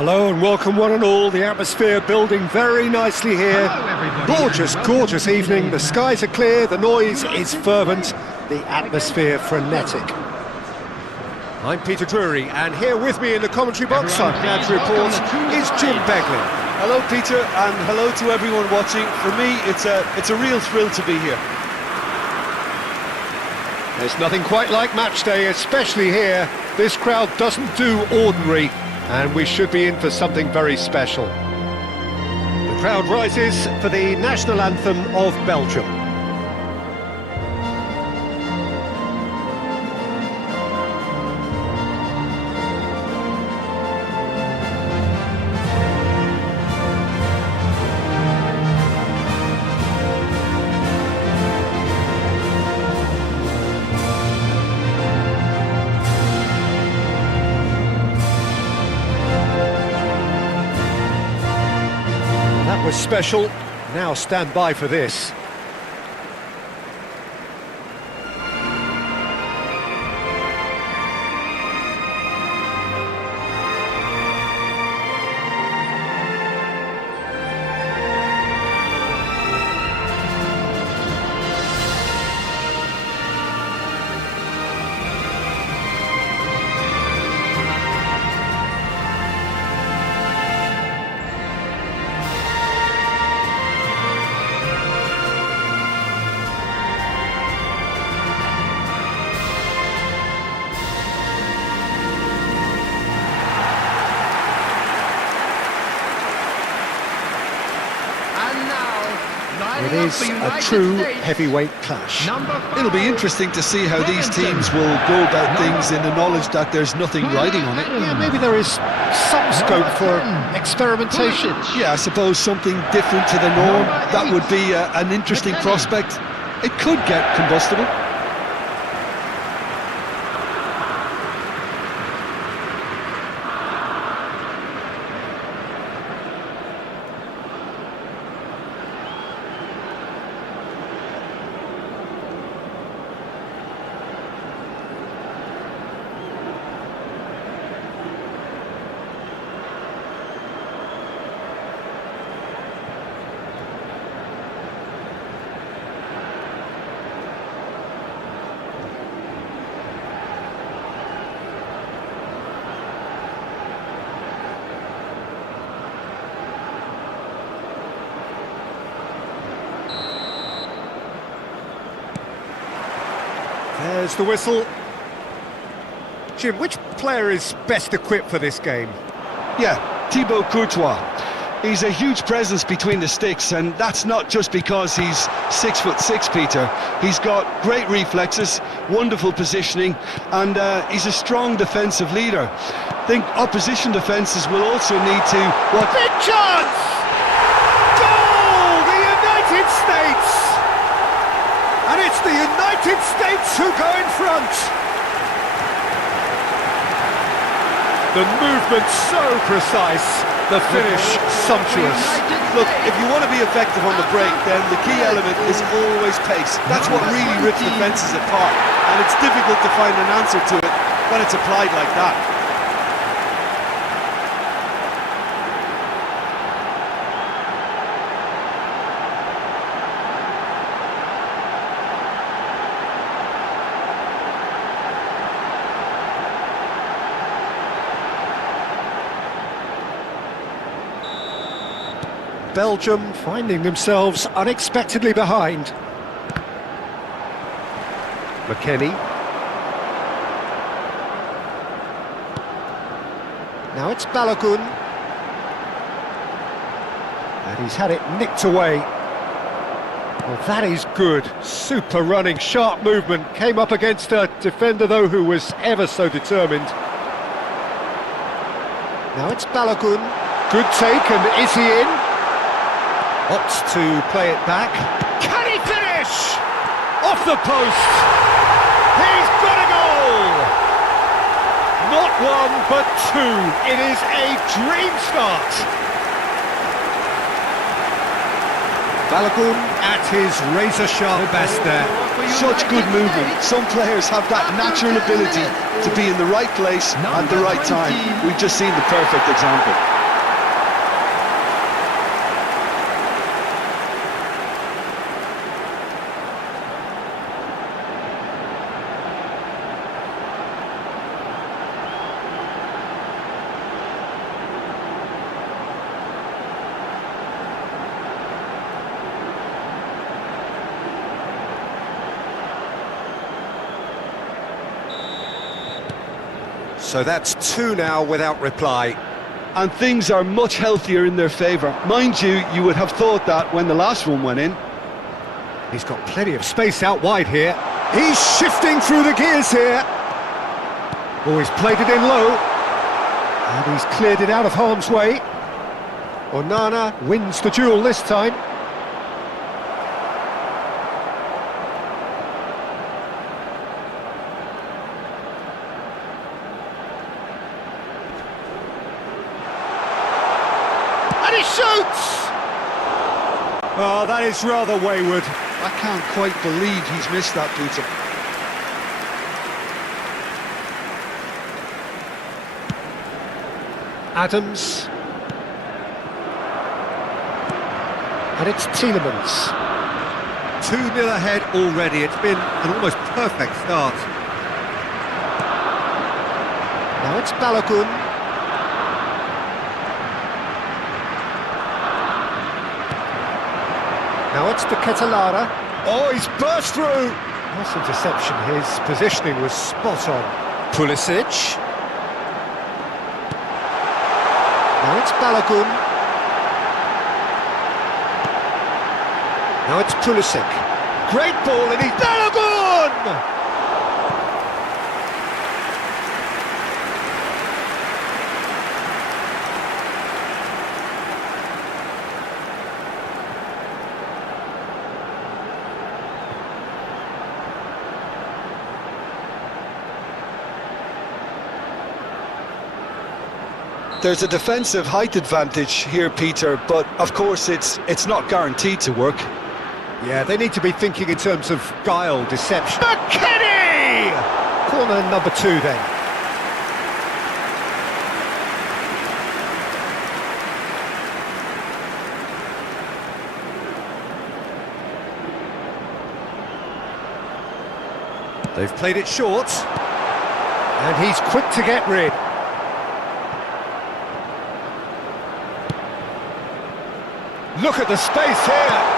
Hello and welcome one and all. The atmosphere building very nicely here. Gorgeous, gorgeous evening. The skies are clear, the noise is fervent, the atmosphere frenetic. I'm Peter Drury, and here with me in the commentary box, I'm glad to report, is Jim Begley. Hello Peter, and hello to everyone watching. For me, it's a real thrill to be here. There's nothing quite like match day, especially here. This crowd doesn't do ordinary, and we should be in for something very special. The crowd rises for the national anthem of Belgium. That was special. Now stand by for this. It is a true heavyweight clash. It'll be interesting to see how these teams will go about things in the knowledge that there's nothing riding on it. Yeah, maybe there is some scope for experimentation. Yeah, I suppose something different to the norm. That would be an interesting prospect. It could get combustible. There's the whistle. Jim, which player is best equipped for this game? Yeah, Thibaut Courtois. He's a huge presence between the sticks, and that's not just because he's 6'6", Peter. He's got great reflexes, wonderful positioning, and he's a strong defensive leader. I think opposition defences will also need to... Big chance! Goal! The United States! And it's the United States who go in front! The movement so precise, the finish sumptuous. Look, if you want to be effective on the break, then the key element is always pace. That's what really rips defences apart, and it's difficult to find an answer to it when it's applied like that. Belgium finding themselves unexpectedly behind. McKennie. Now it's Balogun. And he's had it nicked away. Well, that is good. Super running, sharp movement. Came up against a defender, though, who was ever so determined. Now it's Balogun. Good take, and is he in? Opts to play it back. Can he finish? Off the post! He's got a goal! Not one, but two. It is a dream start. Balogun at his razor-sharp best there. Such good movement. Some players have that natural ability to be in the right place at the right time. We've just seen the perfect example. So that's two now without reply. And things are much healthier in their favour. Mind you, you would have thought that when the last one went in. He's got plenty of space out wide here. He's shifting through the gears here. Oh, he's played it in low. And he's cleared it out of harm's way. Onana wins the duel this time. And he shoots! Oh, that is rather wayward. I can't quite believe he's missed that, Peter. Adams. And it's Tielemans. 2-0 ahead already. It's been an almost perfect start. Now it's Balogun. Now it's De Ketelaere. Oh, he's burst through! Nice interception. His positioning was spot on. Pulisic. Now it's Balogun. Now it's Pulisic. Great ball, and he's Balogun! There's a defensive height advantage here, Peter, but of course it's not guaranteed to work. Yeah, they need to be thinking in terms of guile, deception. McKennie! Corner number 2 then. They've played it short. And he's quick to get rid. Look at the space here.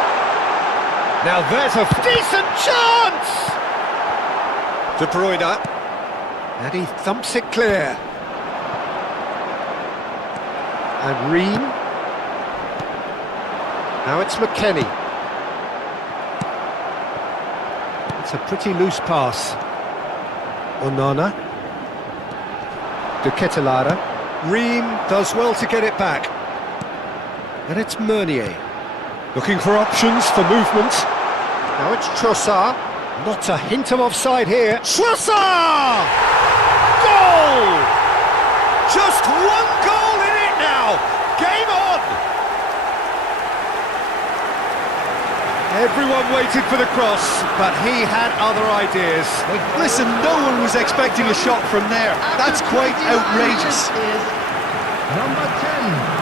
Now there's a decent chance! De Bruyne. And he thumps it clear. And Ream. Now it's McKennie. It's a pretty loose pass. Onana. De Ketelaere. Ream does well to get it back. And it's Meunier. Looking for options for movement. Now it's Trossard. Not a hint of offside here. Trossard! Goal! Just one goal in it now. Game on! Everyone waited for the cross, but he had other ideas. Listen, no one was expecting a shot from there. That's quite outrageous. Number 10.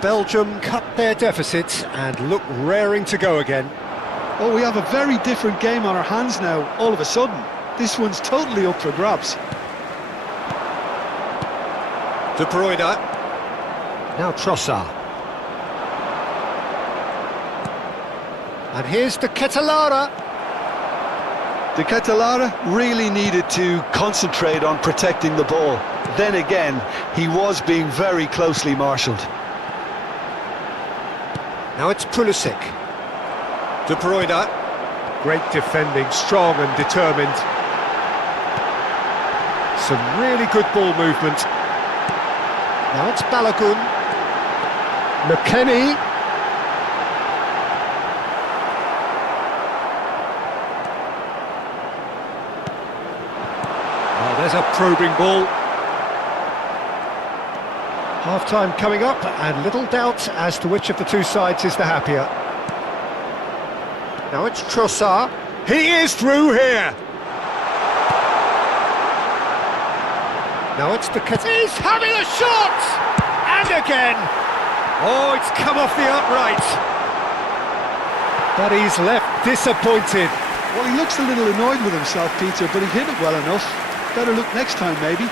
Belgium cut their deficit and look raring to go again. Oh, we have a very different game on our hands now, all of a sudden. This one's totally up for grabs. De Bruyne. Now Trossard. And here's De Ketelaere. De Ketelaere really needed to concentrate on protecting the ball. Then again, he was being very closely marshalled. Now it's Pulisic. De Bruyne. Great defending, strong and determined. Some really good ball movement. Now it's Balogun. McKennie. Oh, there's a probing ball. Half-time coming up, and little doubt as to which of the two sides is the happier. Now it's Trossard. He is through here! Now it's the He's having a shot! And again! Oh, it's come off the upright. But he's left disappointed. Well, he looks a little annoyed with himself, Peter, but he hit it well enough. Better look next time, maybe.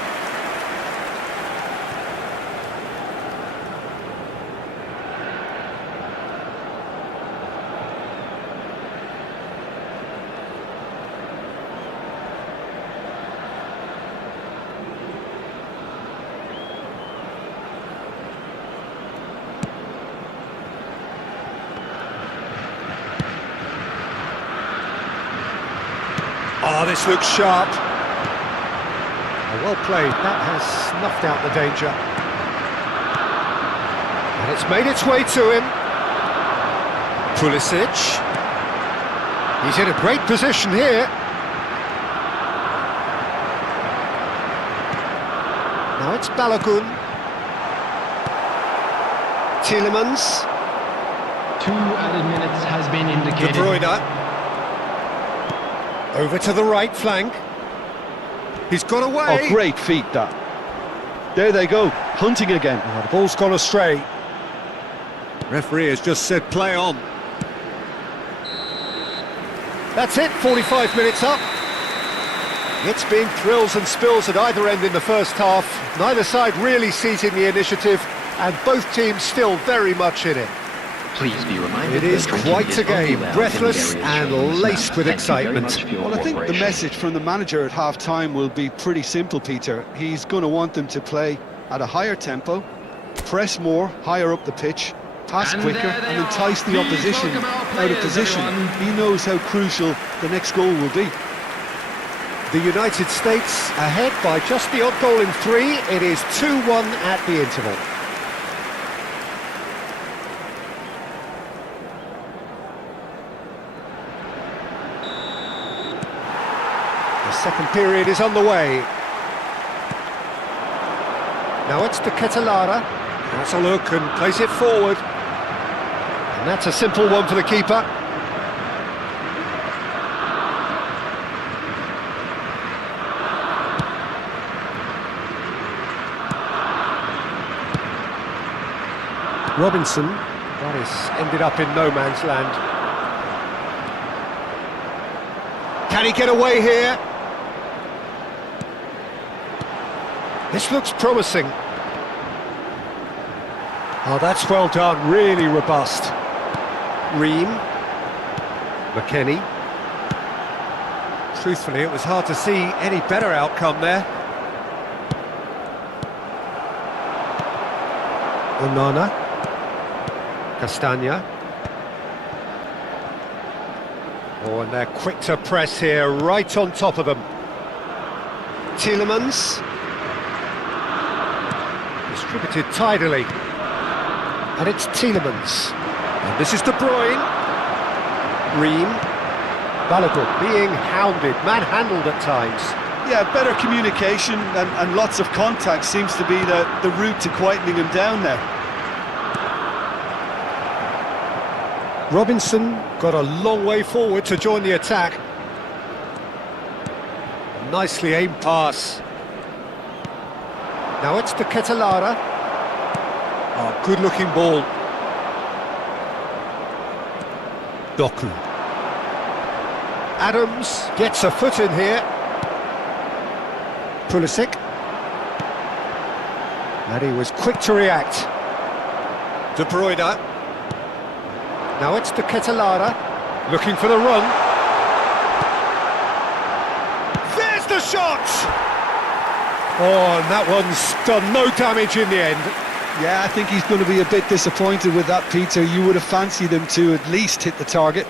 Oh, this looks sharp. Oh, well played. That has snuffed out the danger. And it's made its way to him. Pulisic. He's in a great position here. Now it's Balogun. Tielemans. 2 added minutes has been De indicated. Bruyne. Over to the right flank. He's got away. Oh, great feat, that. There they go, hunting again. Oh, the ball's gone astray. Referee has just said play on. That's it, 45 minutes up. It's been thrills and spills at either end in the first half. Neither side really seizing the initiative, and both teams still very much in it. Please be reminded It is that drinking quite is a only game, allowed in breathless the and areas shown on this laced map. with Thank you very excitement. much for your Well, I think the cooperation. message from the manager at half-time will be pretty simple, Peter. He's going to want them to play at a higher tempo, press more, higher up the pitch, pass And quicker, there they and entice are. the Please opposition welcome our out of players, position. everyone. He knows how crucial the next goal will be. The United States ahead by just the odd goal in 3. It is 2-1 at the interval. The second period is on the way. Now it's De Ketelaere. Has a look and plays it forward. And that's a simple one for the keeper. Robinson. That is ended up in no man's land. Can he get away here? This looks promising. Oh, that's well done, really robust. Ream. McKennie. Truthfully, it was hard to see any better outcome there. Onana. Castagna. Oh, and they're quick to press here, right on top of them. Tielemans. Distributed tidily. And it's Tielemans. And this is De Bruyne. Ream. Balogun being hounded, manhandled at times. Yeah, better communication and lots of contact seems to be the route to quietening him down there. Robinson got a long way forward to join the attack. Nicely aimed pass. Now it's De Ketelaere. Oh, good-looking ball. Doku. Adams gets a foot in here. Pulisic. And he was quick to react. De Bruyne. Now it's De Ketelaere, looking for the run. shot! Oh, and that one's done no damage in the end. Yeah, I think he's going to be a bit disappointed with that, Peter. You would have fancied him to at least hit the target.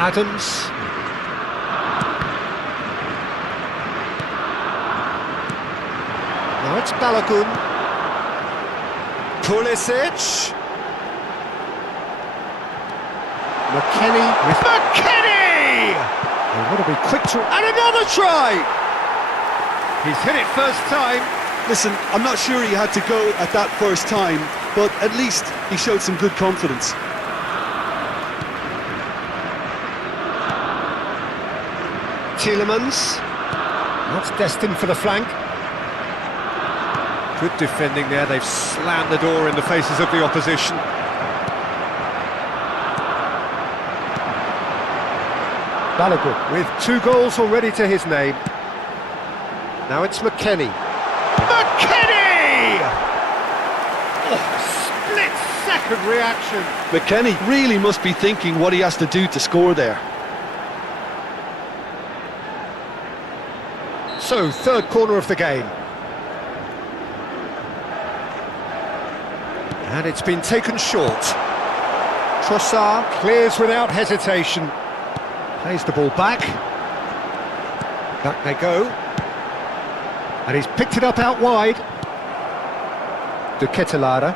Adams. Now it's Balogun. Pulisic. McKennie with McKennie! They want to be quick to... And another try! He's hit it first time. Listen, I'm not sure he had to go at that first time, but at least he showed some good confidence. Tielemans. That's destined for the flank. Good defending there. They've slammed the door in the faces of the opposition. Balogun with 2 goals already to his name. Now it's McKennie. McKennie! Oh, split-second reaction. McKennie really must be thinking what he has to do to score there. So, third corner of the game. And it's been taken short. Trossard clears without hesitation. Plays the ball back. Back they go. And he's picked it up out wide. De Ketelaere.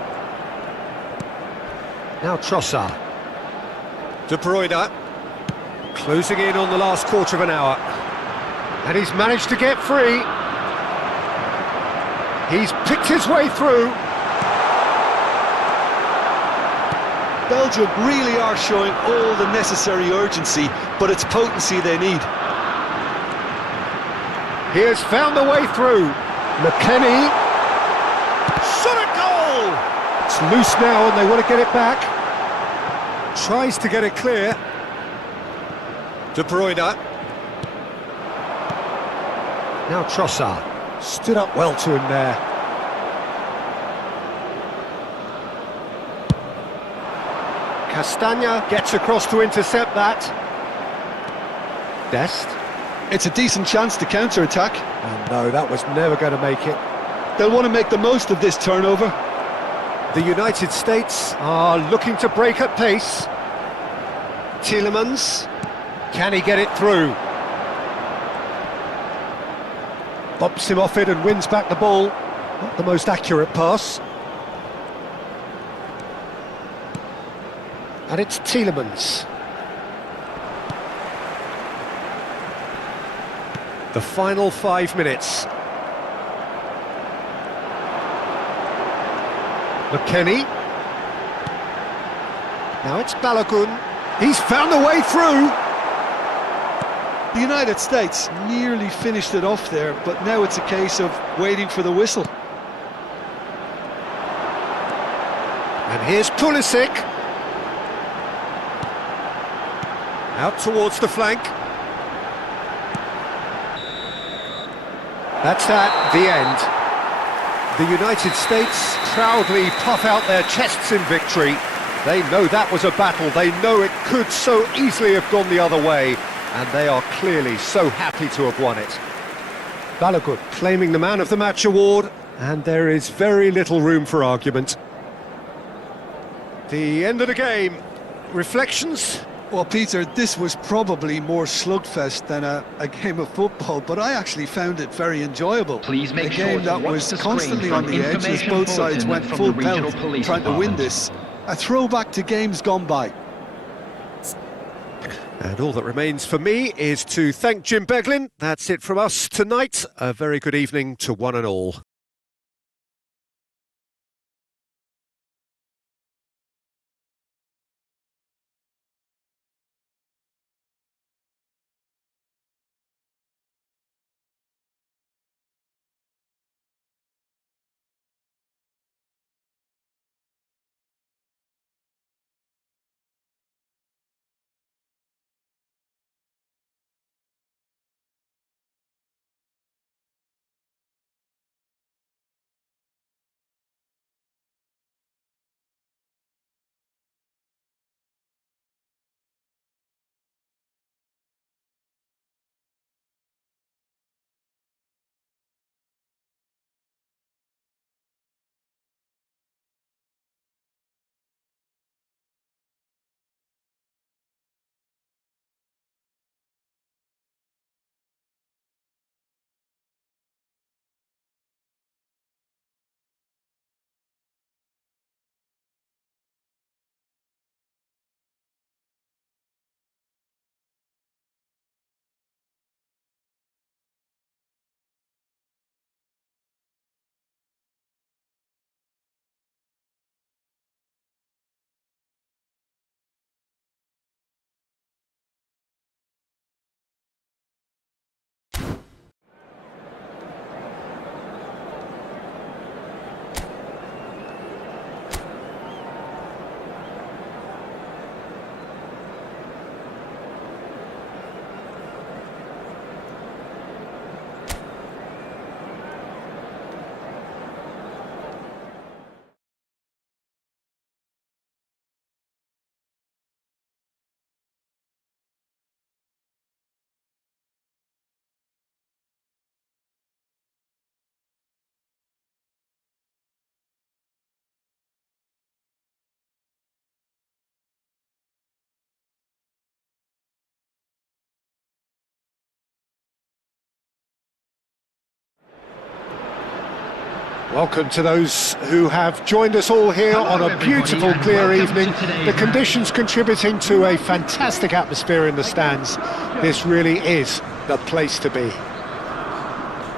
Now Trossard. De Bruyne. Closing in on the last quarter of an hour. And he's managed to get free. He's picked his way through. Belgium really are showing all the necessary urgency, but it's potency they need. He has found the way through. McKennie. Shot a goal! It's loose now and they want to get it back. Tries to get it clear. De Bruyne. Now Trossard. Stood up well to him there. Castagna gets across to intercept that. Dest. It's a decent chance to counter-attack. And no, that was never going to make it. They'll want to make the most of this turnover. The United States are looking to break at pace. Tielemans. Can he get it through? Bumps him off it and wins back the ball. Not the most accurate pass. And it's Tielemans. The final 5 minutes. McKennie. Now it's Balogun. He's found a way through. The United States nearly finished it off there, but now it's a case of waiting for the whistle. And here's Pulisic. Out towards the flank. That's that, the end. The United States proudly puff out their chests in victory. They know that was a battle. They know it could so easily have gone the other way. And they are clearly so happy to have won it. Balogun claiming the Man of the Match award, and there is very little room for argument. The end of the game. Reflections? Well, Peter, this was probably more slugfest than a game of football, but I actually found it very enjoyable. Please make a game sure to that watch was the screen constantly for on the edge as information both sides bulletin went from full the regional pelt police trying to win department. this. A throwback to games gone by. And all that remains for me is to thank Jim Beglin. That's it from us tonight. A very good evening to one and all. Welcome to those who have joined us all here on a beautiful, clear evening. The conditions contributing to a fantastic atmosphere in the stands. This really is the place to be.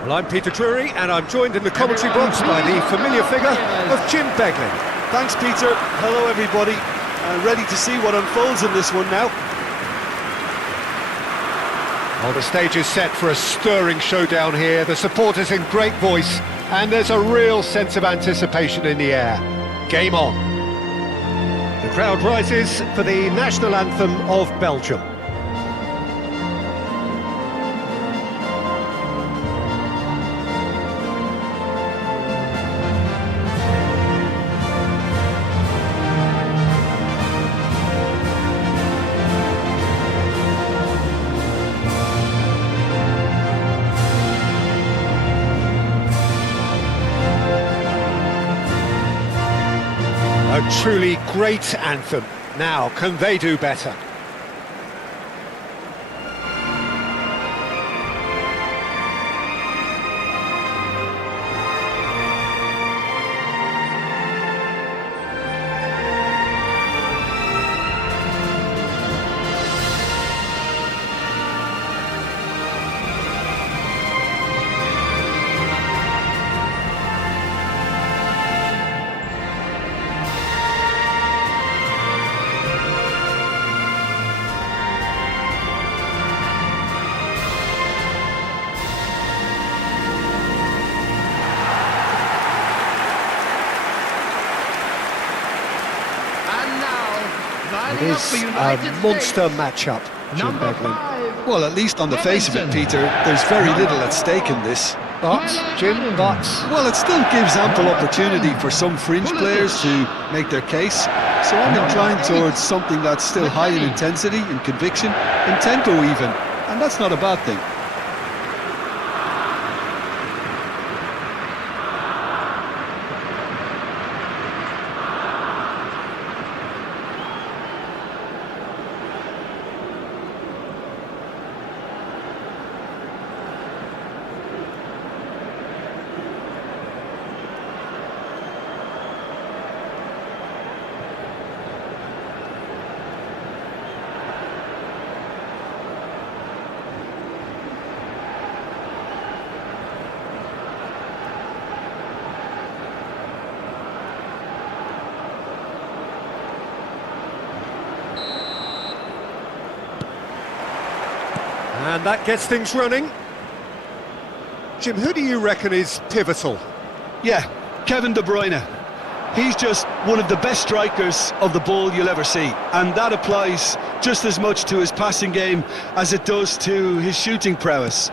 Well, I'm Peter Drury, and I'm joined in the commentary box by the familiar figure of Jim Beglin. Thanks, Peter. Hello, everybody. Ready to see what unfolds in this one now. Well, the stage is set for a stirring showdown here. The supporters in great voice, and there's a real sense of anticipation in the air. Game on. The crowd rises for the national anthem of Belgium. A truly great anthem. Now, can they do better? It is a monster matchup, Jim Beglin. Well, at least on the face of it, Peter, there's very little at stake in this. But, Jim, well, it still gives ample opportunity for some fringe players to make their case. So I'm inclined towards something that's still high in intensity, in conviction, in tempo even. And that's not a bad thing. And that gets things running. Jim, who do you reckon is pivotal? Yeah, Kevin De Bruyne. He's just one of the best strikers of the ball you'll ever see. And that applies just as much to his passing game as it does to his shooting prowess.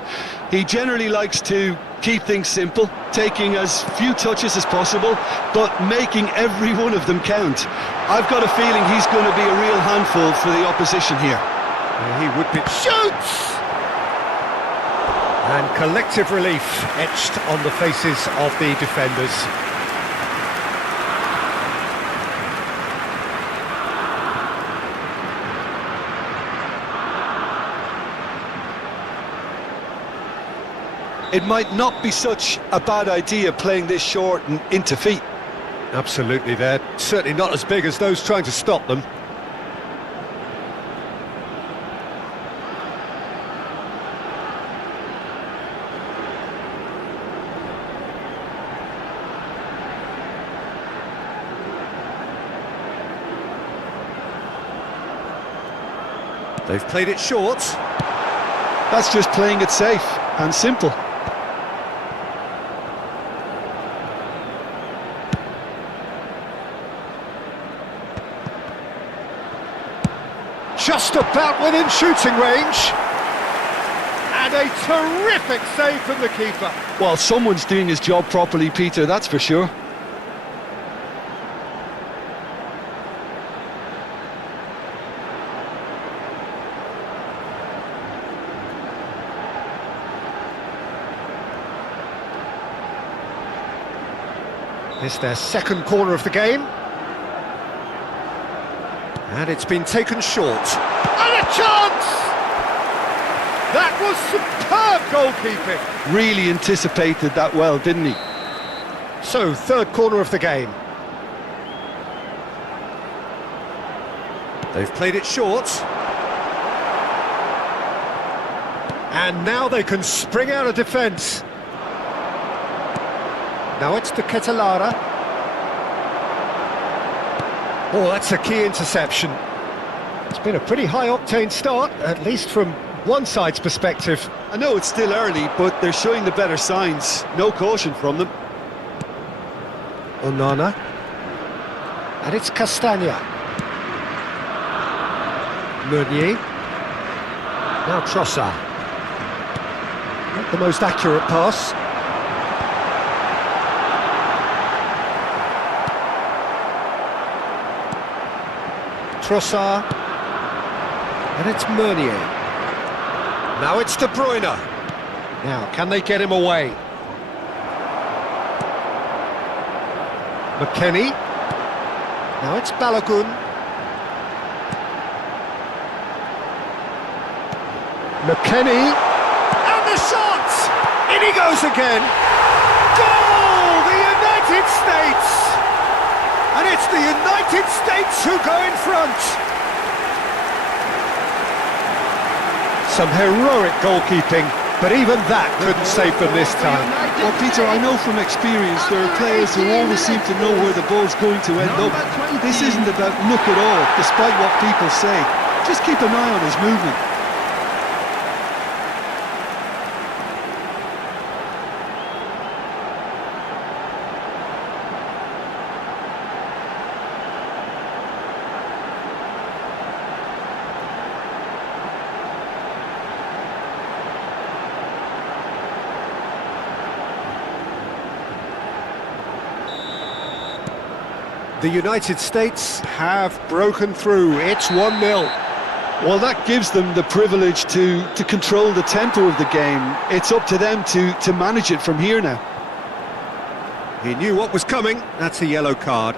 He generally likes to keep things simple, taking as few touches as possible, but making every one of them count. I've got a feeling he's going to be a real handful for the opposition here. He would be... Shoots! And collective relief etched on the faces of the defenders. It might not be such a bad idea playing this short and into feet. Absolutely, they're certainly not as big as those trying to stop them. They've played it short. That's just playing it safe and simple. Just about within shooting range. And a terrific save from the keeper. Well, someone's doing his job properly, Peter, that's for sure. It's their second corner of the game. And it's been taken short. And a chance! That was superb goalkeeping. Really anticipated that well, didn't he? So, third corner of the game. They've played it short. And now they can spring out of defence. Now it's to Ketelara. Oh, that's a key interception. It's been a pretty high-octane start, at least from one side's perspective. I know it's still early, but they're showing the better signs. No caution from them. Onana. And it's Castagna. Meunier. Now Trossard. Not the most accurate pass. Trossard. And it's Meunier. Now it's De Bruyne. Now, can they get him away? McKennie. Now it's Balogun. McKennie. And the shot! In he goes again. Goal! The United States! And it's the United States who go in front. Some heroic goalkeeping, but even that couldn't save them this time. Well, Peter, I know from experience there are players who always seem to know where the ball's going to end up. This isn't about luck at all, despite what people say. Just keep an eye on his movement. The United States have broken through. It's 1-0. Well, that gives them the privilege to control the tempo of the game. It's up to them to manage it from here now. He knew what was coming. That's a yellow card.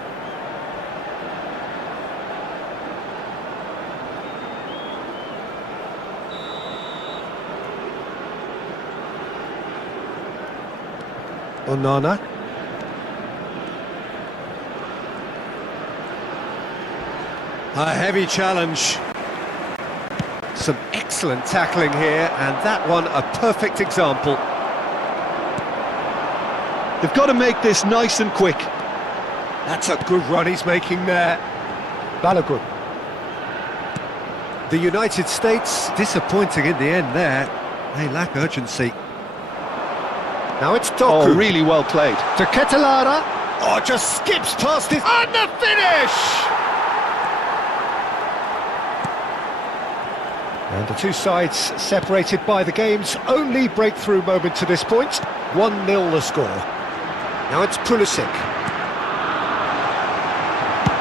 Onana. A heavy challenge. Some excellent tackling here, and that one a perfect example. They've got to make this nice and quick. That's a good run he's making there. Balogun. The United States disappointing in the end there. They lack urgency. Now it's Doku. Oh, really well played. To Ketelara. Oh, just skips past it. And the finish! And the two sides separated by the game's only breakthrough moment to this point. 1-0 the score. Now it's Pulisic.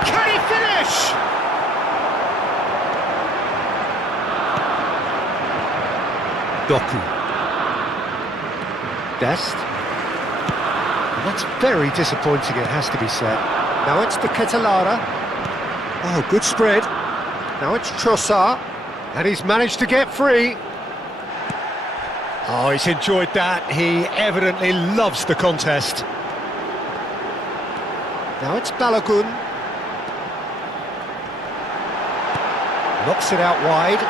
Can he finish? Doku. Dest. And that's very disappointing, it has to be said. Now it's the Ketelara. Oh, good spread. Now it's Trossard. And he's managed to get free. Oh, he's enjoyed that. He evidently loves the contest. Now it's Balogun. Knocks it out wide.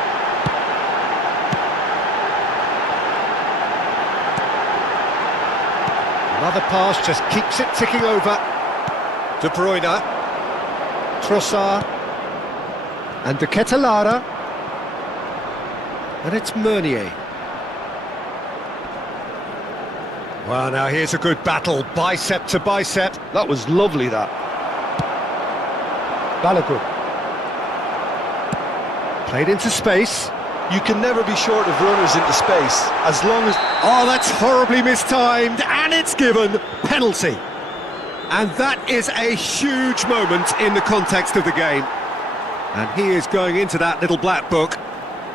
Another pass just keeps it ticking over. De Bruyne. Trossard. And De Ketelara. And it's Meunier. Well, now here's a good battle, bicep to bicep. That was lovely, that. Balogun. Played into space. You can never be short of runners into space, as long as... Oh, that's horribly mistimed, and it's given. Penalty. And that is a huge moment in the context of the game. And he is going into that little black book.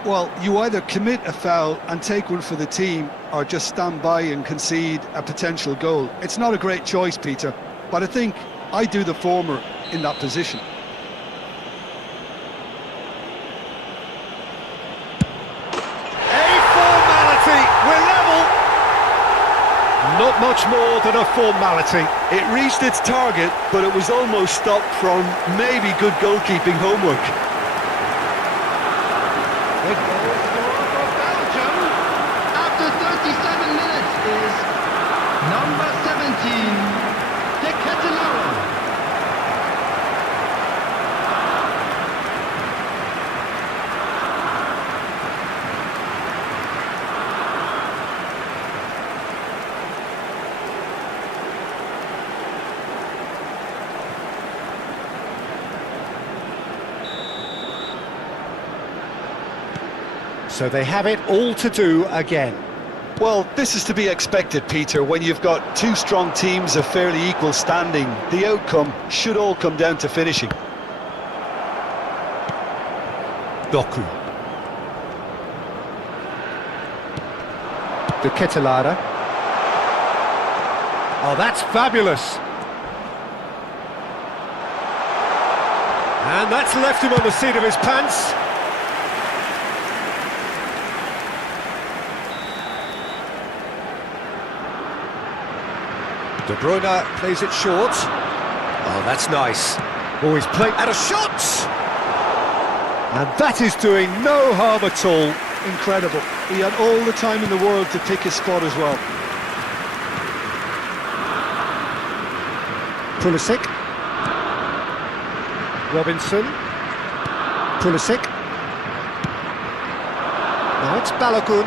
Well, you either commit a foul and take one for the team, or just stand by and concede a potential goal. It's not a great choice, Peter, but I think I do the former in that position. A formality, we're level. Not much more than a formality. It reached its target, but it was almost stopped from maybe good goalkeeping homework. The goal scorer for Belgium after 37 minutes is number 17, De Ketelaere. So they have it all to do again. Well, this is to be expected, Peter. When you've got two strong teams of fairly equal standing, the outcome should all come down to finishing. Doku. De Ketelaere. Oh, that's fabulous. And that's left him on the seat of his pants. De Bruyne plays it short. Oh, that's nice. Oh, he's playing at a shot! And that is doing no harm at all. Incredible. He had all the time in the world to pick his spot as well. Pulisic. Robinson. Pulisic. Now it's Balogun.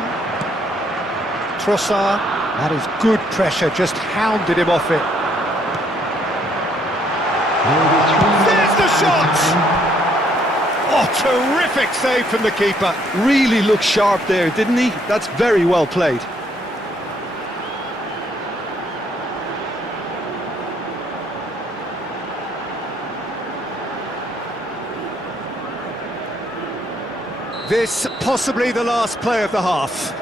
Trossard. That is good pressure, just hounded him off it. There's the shot! Oh, terrific save from the keeper. Really looked sharp there, didn't he? That's very well played. This possibly the last play of the half.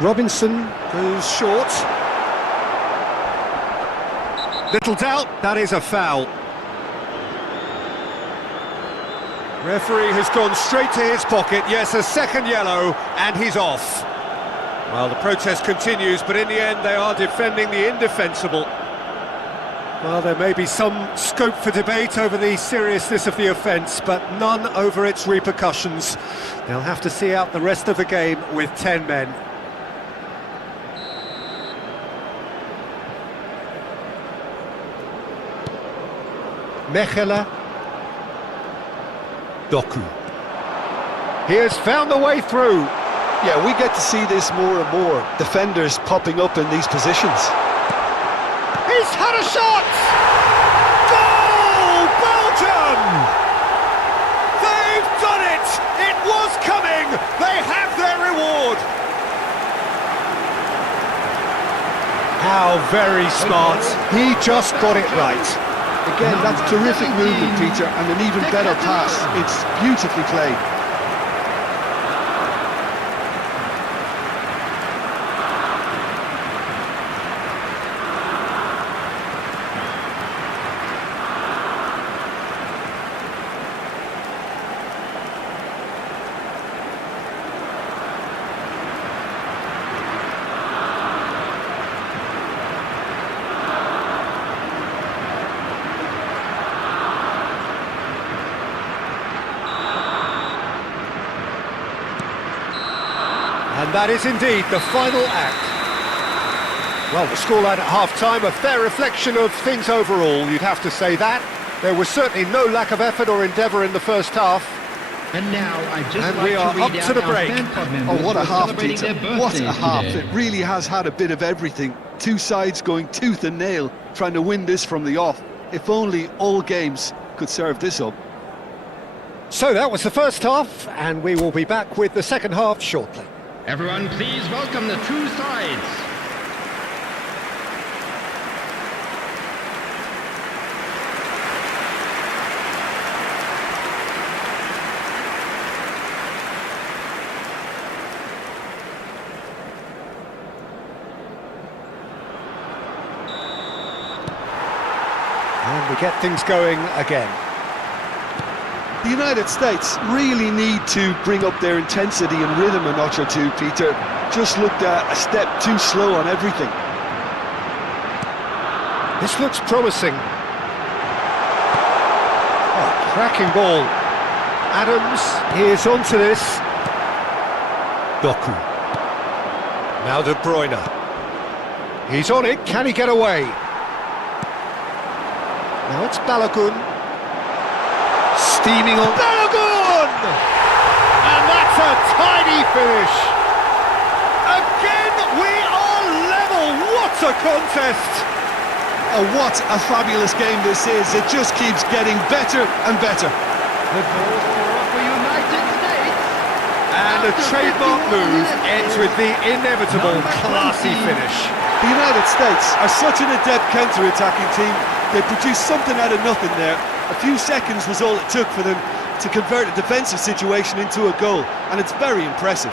Robinson goes short. Little doubt, that is a foul. Referee has gone straight to his pocket. Yes, a second yellow, and he's off. Well, the protest continues, but in the end they are defending the indefensible. Well, there may be some scope for debate over the seriousness of the offence, but none over its repercussions. They'll have to see out the rest of the game with 10 men. Mechelen. Doku. He has found the way through. Yeah, we get to see this more and more. Defenders popping up in these positions. He's had a shot! Goal! Belgium! They've done it! It was coming! They have their reward! How very smart. He just got it right. Again, that's terrific movement, Peter, and an even better pass. It's beautifully played. And that is indeed the final act. Well, the scoreline at half-time, a fair reflection of things overall, you'd have to say that. There was certainly no lack of effort or endeavour in the first half. And now I'd just And like we are to read up out to the our break. fan club Oh, members what a who are half, celebrating Peter. their What a birthdays half. today. It really has had a bit of everything. Two sides going tooth and nail, trying to win this from the off. If only all games could serve this up. So that was the first half, and we will be back with the second half shortly. Everyone, please welcome the two sides. And we get things going again. The United States really need to bring up their intensity and rhythm a notch or two, Peter. Just looked a step too slow on everything. This looks promising. Oh, cracking ball. Adams, here's onto this. Doku. Now De Bruyne. He's on it, can he get away? Now it's Balogun. Steaming on. Balogun! And that's a tidy finish. Again, we are level. What a contest! Oh, what a fabulous game this is. It just keeps getting better and better. The goal scorer for United States. And a trademark move ends with the inevitable classy finish. The United States are such an adept counter-attacking team. They produced something out of nothing there. A few seconds was all it took for them to convert a defensive situation into a goal, and it's very impressive.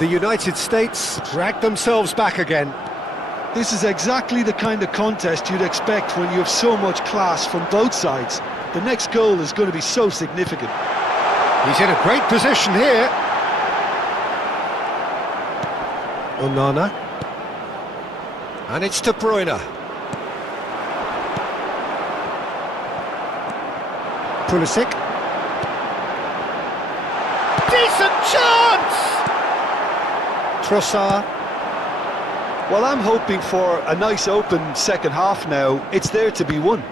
The United States drag themselves back again. This is exactly the kind of contest you'd expect when you have so much class from both sides. The next goal is going to be so significant. He's in a great position here. Onana. And it's De Bruyne. Pulisic. Decent chance! Trossard. Well, I'm hoping for a nice open second half now. It's there to be won.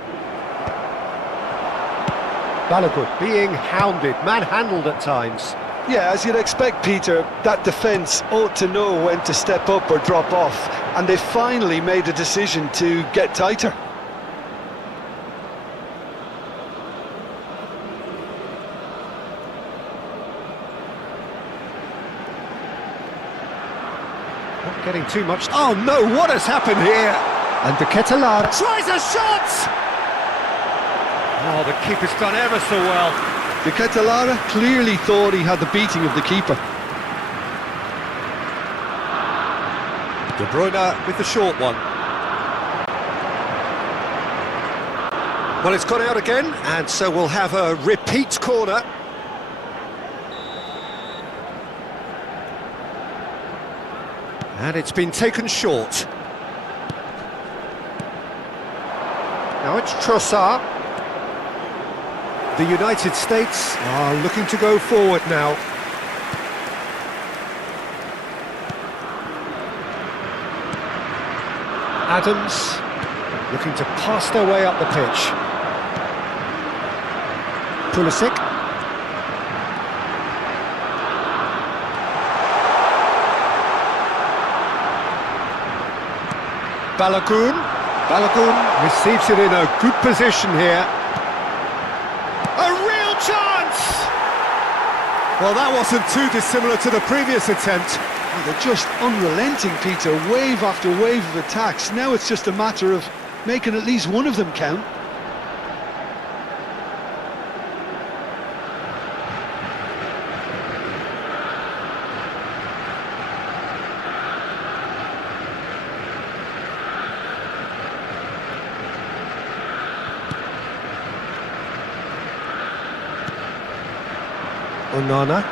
Balogun being hounded, manhandled at times. Yeah, as you'd expect, Peter, that defence ought to know when to step up or drop off, and they finally made a decision to get tighter. Not getting too much. Oh no, what has happened here? And De Ketelaere tries a shot! Oh, the keeper's done ever so well. De Ketelaere clearly thought he had the beating of the keeper. De Bruyne with the short one. Well, it's gone out again, and so we'll have a repeat corner. And it's been taken short. Now it's Trossard. The United States are looking to go forward now. Adams looking to pass their way up the pitch. Pulisic. Balogun receives it in a good position here. A real chance! Well, that wasn't too dissimilar to the previous attempt. Well, they're just unrelenting, Peter, wave after wave of attacks. Now it's just a matter of making at least one of them count. Onana.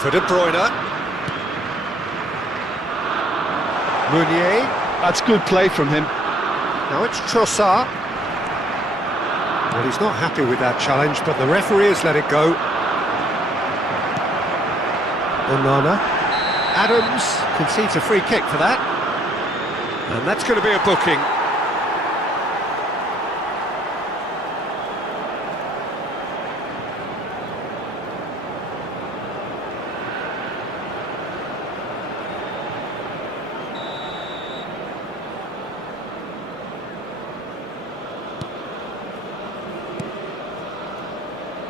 For De Bruyne. Meunier. That's good play from him. Now it's Trossard. Well, he's not happy with that challenge, but the referee has let it go. Onana. Adams concedes a free kick for that. And that's going to be a booking.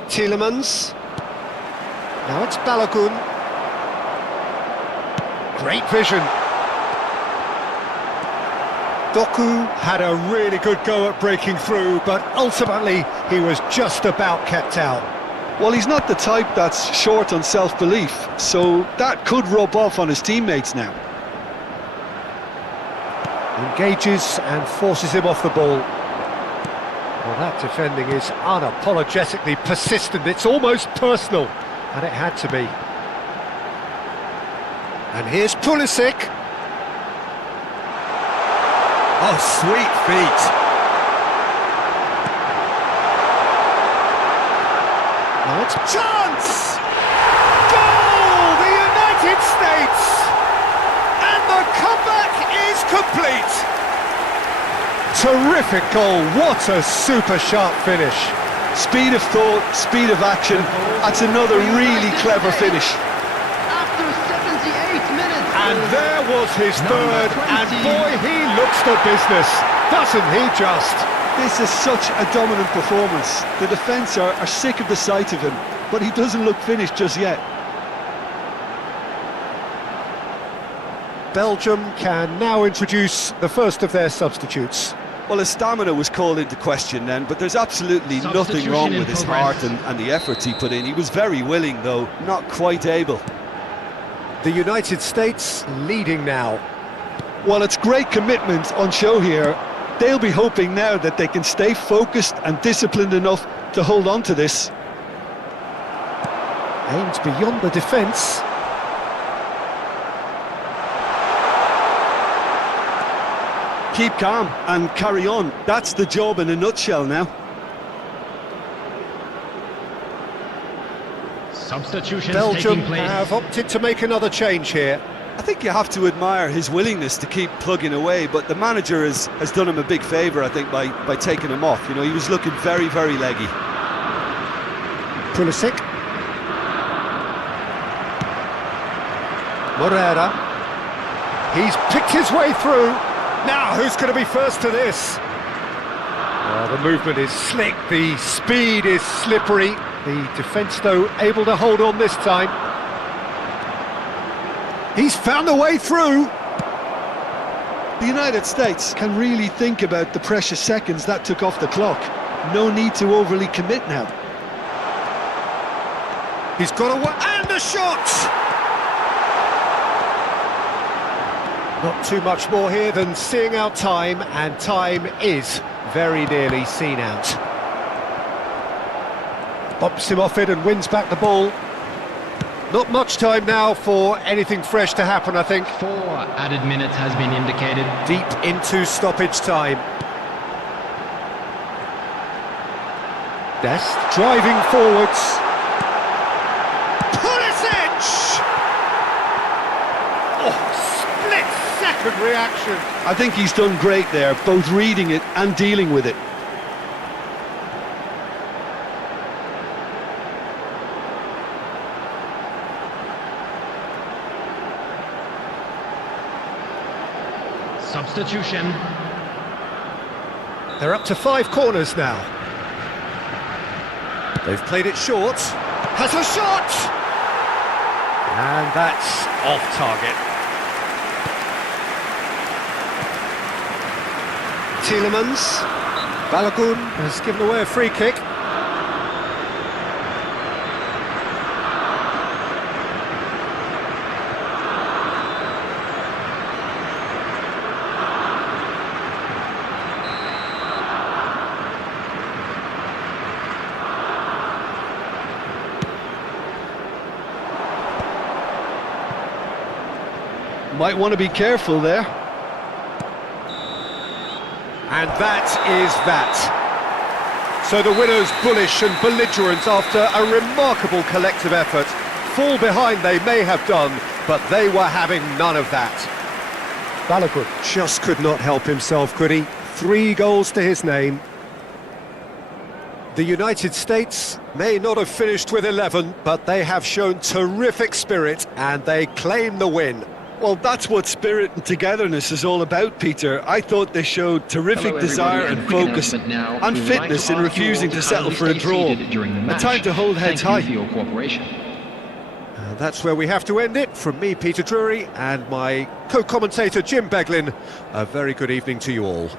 Tielemans. Now it's Balogun. Great vision. Doku had a really good go at breaking through, but ultimately he was just about kept out. Well, he's not the type that's short on self-belief, so that could rub off on his teammates now. Engages and forces him off the ball. Well, that defending is unapologetically persistent. It's almost personal, and it had to be. And here's Pulisic. Oh, sweet feet. Right. Chance! Goal! The United States! And the comeback is complete! Terrific goal, what a super sharp finish. Speed of thought, speed of action, that's another really clever finish. After 78 minutes. And there was his third, and boy, he looks the business, doesn't he just? This is such a dominant performance. The defence are sick of the sight of him, but he doesn't look finished just yet. Belgium can now introduce the first of their substitutes. Well, his stamina was called into question then, but there's absolutely nothing wrong with his heart and the efforts he put in. He was very willing, though, not quite able. The United States leading now. Well, it's great commitment on show here. They'll be hoping now that they can stay focused and disciplined enough to hold on to this. Aimed beyond the defence. Keep calm and carry on. That's the job in a nutshell now. Substitutions Belgium taking place. have opted to make another change here. I think you have to admire his willingness to keep plugging away, but the manager has done him a big favour, I think, by taking him off. You know, he was looking very, very leggy. Pulisic. Morera. He's picked his way through. Now, who's going to be first to this? The movement is slick, the speed is slippery. The defence, though, able to hold on this time. He's found a way through. The United States can really think about the precious seconds that took off the clock. No need to overly commit now. He's got away, and the shot! Not too much more here than seeing out time, and time is very nearly seen out. Bumps him off it and wins back the ball. Not much time now for anything fresh to happen, I think. 4 added minutes has been indicated. Deep into stoppage time. Dest driving forwards. Pulisic! Oh, split-second reaction. I think he's done great there, both reading it and dealing with it. Substitution. They're up to 5 corners now. They've played it short. Has a shot! And that's off target. Tielemans. Balogun has given away a free kick. Might want to be careful there. And that is that. So the winners bullish and belligerent after a remarkable collective effort. Fall behind they may have done, but they were having none of that. Balogun just could not help himself, could he? 3 goals to his name. The United States may not have finished with 11, but they have shown terrific spirit and they claim the win. Well, that's what spirit and togetherness is all about, Peter. I thought they showed terrific desire and focus and fitness in refusing to settle for a draw. A time to hold heads high. For your cooperation. And that's where we have to end it. From me, Peter Drury, and my co-commentator, Jim Beglin. A very good evening to you all.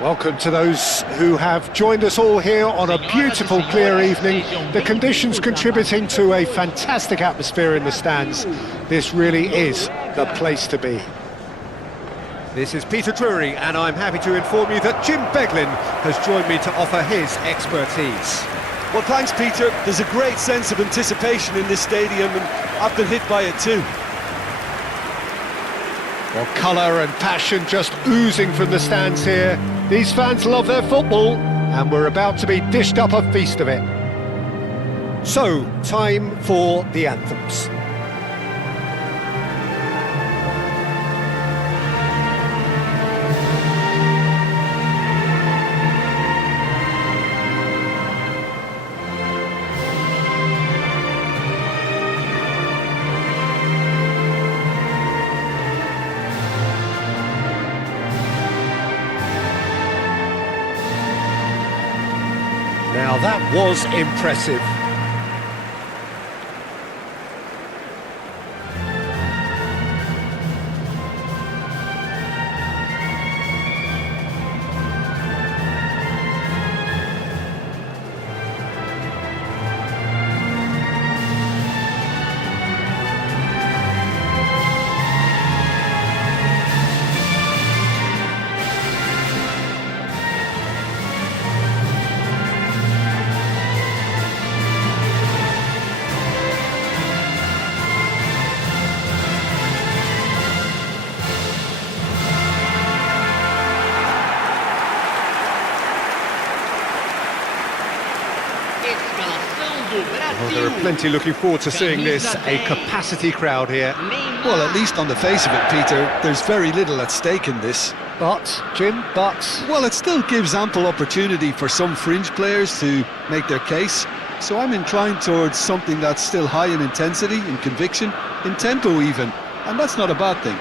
Welcome to those who have joined us all here on a beautiful, clear evening. The conditions contributing to a fantastic atmosphere in the stands. This really is the place to be. This is Peter Drury, and I'm happy to inform you that Jim Beglin has joined me to offer his expertise. Well, thanks, Peter. There's a great sense of anticipation in this stadium, and I've been hit by it too. Well, colour and passion just oozing from the stands here. These fans love their football, and we're about to be dished up a feast of it. So, time for the anthems. Now that was impressive. Well, there are plenty looking forward to seeing this, a capacity crowd here. Well, at least on the face of it, Peter, there's very little at stake in this. But, Jim, Well, it still gives ample opportunity for some fringe players to make their case. So I'm inclined towards something that's still high in intensity, in conviction, in tempo even. And that's not a bad thing.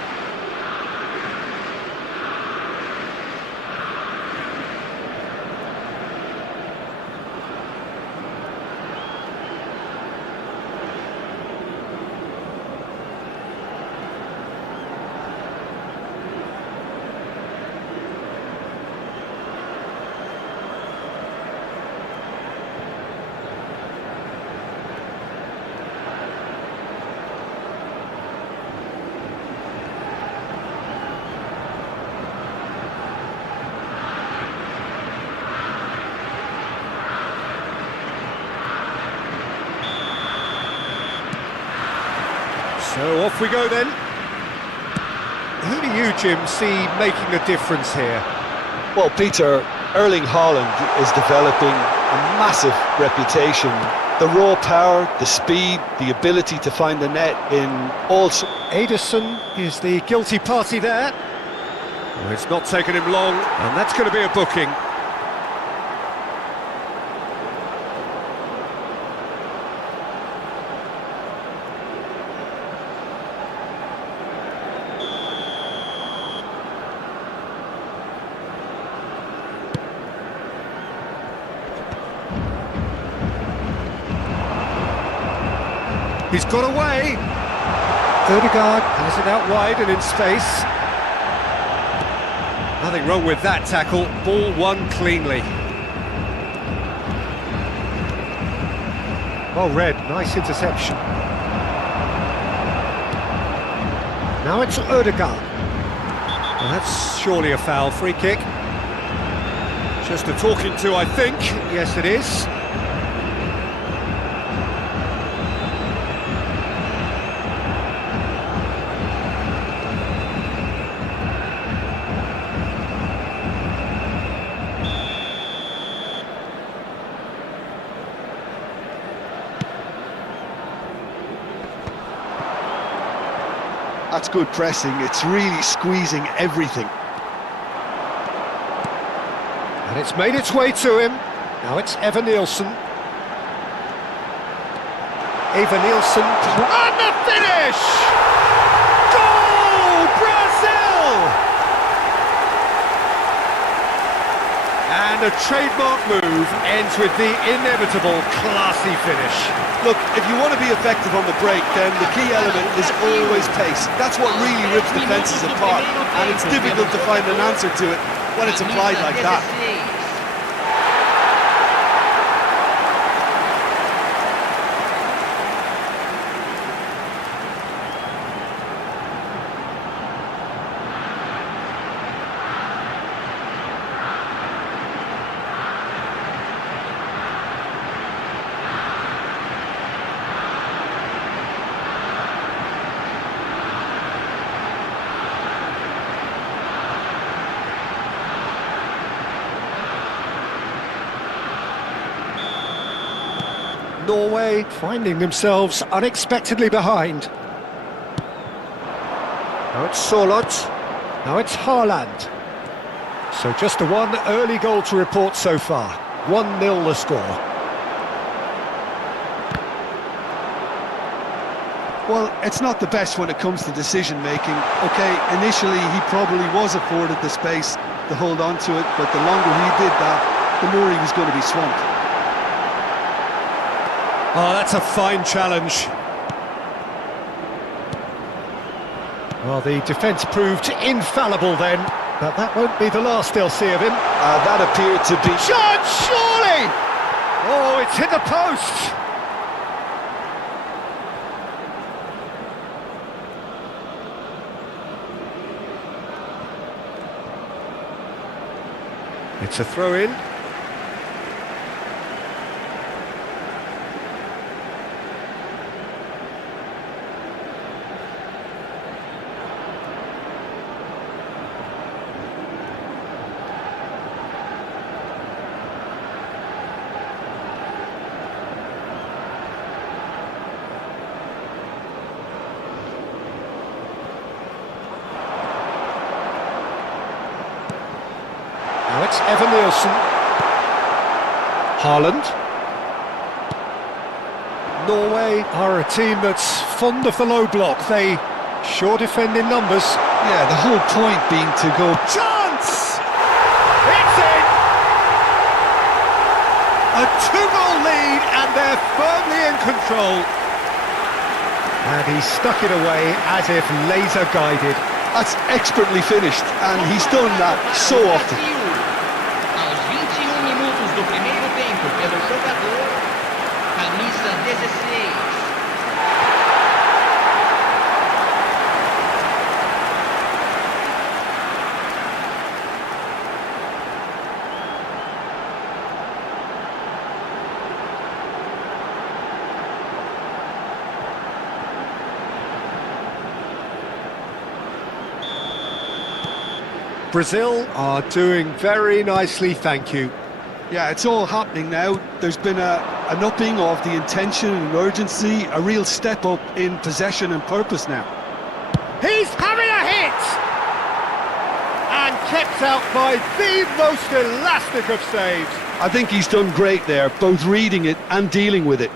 so off we go then. Who do you, Jim, see making a difference here? Well, Peter, Erling Haaland is developing a massive reputation. The raw power, the speed, the ability to find the net in all... Ederson is the guilty party there. Well, it's not taken him long, and that's going to be a booking. He's got away. Ødegaard has it out wide and in space. Nothing wrong with that tackle. Ball won cleanly. Well read, nice interception. Now it's Ødegaard. Well, that's surely a foul. Free kick. Just a talking to, I think. Yes, it is. That's good pressing, it's really squeezing everything. And it's made its way to him. Now it's Eva Nielsen. Eva Nielsen, and the finish! Goal, Brazil! And a trademark move ends with the inevitable classy finish. Look, if you want to be effective on the break, then the key element is always pace. That's what really rips defences apart, and it's difficult to find an answer to it. when it's applied like that. Norway finding themselves unexpectedly behind. Now it's Solot, now it's Haaland. So just a one early goal to report so far. 1-0 the score. Well, it's not the best when it comes to decision-making. Okay, initially he probably was afforded the space to hold on to it, but the longer he did that, the more he was going to be swamped. Oh, that's a fine challenge. Well, the defence proved infallible then, but that won't be the last they'll see of him. That appeared to be... Shot, surely! Oh, it's hit the post! It's a throw-in. Now it's Evan Nielsen. Haaland. Norway are a team that's fond of the low block. They sure defend in numbers. Yeah, the whole point being to go... Chance! It's in! A two-goal lead and they're firmly in control. And he stuck it away as if laser-guided. That's expertly finished, and he's done that so often. Aos 21 minutos do primeiro tempo pelo jogador, camisa 16. Brazil are doing very nicely, thank you. Yeah, it's all happening now. There's been an upping of the intention and urgency, a real step up in possession and purpose now. He's having a hit! And kept out by the most elastic of saves. I think he's done great there, both reading it and dealing with it.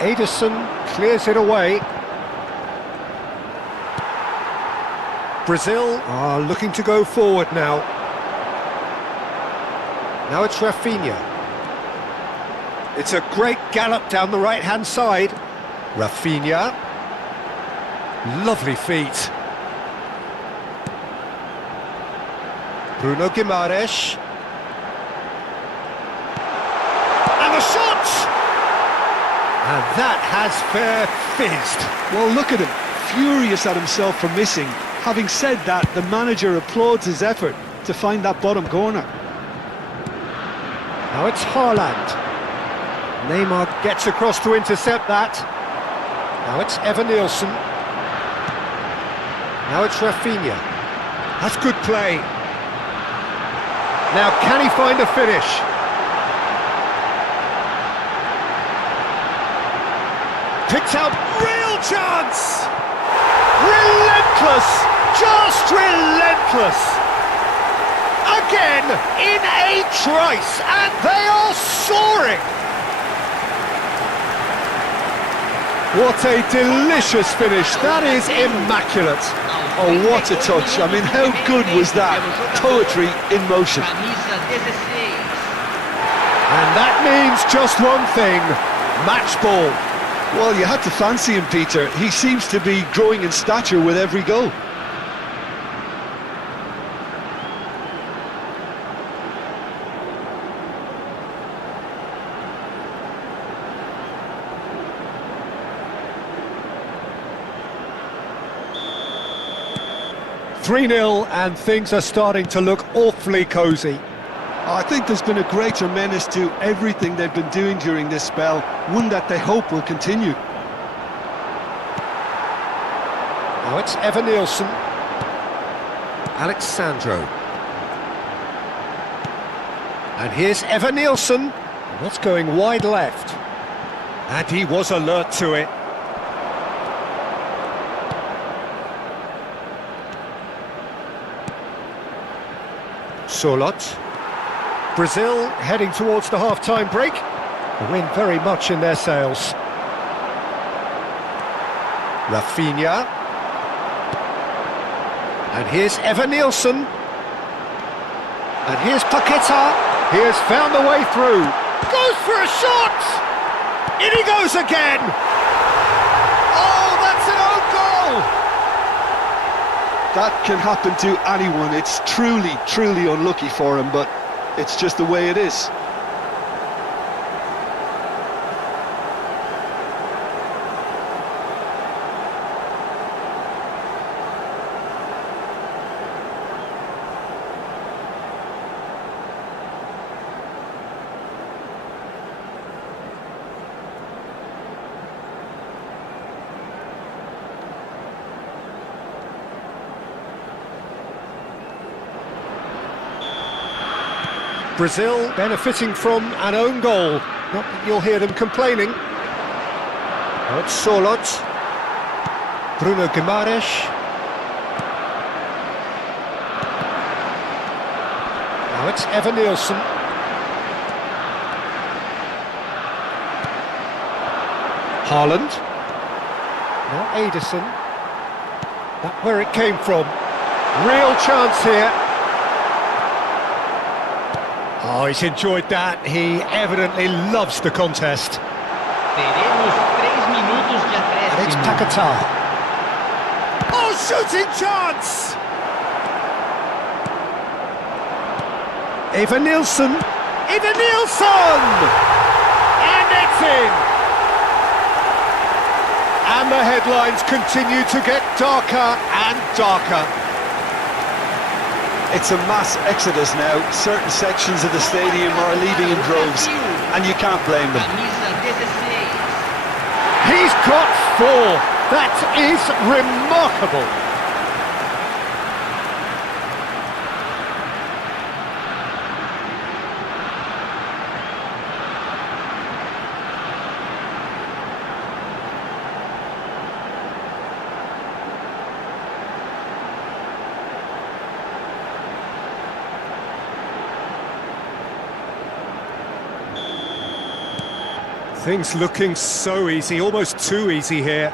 Ederson clears it away. Brazil are looking to go forward now. Now it's Rafinha. It's a great gallop down the right-hand side. Rafinha. Lovely feet. Bruno Guimaraes. And the shot! And that has fair fizzed. Well, look at him, furious at himself for missing. Having said that, the manager applauds his effort to find that bottom corner. Now it's Haaland. Neymar gets across to intercept that. Now it's Evan Nielsen. Now it's Rafinha. That's good play. Now can he find a finish? Picked out, real chance! Relentless! Just relentless! Again, in a trice, and they are soaring! What a delicious finish. That is immaculate. Oh, what a touch. I mean, how good was that? Poetry in motion. And that means just one thing, match ball. Well, you had to fancy him, Peter. He seems to be growing in stature with every goal. "3-0 and things are starting to look awfully cosy. I think there's been a greater menace to everything they've been doing during this spell, one that they hope will continue. Now it's Evan Nielsen. Alexandro. And here's Evan Nielsen. That's going wide left. And he was alert to it. Solot. Brazil heading towards the half-time break. The wind very much in their sails. Rafinha. And here's Evan Nielsen. And here's Paqueta. He has found the way through. Goes for a shot! In he goes again! Oh, that's an own goal! That can happen to anyone. It's truly, truly unlucky for him, but it's just the way it is. Brazil benefiting from an own goal. Not that you'll hear them complaining. Now it's Solot. Bruno Guimaraes. Now it's Evan Nielsen. Haaland. Now Ederson. That's where it came from. Real chance here. Oh, he's enjoyed that. He evidently loves the contest. Teremos 3 minutos de And it's acréscimo. Paqueta. Oh, shooting chance! Evan Nielsen. Evan Nielsen! And it's in! And the headlines continue to get darker and darker. It's a mass exodus now. Certain sections of the stadium are leaving in droves, and you can't blame them. Camisa 16. He's got 4. That is remarkable. Things looking so easy, almost too easy here.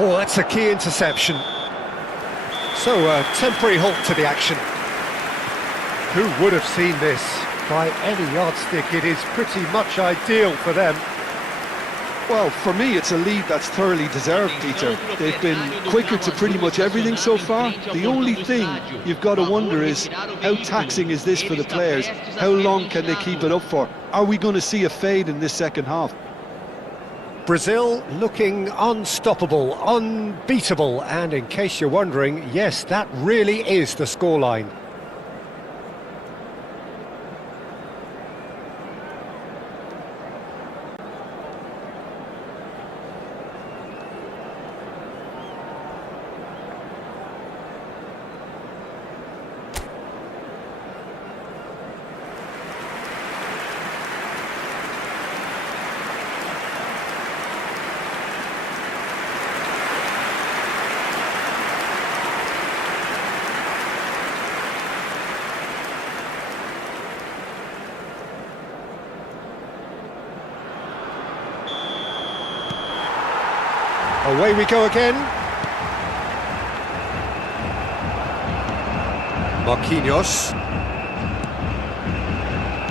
Oh, that's a key interception. So, a temporary halt to the action. Who would have seen this? By any yardstick, it is pretty much ideal for them. Well, for me, it's a lead that's thoroughly deserved, Peter. They've been quicker to pretty much everything so far. The only thing you've got to wonder is, how taxing is this for the players? How long can they keep it up for? Are we going to see a fade in this second half? Brazil looking unstoppable, unbeatable, and in case you're wondering, yes, that really is the scoreline. Away we go again. Marquinhos.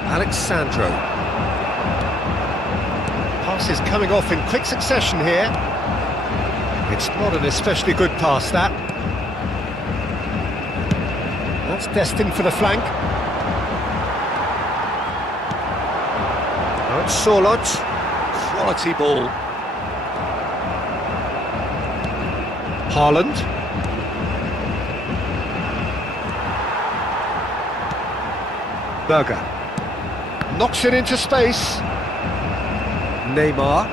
Alexandro. Pass is coming off in quick succession here. It's not an especially good pass, that. That's destined for the flank. Now it's Sorloth. Quality ball. Haaland. Berger. Knocks it into space. Neymar.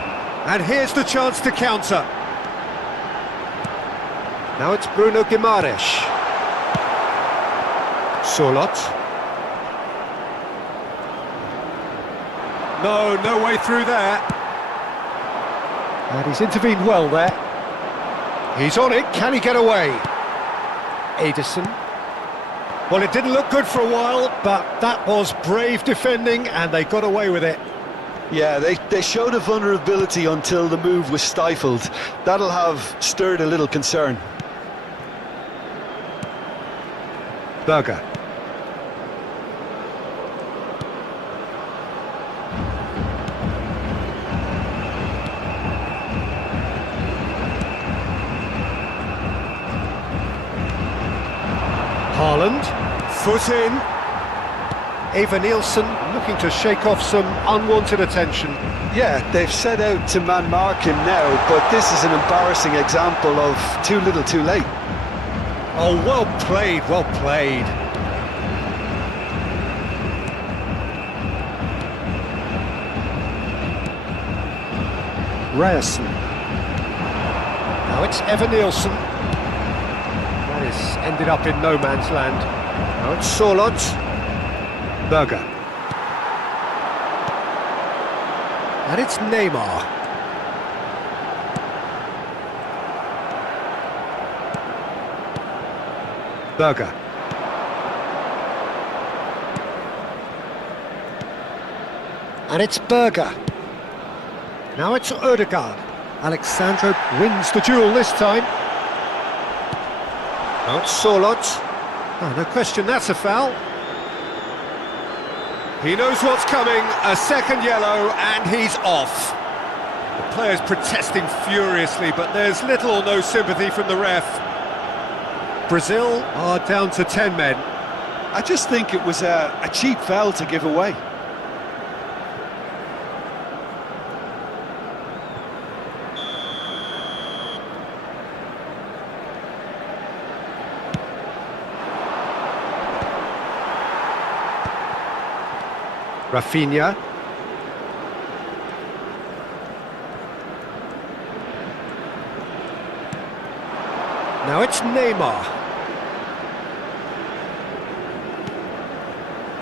And here's the chance to counter. Now it's Bruno Guimaraes. Sorloth. No way through there. And he's intervened well there. He's on it, can he get away? Ederson. Well, it didn't look good for a while, but that was brave defending and they got away with it. Yeah, they showed a vulnerability until the move was stifled. That'll have stirred a little concern. Berger. Haaland, foot in. Eva Nielsen looking to shake off some unwanted attention. Yeah, they've set out to man-mark him now, but this is an embarrassing example of too little too late. Oh, well played, well played. Ryerson. Now it's Eva Nielsen. That is ended up in no man's land. Now it's Sorloth. Berger. And it's Neymar. Berger. And it's Berger. Now it's Ødegaard. Alexandro wins the duel this time. Now it's Sorloth. Oh, no question, that's a foul. He knows what's coming, a second yellow, and he's off. The player's protesting furiously, but there's little or no sympathy from the ref. Brazil are down to 10 men. I just think it was a cheap foul to give away. Rafinha. Now it's Neymar.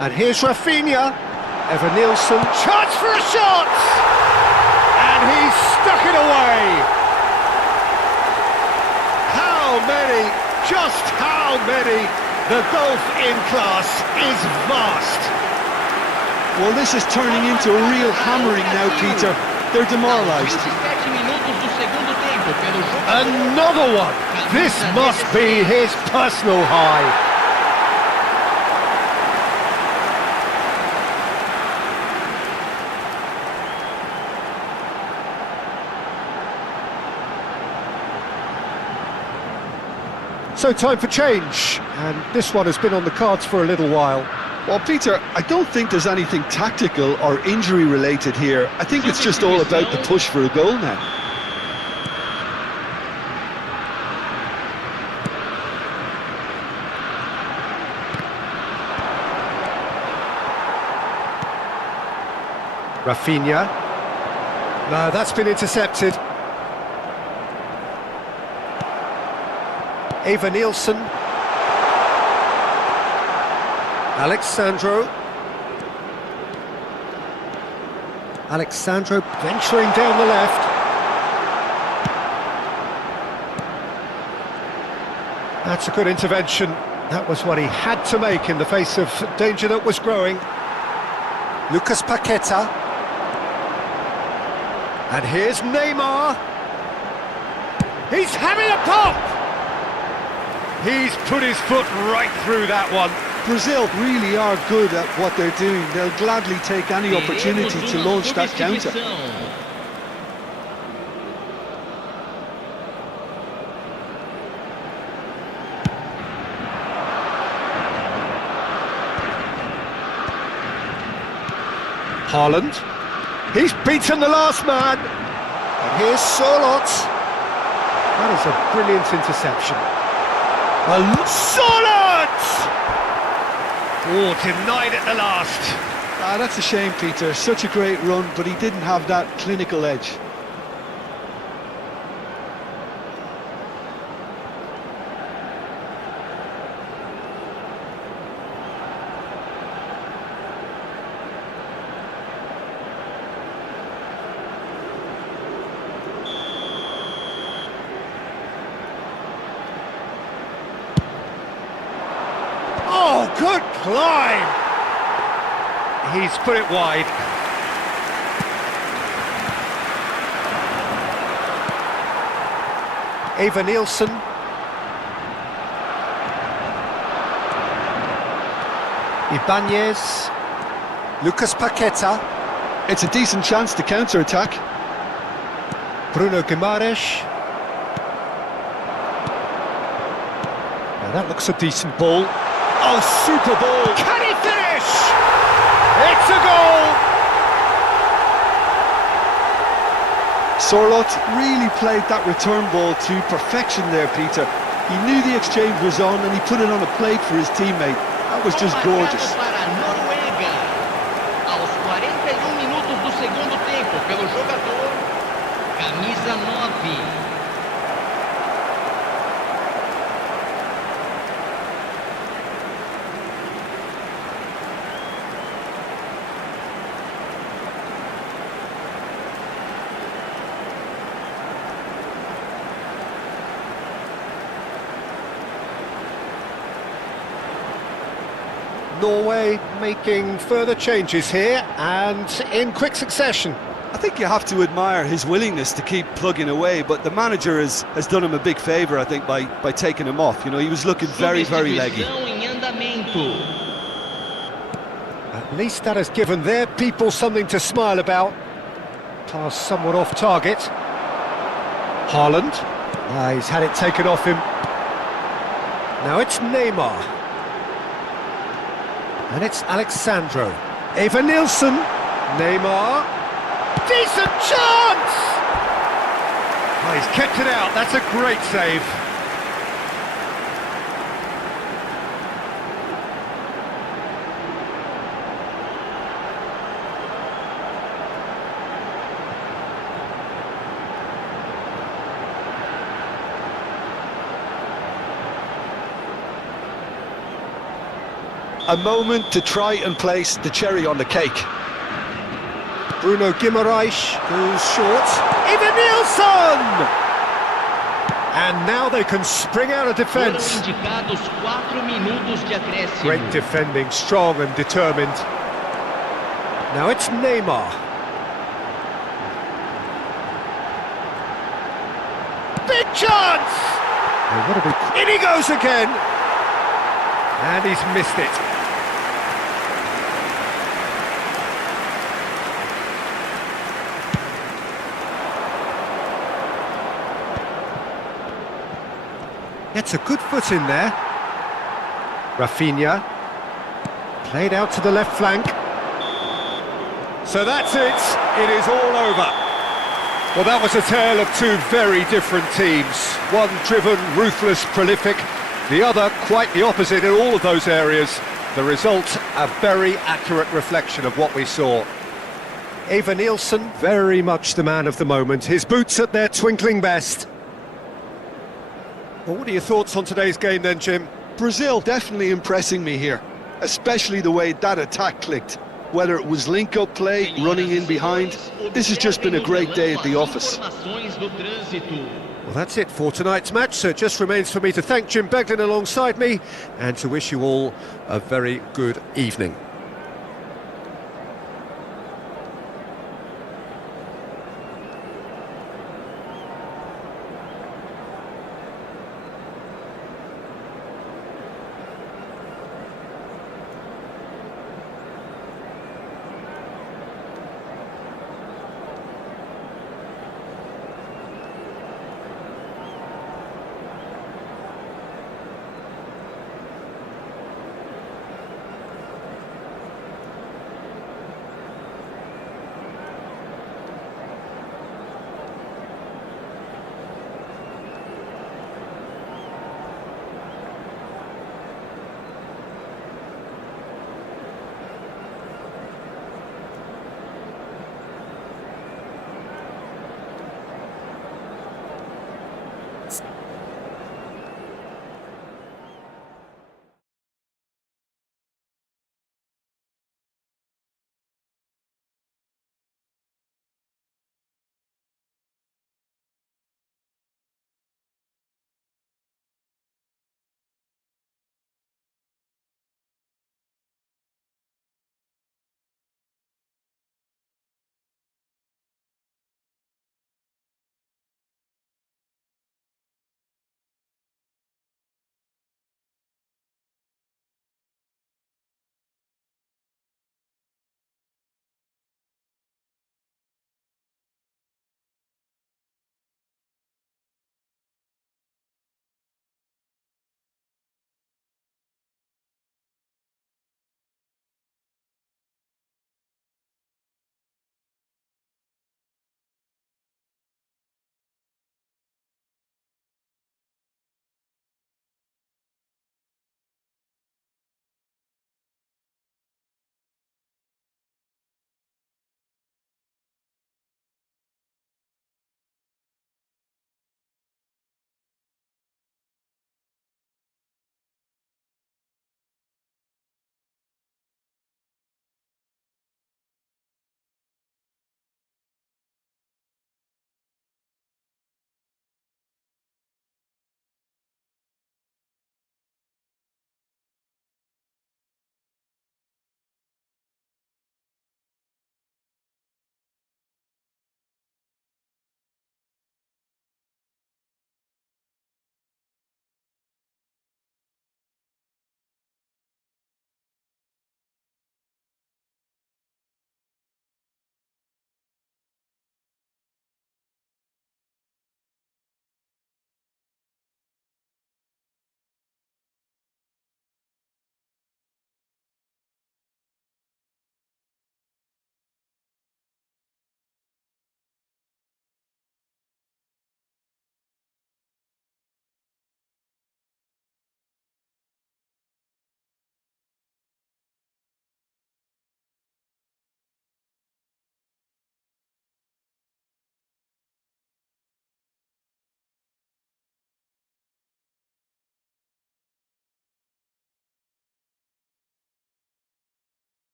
And here's Rafinha. Eva Nielsen. Chance for a shot! And he's stuck it away. How many? Just how many? The gulf in class is vast. Well, this is turning into a real hammering now, Peter. They're demoralised. Another one! This must be his personal high. So time for change, and this one has been on the cards for a little while. Well, Peter, I don't think there's anything tactical or injury-related here. I think it's just all about the push for a goal now. Rafinha. No, that's been intercepted. Eva Nielsen. Alexandro. Alexandro venturing down the left. That's a good intervention. That was what he had to make in the face of danger that was growing. Lucas Paqueta. And here's Neymar. He's having a pop! He's put his foot right through that one. Brazil really are good at what they're doing. They'll gladly take any opportunity to launch that counter. Haaland. He's beaten the last man. And here's Sorlot. That is a brilliant interception. Sorlot! Oh, denied at the last. That's a shame, Peter. Such a great run, but he didn't have that clinical edge. Oh, good climb! He's put it wide. Eva Nielsen. Ibanez. Lucas Paqueta. It's a decent chance to counter-attack. Bruno Guimaraes. Now that looks a decent ball. Oh, super ball! Can he finish? It's a goal! Sorlot really played that return ball to perfection there, Peter. He knew the exchange was on and he put it on a plate for his teammate. That was just gorgeous. Para a Noruega, aos 41 minutos do segundo tempo, pelo jogador, camisa 9. Norway making further changes here, and in quick succession. I think you have to admire his willingness to keep plugging away, but the manager has done him a big favour, I think, by taking him off. You know, he was looking very, very leggy. At least that has given their people something to smile about. Pass somewhat off target. Haaland. He's had it taken off him. Now it's Neymar. And it's Alexandro. Eva Nielsen. Neymar. Decent chance! Oh, he's kept it out. That's a great save. A moment to try and place the cherry on the cake. Bruno Guimaraes goes short. Eva Nielsen! And now they can spring out of defence. Great defending, strong and determined. Now it's Neymar. Big chance! In he goes again! And he's missed it. Gets a good foot in there. Rafinha. Played out to the left flank. So that's it. It is all over. Well, that was a tale of two very different teams. One driven, ruthless, prolific. The other quite the opposite in all of those areas. The result, a very accurate reflection of what we saw. Eva Nielsen, very much the man of the moment. His boots at their twinkling best. Well, what are your thoughts on today's game then, Jim? Brazil definitely impressing me here, especially the way that attack clicked. Whether it was link-up play, running in behind, this has just been a great day at the office. Well, that's it for tonight's match, so it just remains for me to thank Jim Beglin alongside me and to wish you all a very good evening.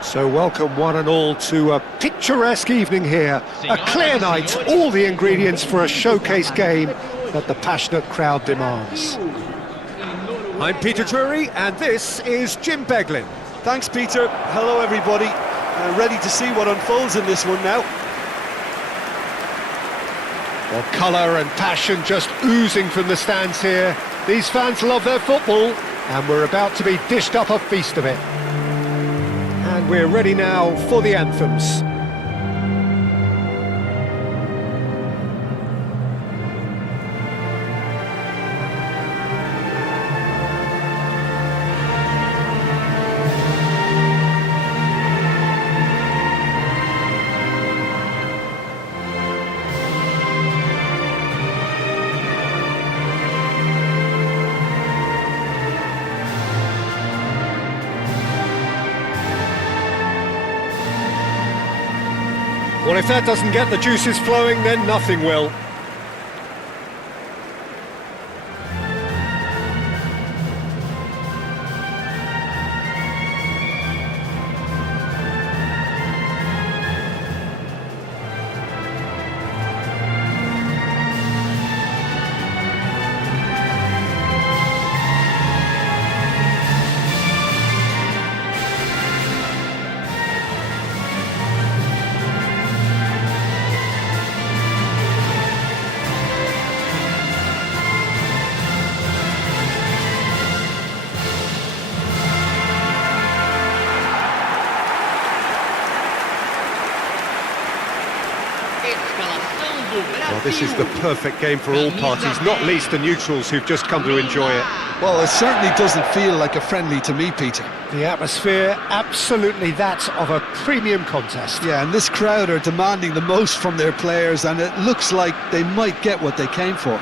So welcome one and all to a picturesque evening here. A clear night, all the ingredients for a showcase game that the passionate crowd demands. I'm Peter Drury and this is Jim Beglin. Thanks, Peter. Hello, everybody. Ready to see what unfolds in this one now. Well, colour and passion just oozing from the stands here. These fans love their football and we're about to be dished up a feast of it. And we're ready now for the anthems. Well, if that doesn't get the juices flowing, then nothing will. Well, this is the perfect game for all parties, not least the neutrals who've just come to enjoy it. Well, it certainly doesn't feel like a friendly to me, Peter. The atmosphere, absolutely that of a premium contest. Yeah, and this crowd are demanding the most from their players, and it looks like they might get what they came for.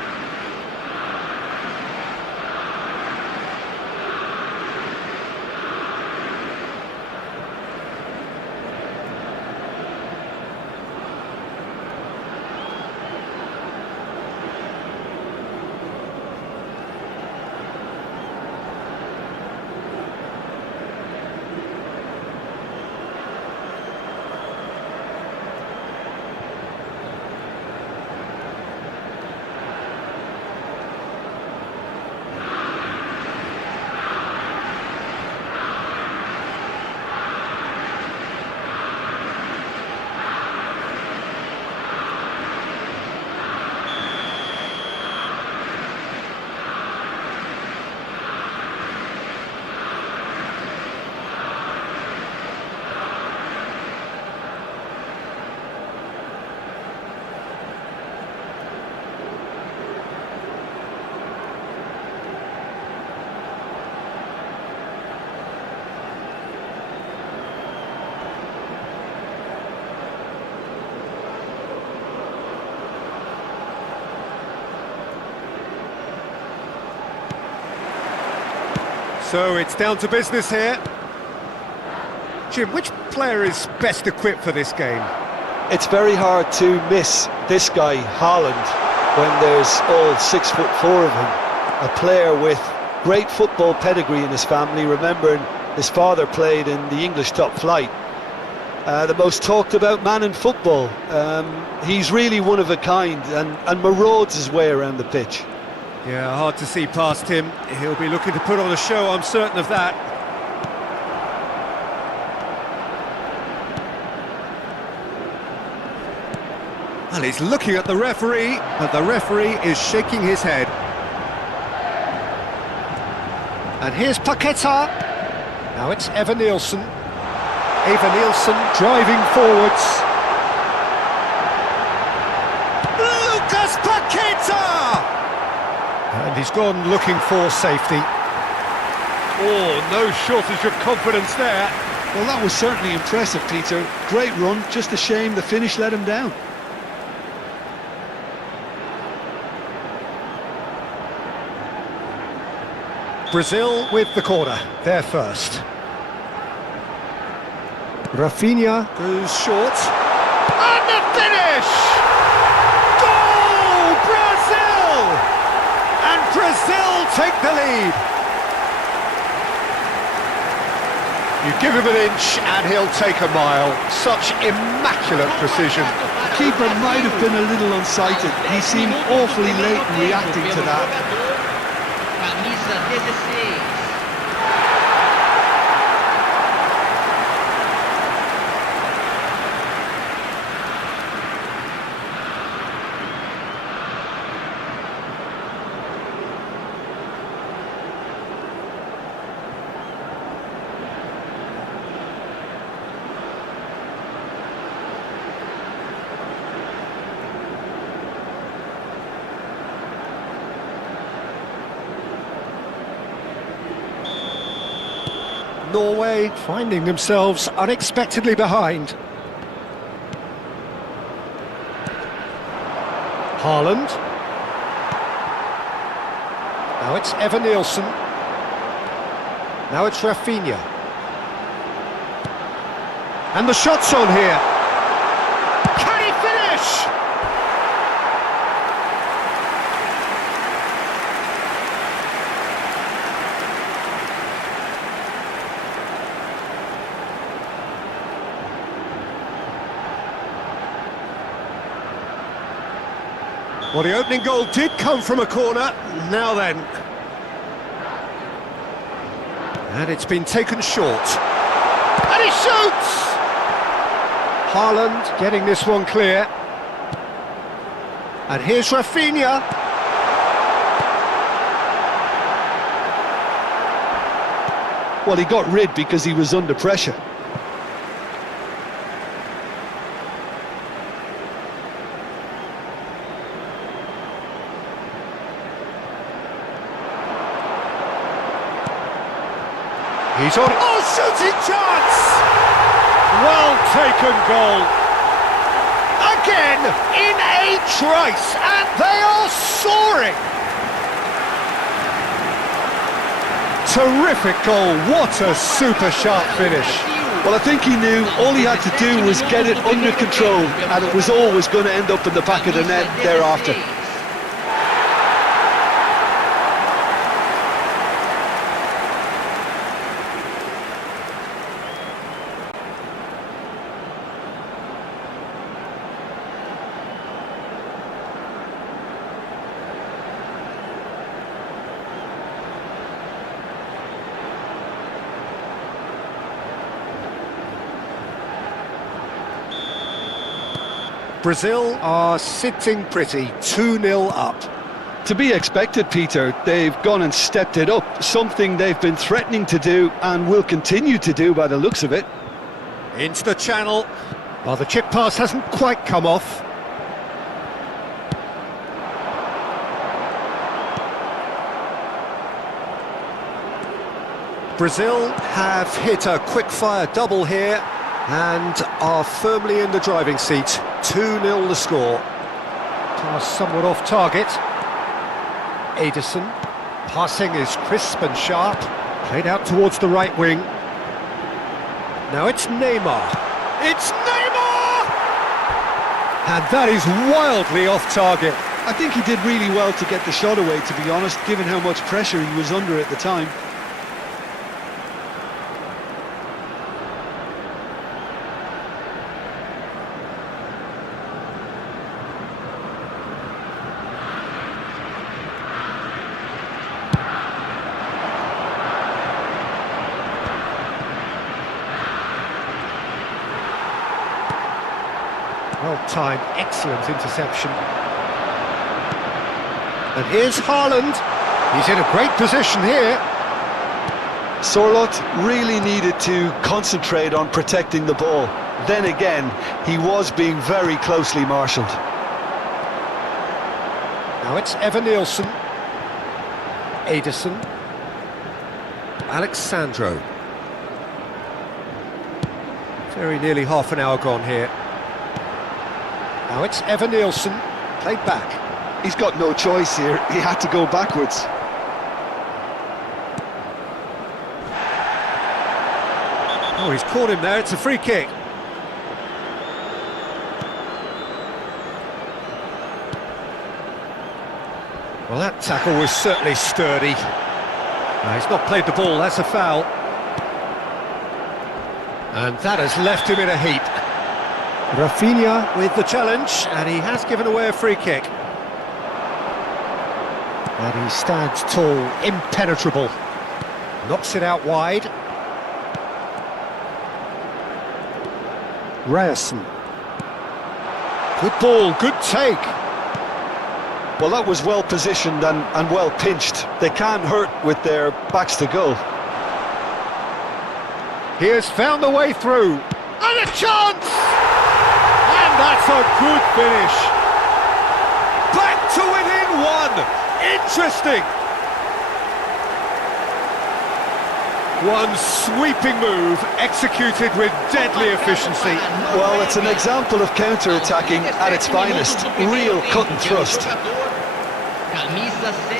So it's down to business here. Jim, which player is best equipped for this game? It's very hard to miss this guy, Haaland, when there's all 6'4" of him. A player with great football pedigree in his family, remembering his father played in the English top flight. The most talked about man in football. He's really one of a kind and marauds his way around the pitch. Yeah, hard to see past him. He'll be looking to put on a show, I'm certain of that. And he's looking at the referee, but the referee is shaking his head. And here's Paqueta. Now it's Eva Nielsen. Eva Nielsen driving forwards. Lucas Paqueta! And he's gone looking for safety. Oh, no shortage of confidence there. Well, that was certainly impressive, Peter. Great run, just a shame the finish let him down. Brazil with the corner, they're first. Rafinha goes short. And the finish! Goal! Brazil! And Brazil take the lead. You give him an inch and he'll take a mile. Such immaculate precision. Keeper might have been a little unsighted. He seemed awfully late in reacting to that. Camisa 16. Norway finding themselves unexpectedly behind. Haaland. Now it's Evan Nielsen. Now it's Rafinha. And the shot's on here. Can he finish? Well, the opening goal did come from a corner. Now then. And it's been taken short. And he shoots! Haaland getting this one clear. And here's Rafinha. Well, he got rid because he was under pressure. He's on. Oh, shooting chance! Well taken goal. Again in a trice, and they are soaring. Terrific goal. What a super sharp finish. Well, I think he knew all he had to do was get it under control, and it was always going to end up in the back of the net thereafter. Brazil are sitting pretty, 2-0 up. To be expected, Peter. They've gone and stepped it up, something they've been threatening to do and will continue to do by the looks of it. Into the channel. Well, the chip pass hasn't quite come off. Brazil have hit a quick-fire double here and are firmly in the driving seat. 2-0 the score. Pass somewhat off target. Ederson. Passing is crisp and sharp. Played out towards the right wing. Now it's Neymar. It's Neymar! And that is wildly off target. I think he did really well to get the shot away, to be honest, given how much pressure he was under at the time. Well-timed, excellent interception. And here's Haaland. He's in a great position here. Sorloth really needed to concentrate on protecting the ball. Then again, he was being very closely marshalled. Now it's Evan Nielsen. Ederson. Alexandro. Very nearly half an hour gone here. Now it's Evan Nielsen, played back. He's got no choice here, he had to go backwards. Oh, he's caught him there, it's a free kick. Well, that tackle was certainly sturdy. No, he's not played the ball, that's a foul. And that has left him in a heap. Rafinha with the challenge, and he has given away a free kick. And he stands tall, impenetrable. Knocks it out wide. Ryerson. Good ball, good take. Well, that was well positioned and well pinched. They can't hurt with their backs to goal. He has found the way through. And a chance! And that's a good finish. Back to within one. Interesting. One sweeping move, executed with deadly efficiency. Well, it's an example of counter-attacking at its finest. Real cut and thrust. Camisa 7.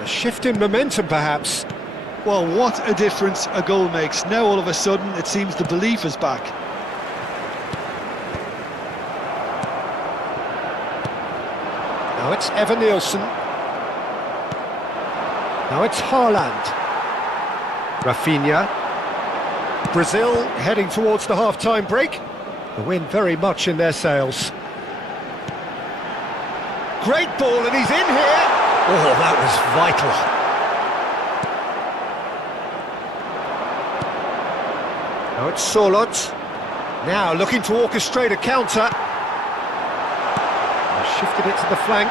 A shift in momentum, perhaps. Well, what a difference a goal makes. Now all of a sudden it seems the belief is back. Now it's Evan Nielsen. Now it's Haaland. Rafinha. Brazil heading towards the half-time break. The wind very much in their sails. Great ball, and he's in here. Oh, that was vital. Now it's Solot. Now looking to orchestrate a counter. Shifted it to the flank.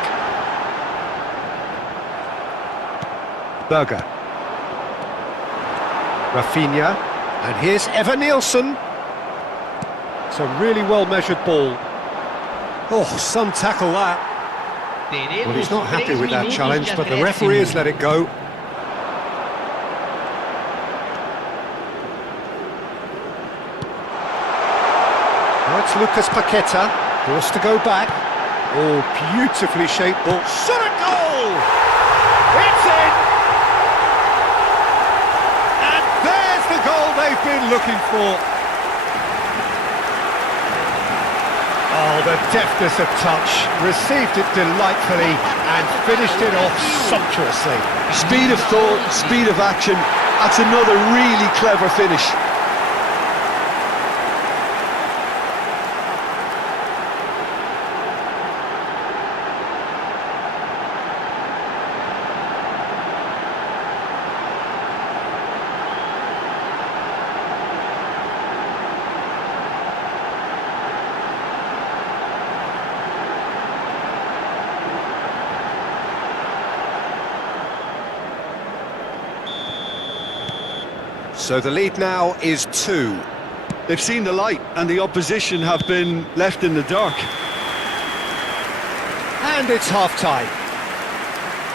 Berger. Rafinha. And here's Evan Nielsen. It's a really well-measured ball. Oh, some tackle that. Well, he's not happy with that challenge, but the referee has let it go. Now it's Lucas Paqueta, forced to go back. Oh, beautifully shaped ball. Shot a goal! It's in! And there's the goal they've been looking for. Oh, the deftness of touch, received it delightfully and finished it off sumptuously. Speed of thought, speed of action, that's another really clever finish. So the lead now is 2. They've seen the light and the opposition have been left in the dark. And it's half-time.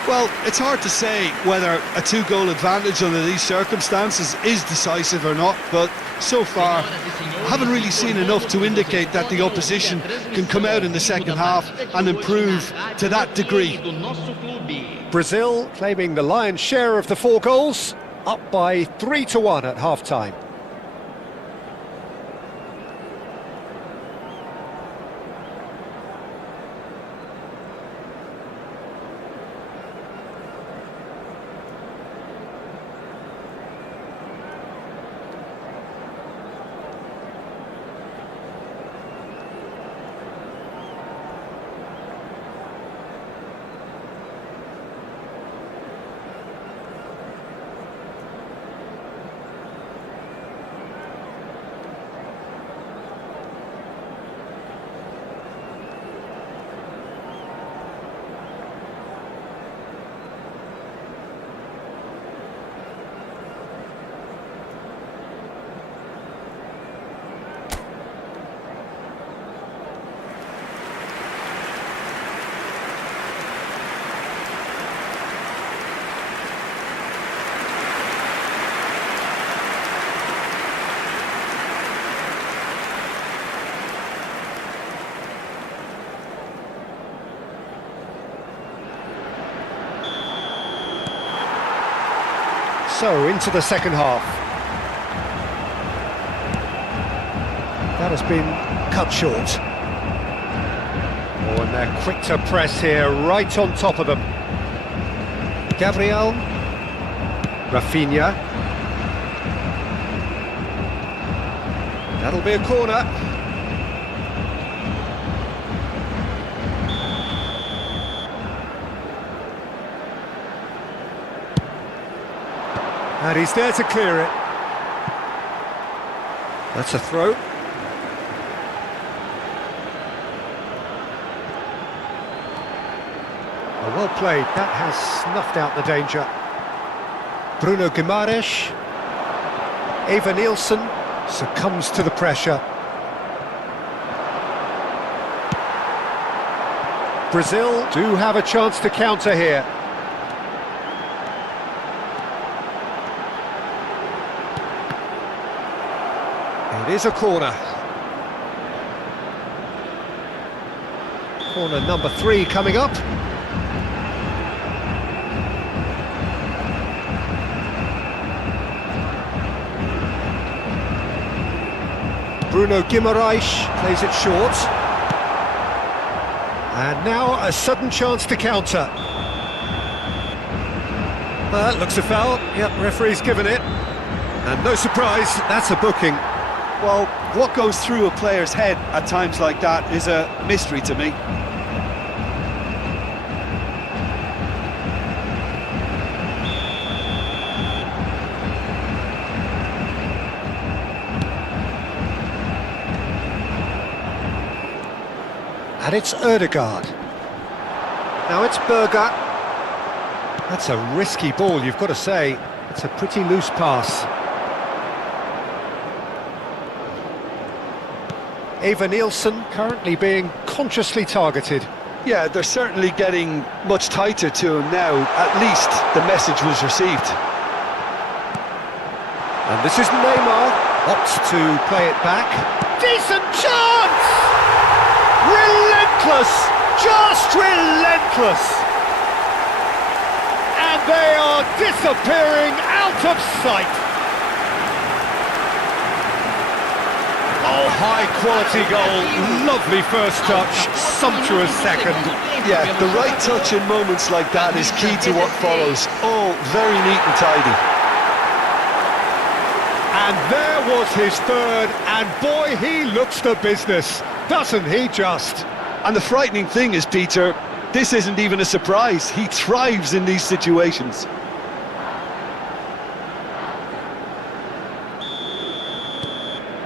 Well, it's hard to say whether a 2-goal advantage under these circumstances is decisive or not, but so far I haven't really seen enough to indicate that the opposition can come out in the second half and improve to that degree. Brazil claiming the lion's share of the 4 goals, up by 3-1 at half-time. So, into the second half. That has been cut short. Oh, and they're quick to press here, right on top of them. Gabriel. Rafinha. That'll be a corner. And he's there to clear it. That's a throw. Well played, that has snuffed out the danger. Bruno Guimaraes. Eva Nielsen succumbs to the pressure. Brazil do have a chance to counter here. It is a corner. Corner number 3 coming up. Bruno Guimaraes plays it short. And now a sudden chance to counter. That looks a foul. Yep, referee's given it. And no surprise, that's a booking. Well, what goes through a player's head at times like that is a mystery to me. And it's Ødegaard. Now it's Berger. That's a risky ball, you've got to say. It's a pretty loose pass. Eva Nielsen currently being consciously targeted. Yeah, they're certainly getting much tighter to him now. At least the message was received. And this is Neymar. Opts to play it back. Decent chance! Relentless! Just relentless! And they are disappearing out of sight. Oh, high-quality goal. Lovely first touch, sumptuous second. Yeah, the right touch in moments like that is key to what follows. Oh, very neat and tidy. And there was his third, and boy, he looks the business, doesn't he just? And the frightening thing is, Peter, this isn't even a surprise. He thrives in these situations.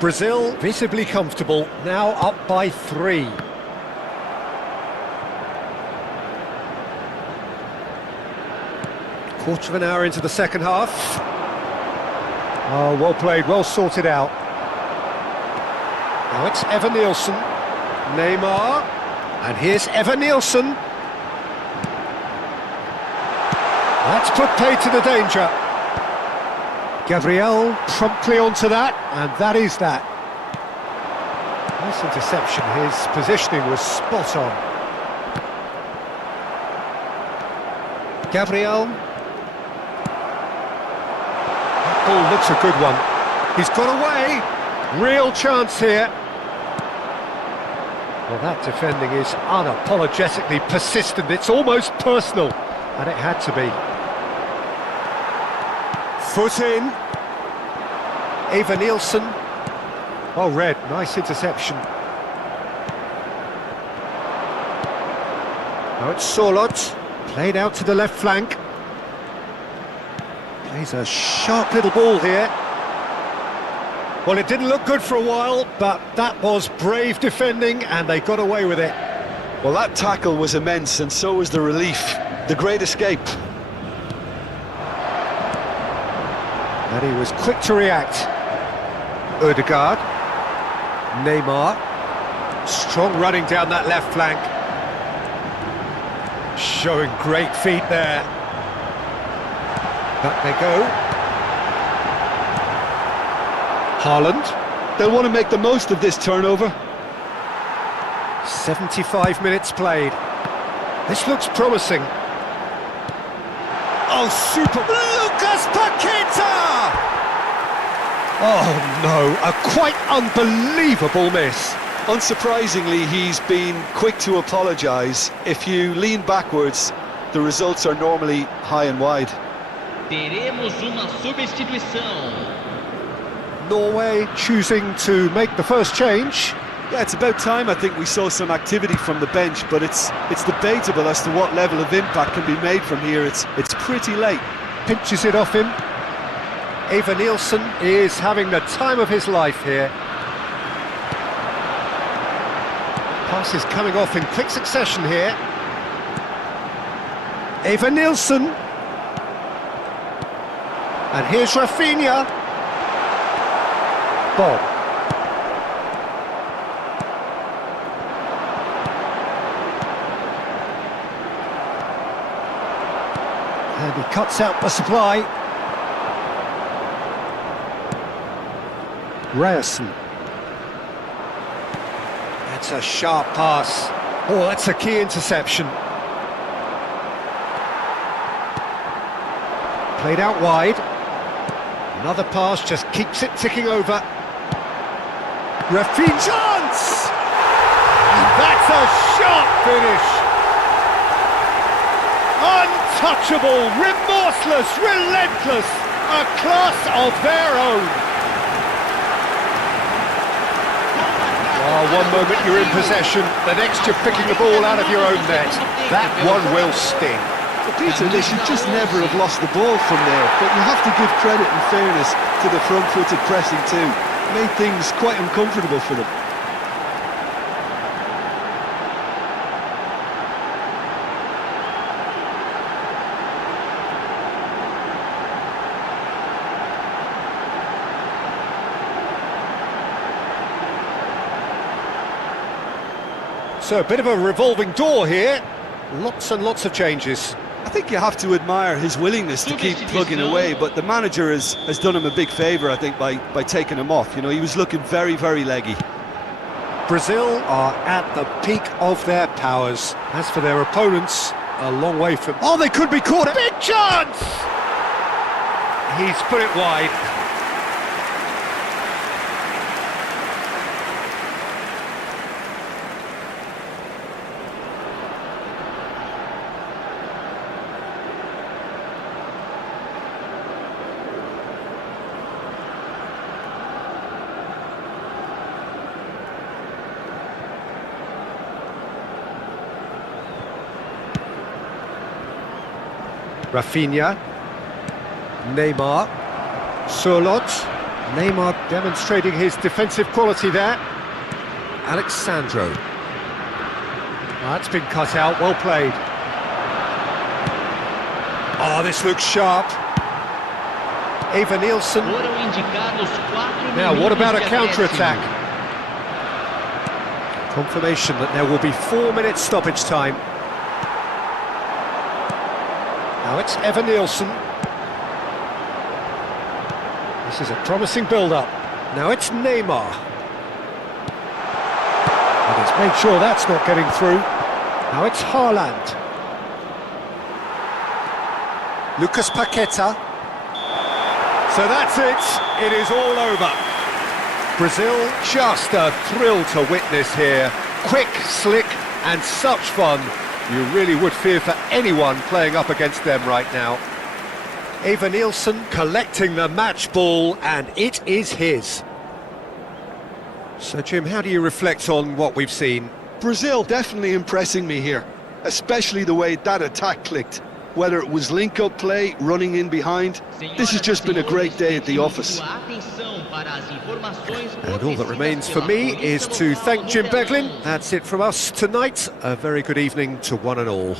Brazil visibly comfortable, now up by 3. Quarter of an hour into the second half. Oh, well played, well sorted out. Now it's Eva Nielsen. Neymar. And here's Eva Nielsen. That's put paid to the danger. Gabriel promptly onto that, and that is that. Nice interception, his positioning was spot on. Gabriel. That ball looks a good one. He's got away. Real chance here. Well, that defending is unapologetically persistent. It's almost personal, and it had to be. Foot in. Eva Nielsen. Well read, nice interception. Now it's Sorloth. Played out to the left flank. Plays a sharp little ball here. Well, it didn't look good for a while, but that was brave defending, and they got away with it. Well, that tackle was immense, and so was the relief. The great escape. And he was quick to react. Ødegaard. Neymar. Strong running down that left flank. Showing great feet there. Back they go. Haaland. They'll want to make the most of this turnover. 75 minutes played. This looks promising. Oh, super! Lucas Lucas Paqueta! Oh no, a quite unbelievable miss. Unsurprisingly, he's been quick to apologise. If you lean backwards, the results are normally high and wide. Teremos uma substituição. Norway choosing to make the first change. Yeah, it's about time I think we saw some activity from the bench, but it's debatable as to what level of impact can be made from here. It's pretty late. Pinches it off him. Eva Nielsen is having the time of his life here. Passes coming off in quick succession here. Eva Nielsen. And here's Rafinha. Bob. And he cuts out the supply. Ryerson. That's a sharp pass. Oh, that's a key interception. Played out wide. Another pass just keeps it ticking over. Rafinha chance! And that's a sharp finish. Untouchable, remorseless, relentless, a class of their own. Oh, one moment you're in possession, the next you're picking the ball out of your own net. That one will sting. But Peter, they should just never have lost the ball from there, but you have to give credit and fairness to the front-footed pressing too. Made things quite uncomfortable for them. So a bit of a revolving door here. Lots and lots of changes. I think you have to admire his willingness to keep plugging away, but the manager has done him a big favour, I think, by taking him off. You know, he was looking very, very leggy. Brazil are at the peak of their powers. As for their opponents, a long way from... Oh, they could be caught! Big chance! He's put it wide. Rafinha, Neymar, Surlot, Neymar demonstrating his defensive quality there. Alexandro. That's been cut out, well played. Oh, this looks sharp. Eva Nielsen. Now, what about a counter-attack? Confirmation that there will be 4 minutes stoppage time. Now it's Eva Nielsen. This is a promising build-up. Now it's Neymar. And he's made sure that's not getting through. Now it's Haaland. Lucas Paqueta. So that's it. It is all over. Brazil, just a thrill to witness here. Quick, slick, and such fun. You really would fear for anyone playing up against them right now. Eva Nielsen collecting the match ball, and it is his. So, Jim, how do you reflect on what we've seen? Brazil definitely impressing me here, especially the way that attack clicked. Whether it was link-up play, running in behind, this has just been a great day at the office. And all that remains for me is to thank Jim Beglin. That's it from us tonight. A very good evening to one and all.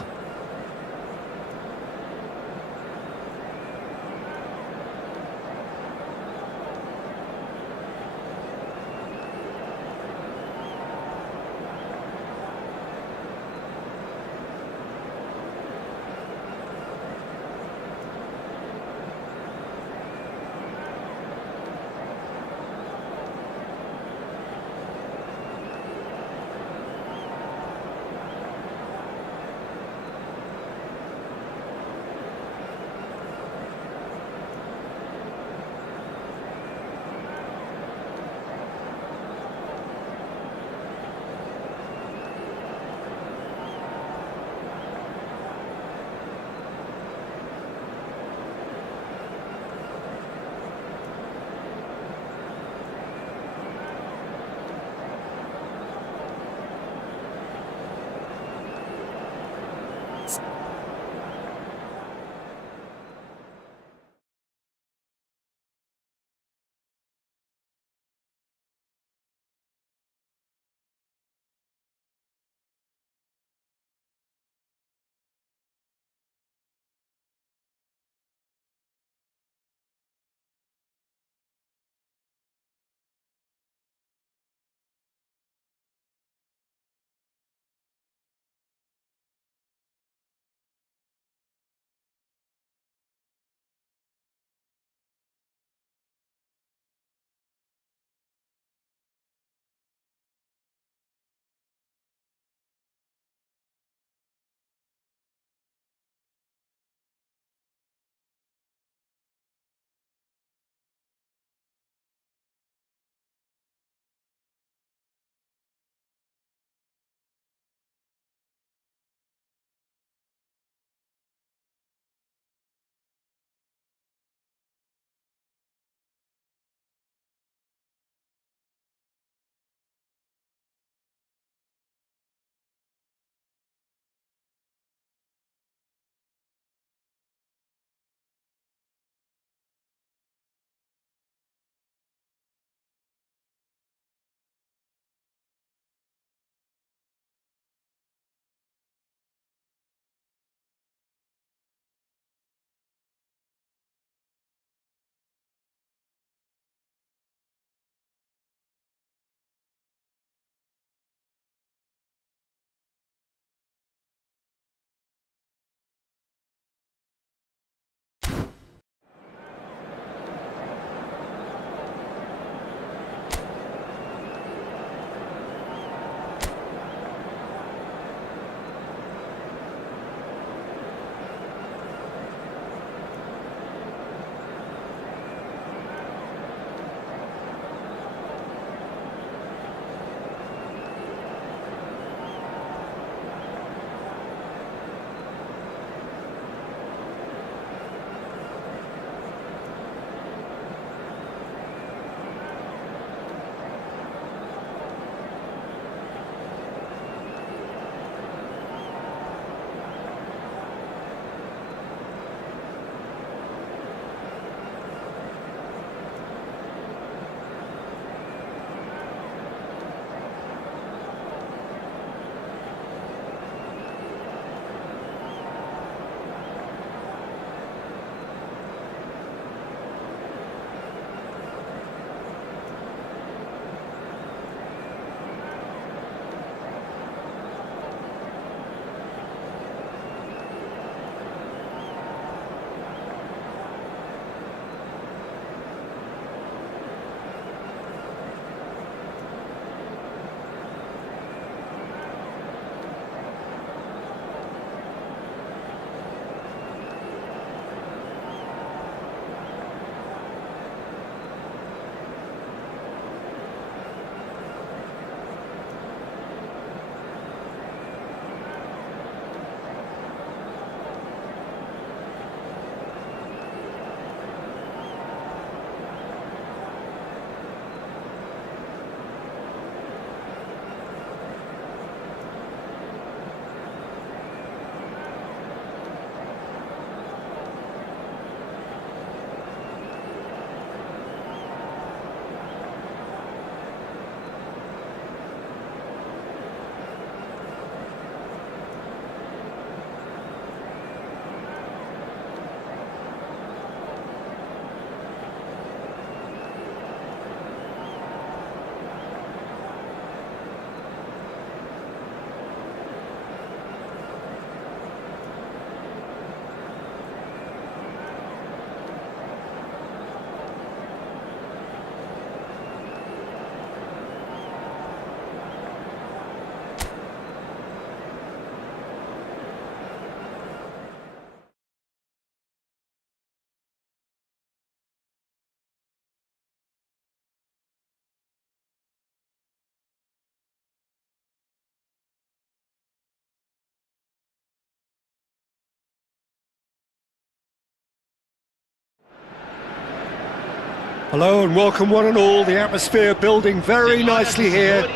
Hello and welcome one and all, the atmosphere building very nicely here.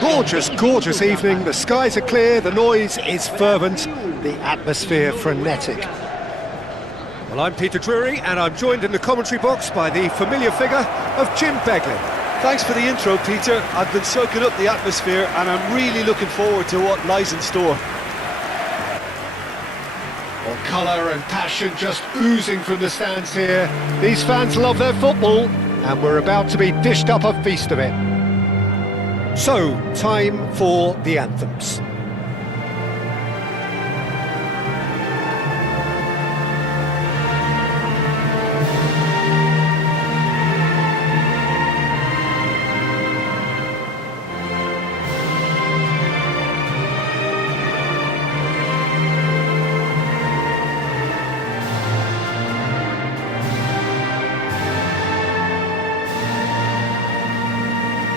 Gorgeous, gorgeous evening, the skies are clear, the noise is fervent, the atmosphere frenetic. Well, I'm Peter Drury and I'm joined in the commentary box by the familiar figure of Jim Beglin. Thanks for the intro, Peter. I've been soaking up the atmosphere and I'm really looking forward to what lies in store. Well, colour and passion just oozing from the stands here. These fans love their football, and we're about to be dished up a feast of it. So, time for the anthems.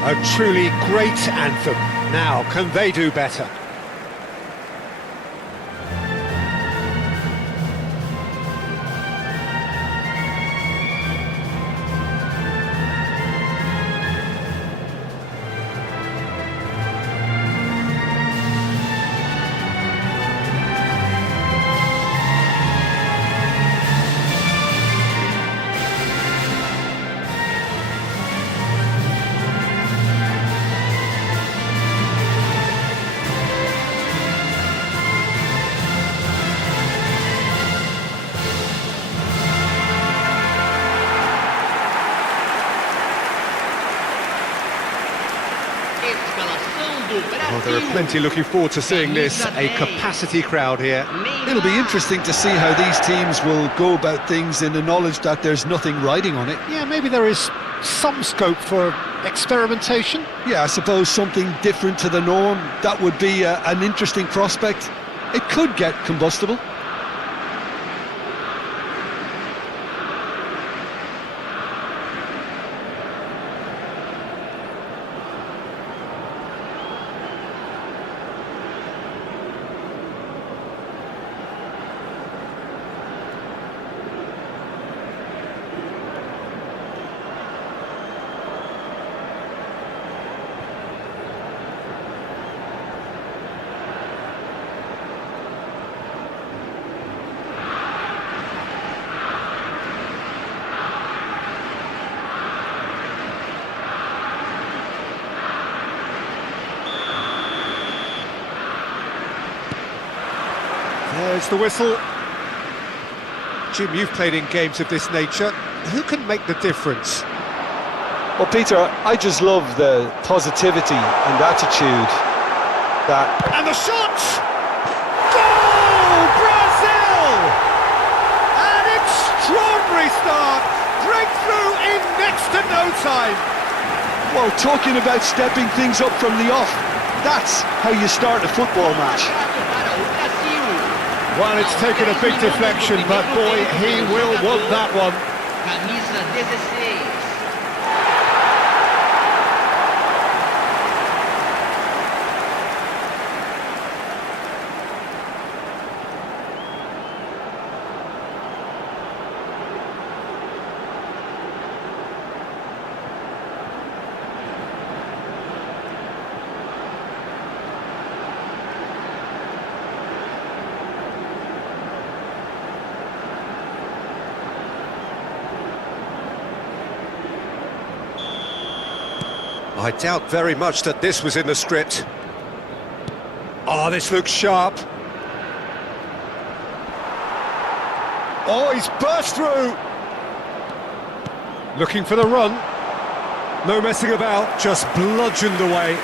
A truly great anthem. Now, can they do better? Well, there are plenty looking forward to seeing this, a capacity crowd here. It'll be interesting to see how these teams will go about things in the knowledge that there's nothing riding on it. Yeah, maybe there is some scope for experimentation. Yeah, I suppose something different to the norm. That would be an interesting prospect. It could get combustible. There's the whistle. Jim, you've played in games of this nature. Who can make the difference? Well, Peter, I just love the positivity and attitude that... And the shot! Goal! Brazil! An extraordinary start! Breakthrough in next to no time! Well, talking about stepping things up from the off, that's how you start a football match. Well, it's taken a big deflection, but boy, he will want that one. Camisa 16. I doubt very much that this was in the script. Oh, this looks sharp. Oh, he's burst through. Looking for the run. No messing about, just bludgeoned away.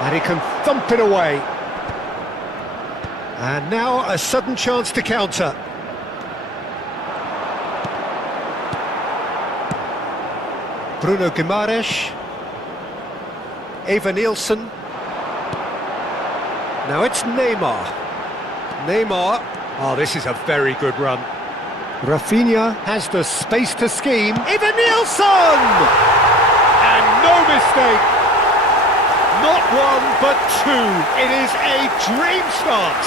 And he can thump it away. And now a sudden chance to counter. Bruno Guimaraes. Eva Nielsen. Now it's Neymar. Neymar. Oh, this is a very good run. Rafinha has the space to scheme. Even Nielsen! And no mistake. Not one, but two. It is a dream start.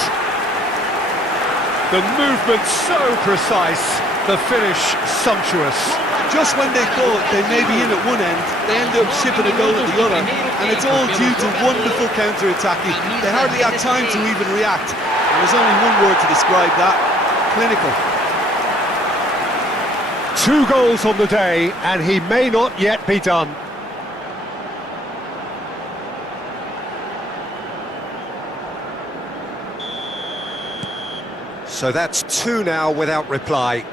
The movement so precise, the finish sumptuous. Just when they thought they may be in at one end, they end up shipping a goal at the other, and it's all due to wonderful counter-attacking. They hardly had time to even react. There's only one word to describe that: clinical. 2 goals on the day, and he may not yet be done. So that's 2 now without reply.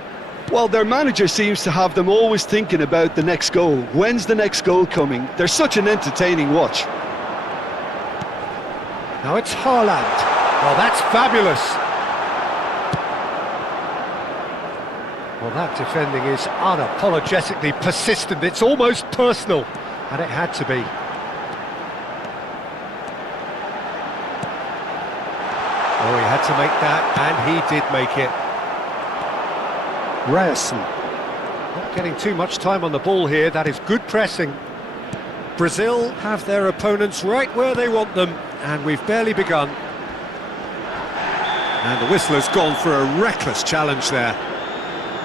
Well, their manager seems to have them always thinking about the next goal. When's the next goal coming? They're such an entertaining watch. Now it's Haaland. Well, that's fabulous. Well, that defending is unapologetically persistent. It's almost personal, and it had to be. Oh, he had to make that, and he did make it. Ryerson. Not getting too much time on the ball here. That is good pressing. Brazil have their opponents right where they want them, and we've barely begun. And the whistler's gone for a reckless challenge there.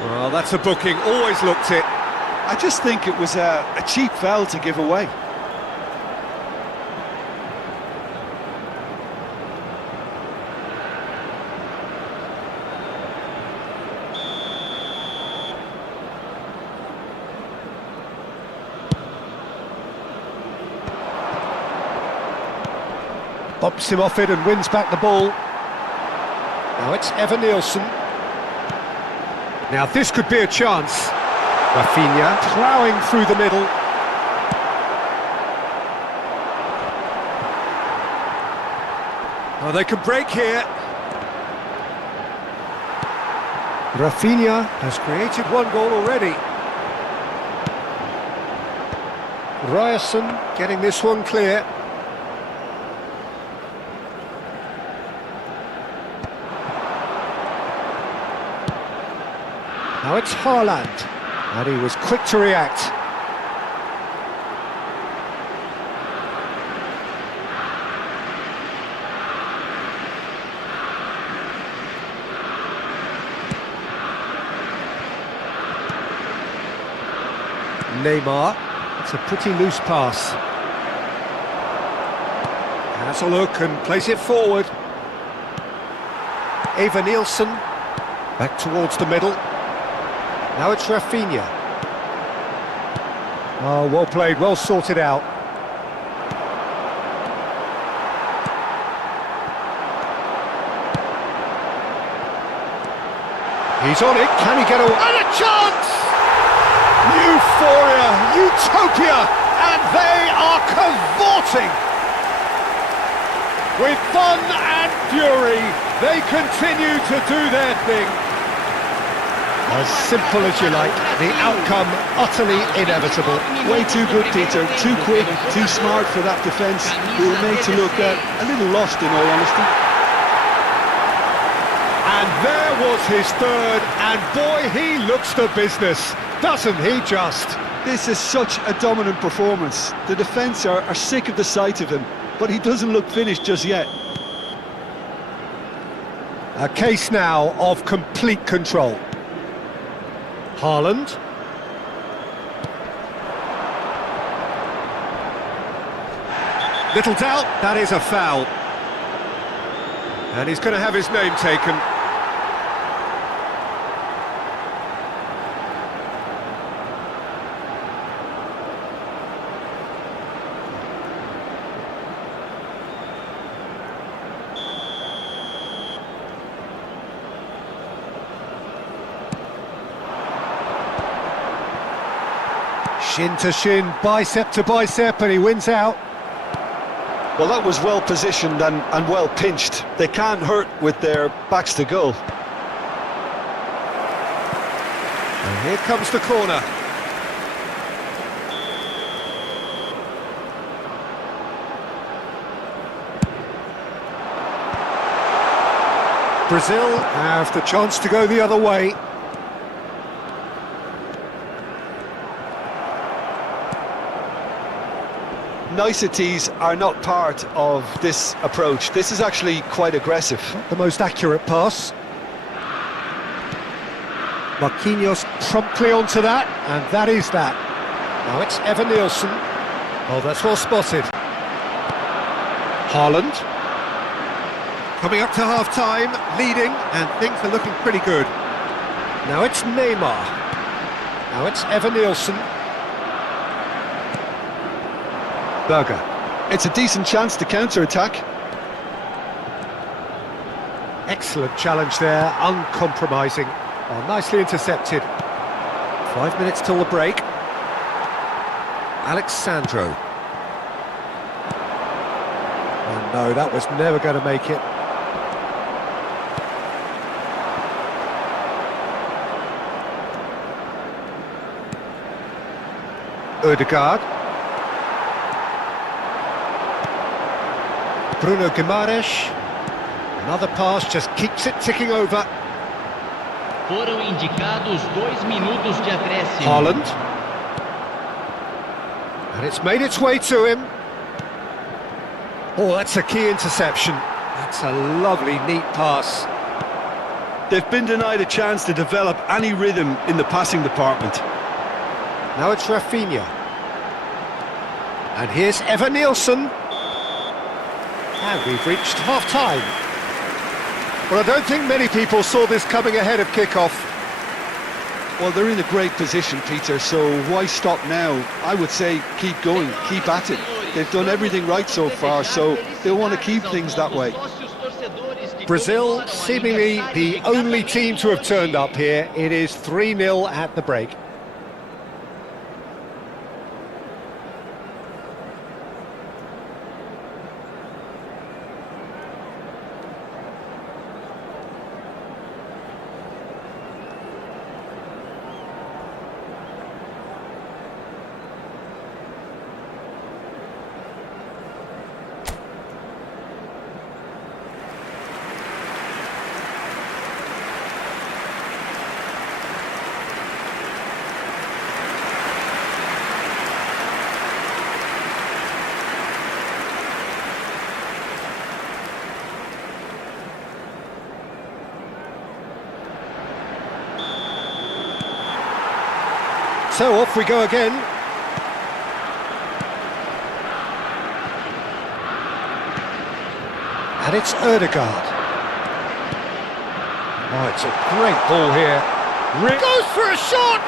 Well, that's a booking, always looked it. I just think it was a cheap foul to give away. Bumps him off it and wins back the ball. Now it's Evan Nielsen. Now this could be a chance. Rafinha ploughing through the middle. Oh, they can break here. Rafinha has created 1 goal already. Ryerson getting this one clear. Now it's Haaland, and he was quick to react. Neymar, it's a pretty loose pass. Has a look and plays it forward. Evan Nielsen, back towards the middle. Now it's Rafinha. Oh, well played, well sorted out. He's on it, can he get away? And a chance! Euphoria, utopia, and they are cavorting! With fun and fury, they continue to do their thing. As simple as you like, the outcome utterly inevitable. Way too good, Peter. Too quick, too smart for that defence. We were made to look a little lost, in all honesty. And there was his third, and boy, he looks the business, doesn't he just? This is such a dominant performance. The defence are sick of the sight of him, but he doesn't look finished just yet. A case now of complete control. Haaland. Little doubt, that is a foul. And he's going to have his name taken. Shin to shin, bicep to bicep, and he wins out. Well, that was well positioned and well pinched. They can't hurt with their backs to goal. And here comes the corner. Brazil have the chance to go the other way. niceties are not part of this approach. This is actually quite aggressive. The most accurate pass. Marquinhos promptly onto that, and that is that. Now it's Evan Nielsen. Oh, that's well spotted. Haaland. Coming up to half-time, leading, and things are looking pretty good. Now it's Neymar. Now it's Evan Nielsen. Berger. It's a decent chance to counter-attack. Excellent challenge there, uncompromising. Oh, nicely intercepted. 5 minutes till the break. Alexandro. Oh no, that was never going to make it. Ødegaard. Bruno Guimaraes. Another pass, just keeps it ticking over. Foram indicados 2 minutos de acréscimo. Haaland. And it's made its way to him. Oh, that's a key interception. That's a lovely, neat pass. They've been denied a chance to develop any rhythm in the passing department. Now it's Rafinha. And here's Evan Nielsen. And we've reached half-time. Well, I don't think many people saw this coming ahead of kick-off. Well, they're in a great position, Peter, so why stop now? I would say keep going, keep at it. They've done everything right so far, so they'll want to keep things that way. Brazil, seemingly the only team to have turned up here. It is 3-0 at the break. So off we go again. And it's Ødegaard. Oh, it's a great ball here. Goes for a shot!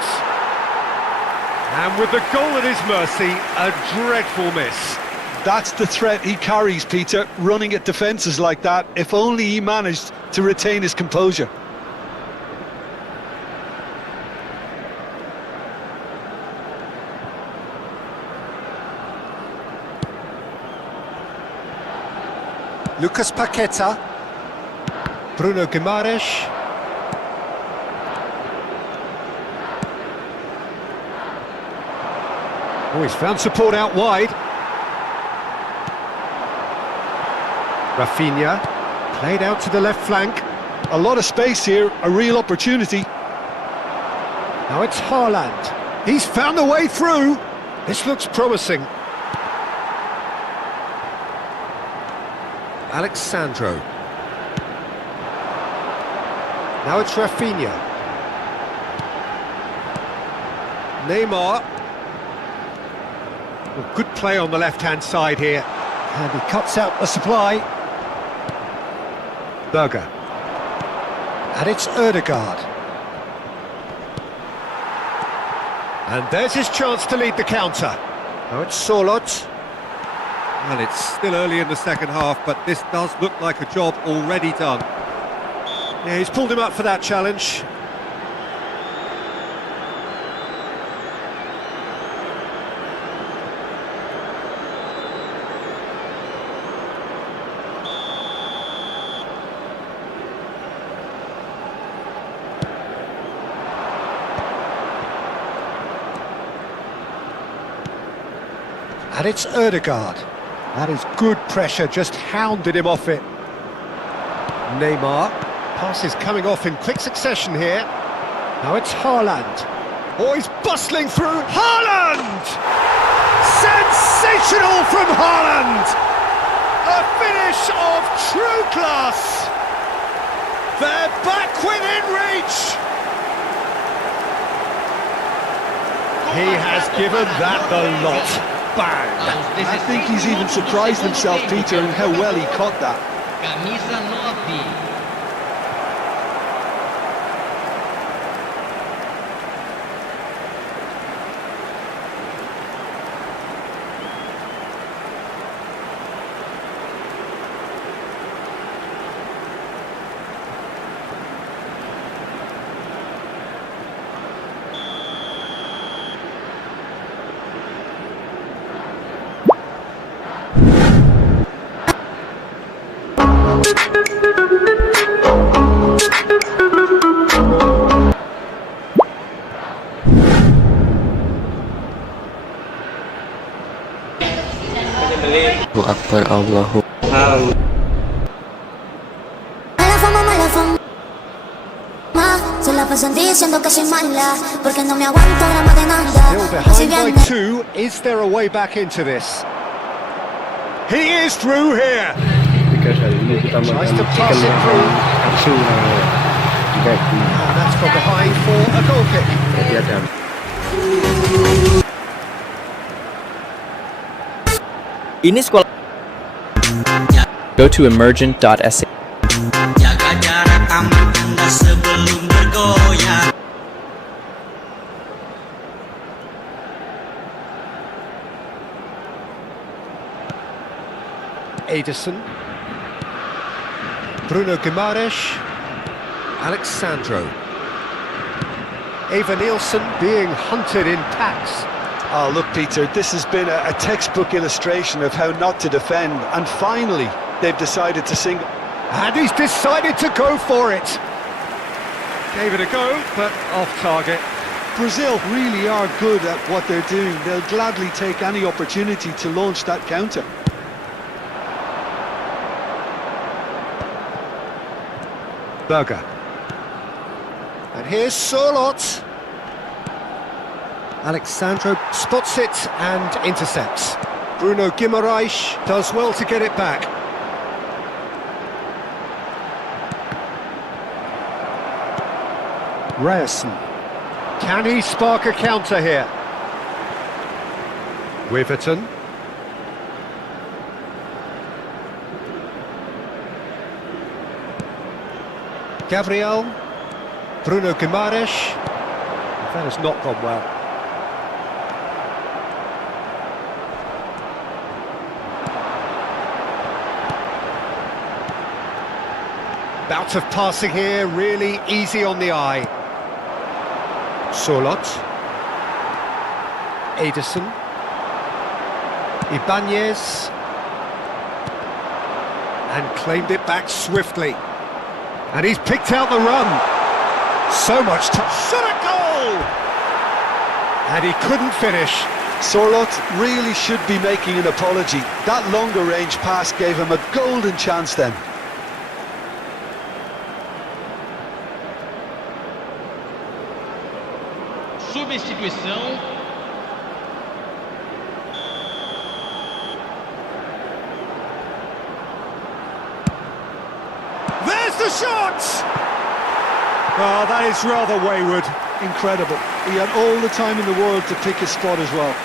And with the goal at his mercy, a dreadful miss. That's the threat he carries, Peter, running at defences like that, if only he managed to retain his composure. Lucas Paqueta. Bruno Guimaraes. Oh, he's found support out wide. Rafinha. Played out to the left flank. A lot of space here, a real opportunity. Now it's Haaland. He's found a way through. This looks promising. Alexandro. Now it's Rafinha. Neymar. Well, good play on the left-hand side here. And he cuts out the supply. Berger. And it's Ødegaard. And there's his chance to lead the counter. Now it's Sorloth. Well, it's still early in the second half, but this does look like a job already done. Yeah, he's pulled him up for that challenge. And it's Ødegaard. That is good pressure, just hounded him off it. Neymar. Pass is coming off in quick succession here. Now it's Haaland. Oh, he's bustling through. Haaland! Sensational from Haaland! A finish of true class! They're back within reach! He has given that the lot. Bang! I think he's even surprised himself, Peter, in how well he caught that. Camisa 9. Allahu Akbar, Allahu Mala fama, se la pasan diciendo que soy mala, porque no me aguanto gramo de nada. Still behind by 2, is there a way back into this? He is through here! Tries to pass it through. And that's from behind for a goal kick. Ini sekolah. Go to emergent.sa. Jaga jarak aman Anda sebelum bergoyang. Ederson, Bruno Guimaraes, Alexandro, Eva Nielsen being hunted in packs. Oh, look, Peter, this has been a textbook illustration of how not to defend, and finally they've decided to single. And he's decided to go for it. Gave it a go, but off target. Brazil really are good at what they're doing. They'll gladly take any opportunity to launch that counter. Berger. And here's Sorloth. Alexandro spots it and intercepts. Bruno Guimaraes does well to get it back. Ryerson. Can he spark a counter here? Wiverton. Gabriel, Bruno Guimaraes. That has not gone well. Bout of passing here, really easy on the eye. Sorloth. Ederson. Ibanez. And claimed it back swiftly. And he's picked out the run. So much time. Shot a goal! And he couldn't finish. Sorloth really should be making an apology. That longer range pass gave him a golden chance then. Substituição. There's the shot! Oh, that is rather wayward. Incredible. He had all the time in the world to pick his spot as well.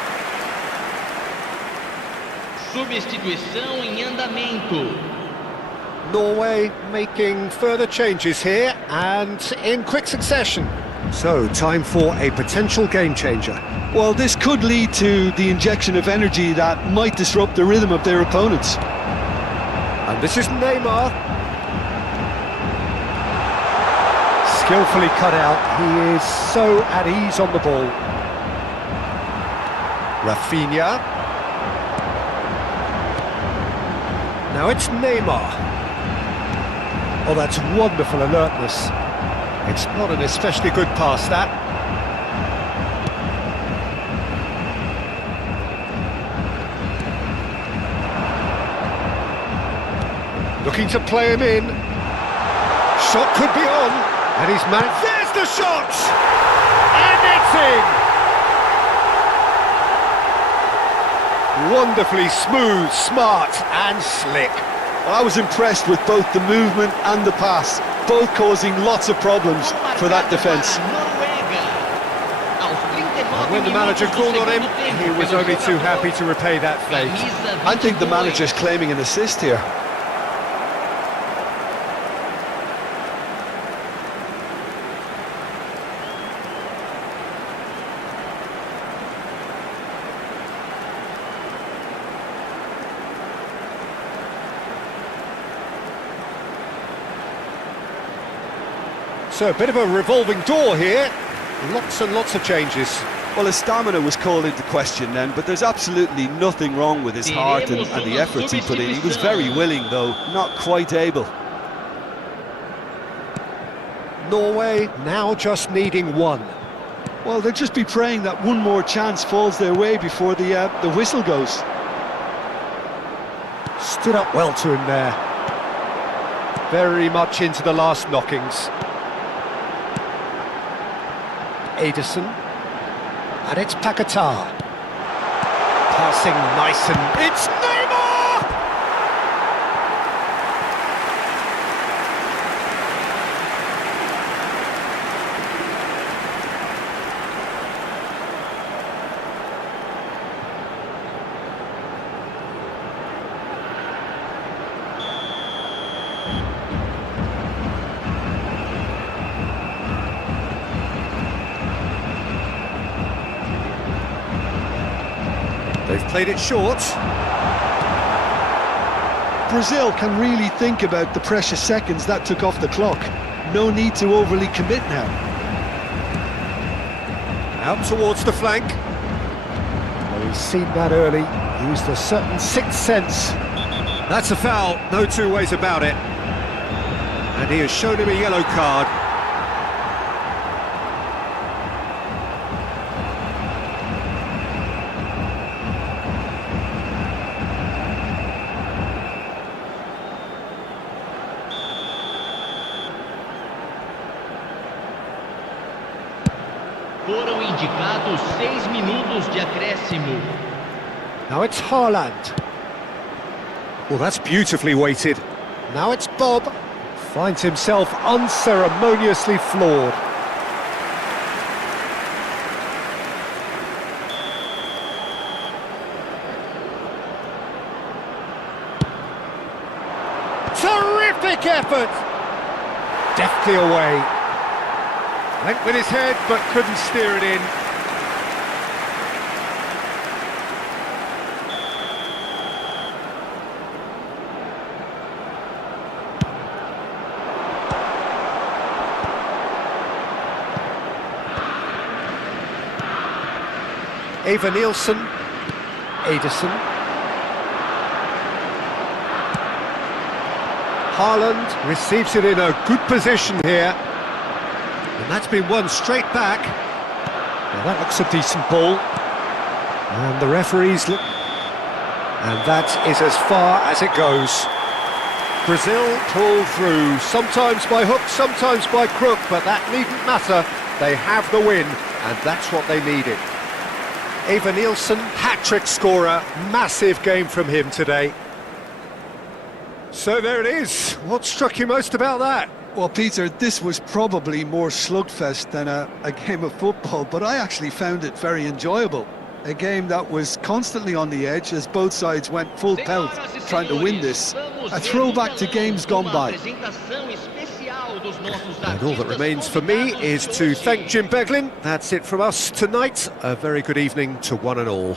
Substituição em andamento. Norway making further changes here and in quick succession. So, time for a potential game changer. Well, this could lead to the injection of energy that might disrupt the rhythm of their opponents. And this is Neymar. Skillfully cut out. He is so at ease on the ball. Rafinha. Now it's Neymar. Oh, that's wonderful alertness. It's not an especially good pass, that. Looking to play him in. Shot could be on. And he's managed. There's the shot! And it's in! Wonderfully smooth, smart and slick. Well, I was impressed with both the movement and the pass, both causing lots of problems for that defence. When the manager called on him, he was only too happy to repay that fate. I think the manager's claiming an assist here. So a bit of a revolving door here. Lots and lots of changes. Well, his stamina was called into question then, but there's absolutely nothing wrong with his heart and the efforts he put in. He was very willing, though, not quite able. Norway now just needing one. Well, they'll just be praying that one more chance falls their way before the whistle goes. Stood up well to him there. Very much into the last knockings. Ederson, and it's Paquetá. Passing nice and... It's Neymar! They've played it short. Brazil can really think about the precious seconds that took off the clock. No need to overly commit now. Out towards the flank. Well, he's seen that early, used a certain sixth sense. That's a foul, no two ways about it. And he has shown him a yellow card. Foram indicados 6 minutos de acréscimo. Now it's Haaland. Well, that's beautifully weighted. Now it's Bob. Finds himself unceremoniously floored. Terrific effort! Deftly away. Went with his head, but couldn't steer it in. Eva Nielsen, Ederson. Haaland receives it in a good position here. And that's been won straight back. Now that looks a decent ball. And the referees look... And that is as far as it goes. Brazil pull through, sometimes by hook, sometimes by crook, but that needn't matter. They have the win, and that's what they needed. Eva Nielsen, hat-trick scorer, massive game from him today. So there it is. What struck you most about that? Well, Peter, this was probably more slugfest than a game of football, but I actually found it very enjoyable. A game that was constantly on the edge as both sides went full pelt trying to win this. A throwback to games gone by. And all that remains for me is to thank Jim Beglin. That's it from us tonight. A very good evening to one and all.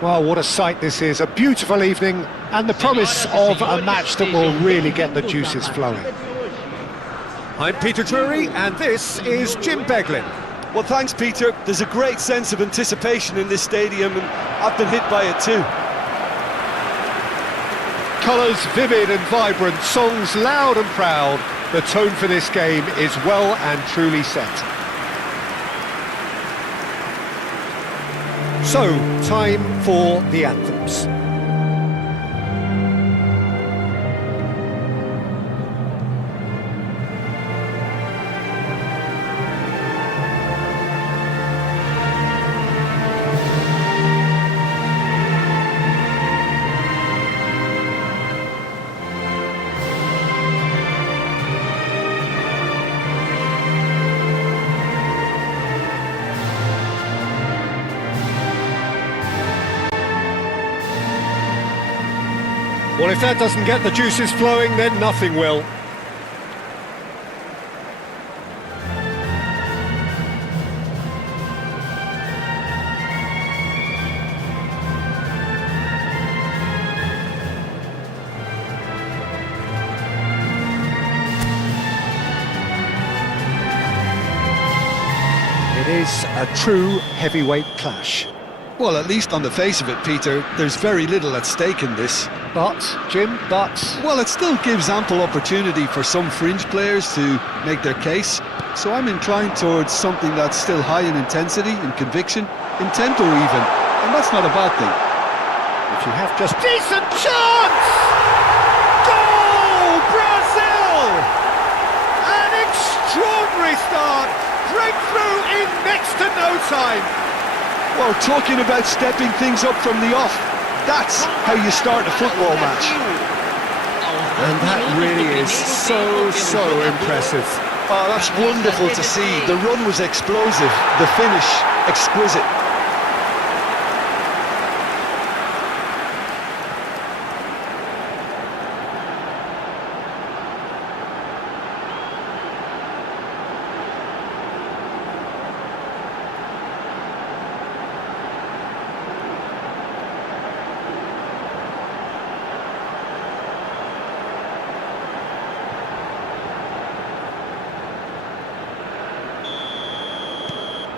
Well, what a sight this is, a beautiful evening, and the promise of a match that will really get the juices flowing. I'm Peter Drury, and this is Jim Beglin. Well, thanks, Peter. There's a great sense of anticipation in this stadium, and I've been hit by it too. Colours vivid and vibrant, songs loud and proud. The tone for this game is well and truly set. So, time for the anthems. Well, if that doesn't get the juices flowing, then nothing will. It is a true heavyweight clash. Well, at least on the face of it, Peter, there's very little at stake in this. But, Jim, Well, it still gives ample opportunity for some fringe players to make their case. So I'm inclined towards something that's still high in intensity, in conviction, in tempo even. And that's not a bad thing. if you have just... Decent chance! Goal! Brazil! An extraordinary start! Breakthrough in next to no time! Well, talking about stepping things up from the off, that's how you start a football match. And that really is so impressive. Oh, that's wonderful to see. The run was explosive, the finish exquisite.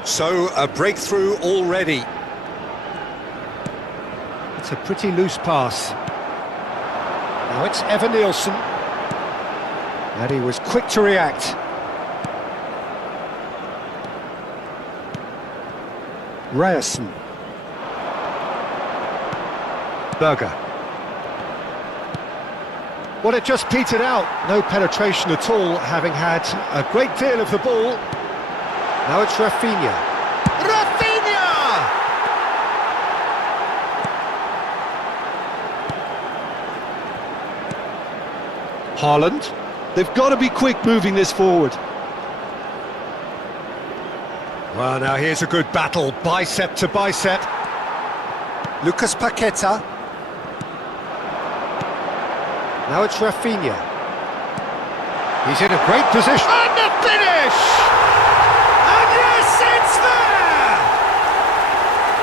So, a breakthrough already. It's a pretty loose pass. Now it's Evan Nielsen. And he was quick to react. Ryerson. Berger. Well, it just petered out. No penetration at all, having had a great deal of the ball. Now it's Rafinha. Rafinha! Haaland. They've got to be quick moving this forward. Well, now here's a good battle, bicep to bicep. Lucas Paqueta. Now it's Rafinha. He's in a great position. And the finish!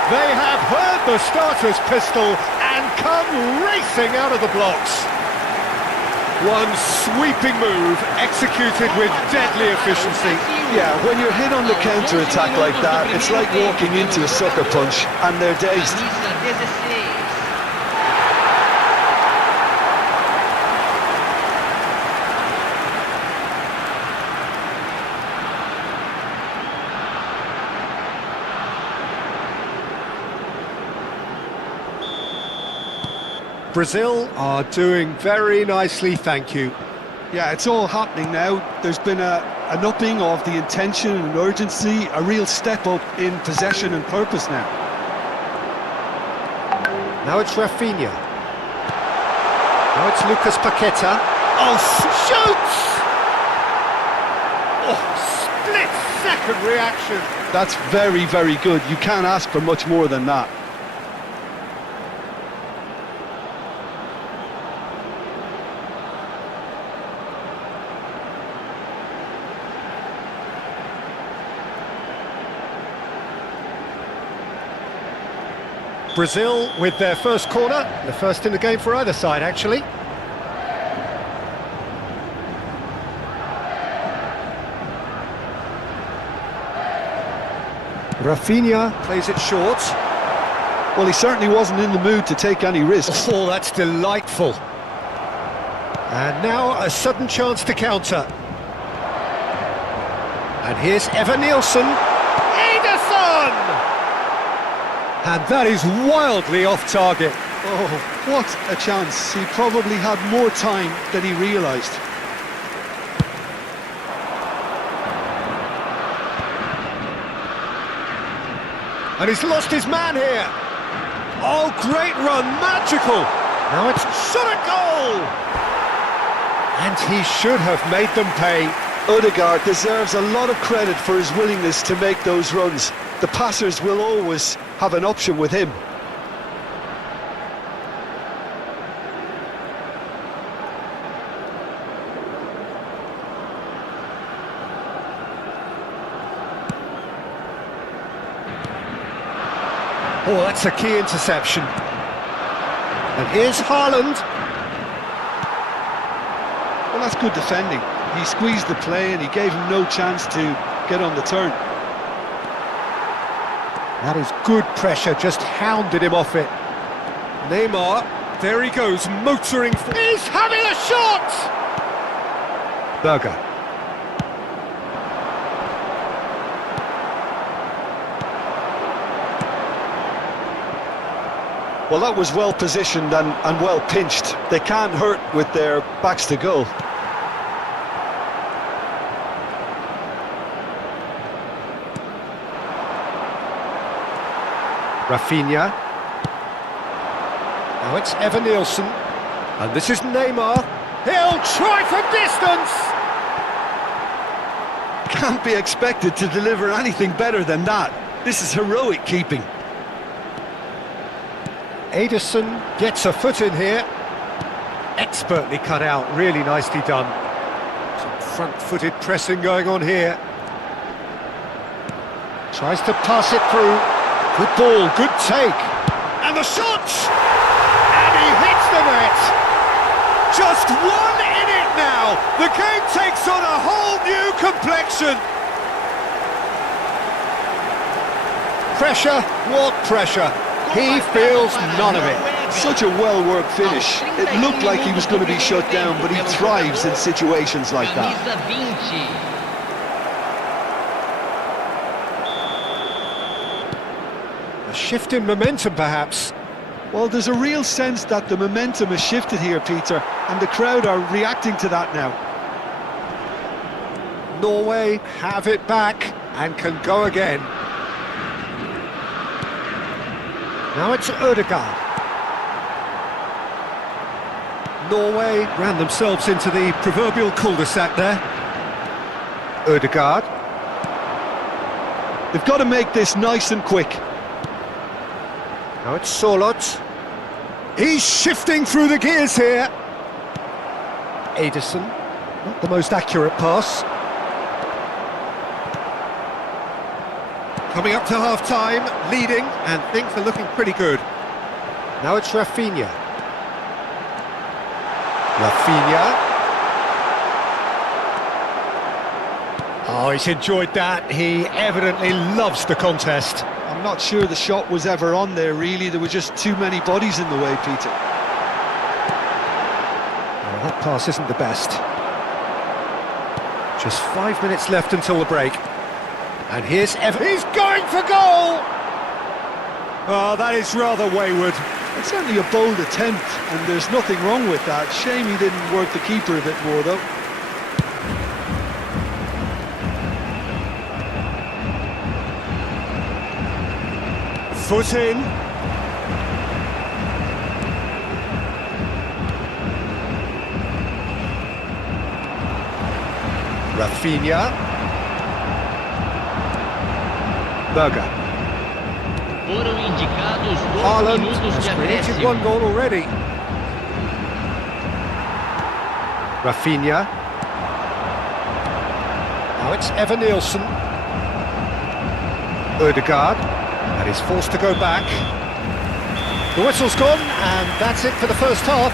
They have heard the starter's pistol and come racing out of the blocks. One sweeping move executed with deadly efficiency. Yeah, when you're hit on the counter-attack like that, it's like walking into a sucker punch and they're dazed. Brazil are doing very nicely, thank you. Yeah, it's all happening now. There's been an upping of the intention and urgency, a real step up in possession and purpose now. Now it's Rafinha. Now it's Lucas Paqueta. Oh, shoots! Oh, split-second reaction. That's very, very good. You can't ask for much more than that. Brazil with their first corner, the first in the game for either side, actually. Rafinha plays it short. Well, he certainly wasn't in the mood to take any risks. Oh, that's delightful. And now a sudden chance to counter. And here's Evan Nielsen. Ederson! And that is wildly off target. Oh, what a chance. He probably had more time than he realised. And he's lost his man here. Oh, great run, magical. Now it's shot a goal. And he should have made them pay. Odegaard deserves a lot of credit for his willingness to make those runs. The passers will always have an option with him. Oh, that's a key interception. And here's Haaland. Well, that's good defending. He squeezed the play and he gave him no chance to get on the turn. That is good pressure, just hounded him off it. Neymar, there he goes, motoring. He's having a shot! Berger. Well, that was well positioned and well pinched. They can't hurt with their backs to goal. Rafinha. Now it's Evan Nielsen. And this is Neymar. He'll try from distance! Can't be expected to deliver anything better than that. This is heroic keeping. Ederson gets a foot in here. Expertly cut out, really nicely done. Some front-footed pressing going on here. Tries to pass it through. Good ball, good take. And the shot! And he hits the net! Just 1 in it now! The game takes on a whole new complexion! Pressure, what pressure? He feels none of it. Such a well-worked finish. It looked like he was going to be shut down, but he thrives in situations like that. A shift in momentum, perhaps. Well, there's a real sense that the momentum has shifted here, Peter, and the crowd are reacting to that now. Norway have it back and can go again. Now it's Odegaard. Norway ran themselves into the proverbial cul-de-sac there. Odegaard. They've got to make this nice and quick. Now it's Solot. He's shifting through the gears here. Ederson. Not the most accurate pass. Coming up to half-time, leading, and things are looking pretty good. Now it's Rafinha. Oh, he's enjoyed that. He evidently loves the contest. I'm not sure the shot was ever on there, really. There were just too many bodies in the way, Peter. Oh, that pass isn't the best. Just 5 minutes left until the break. And here's Evan. He's going for goal! Oh, that is rather wayward. It's certainly a bold attempt, and there's nothing wrong with that. Shame he didn't work the keeper a bit more, though. Foot in. Rafinha. Berger. Foram indicados 2 Haaland minutos has de created acréscimo. 1 goal already. Rafinha. Now it's Evan Nielsen. Odegaard. And he's forced to go back. The whistle's gone, and that's it for the first half.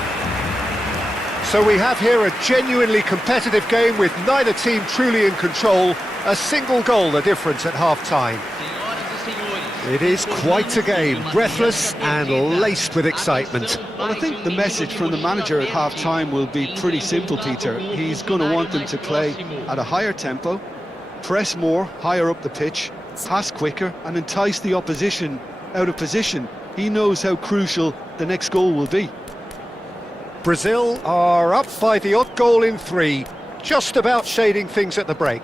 So we have here a genuinely competitive game with neither team truly in control. A single goal the difference at half-time. It is quite a game, breathless and laced with excitement. Well, I think the message from the manager at half-time will be pretty simple, Peter. He's going to want them to play at a higher tempo, press more, higher up the pitch, pass quicker and entice the opposition out of position. He knows how crucial the next goal will be. Brazil are up by the odd goal in 3, just about shading things at the break.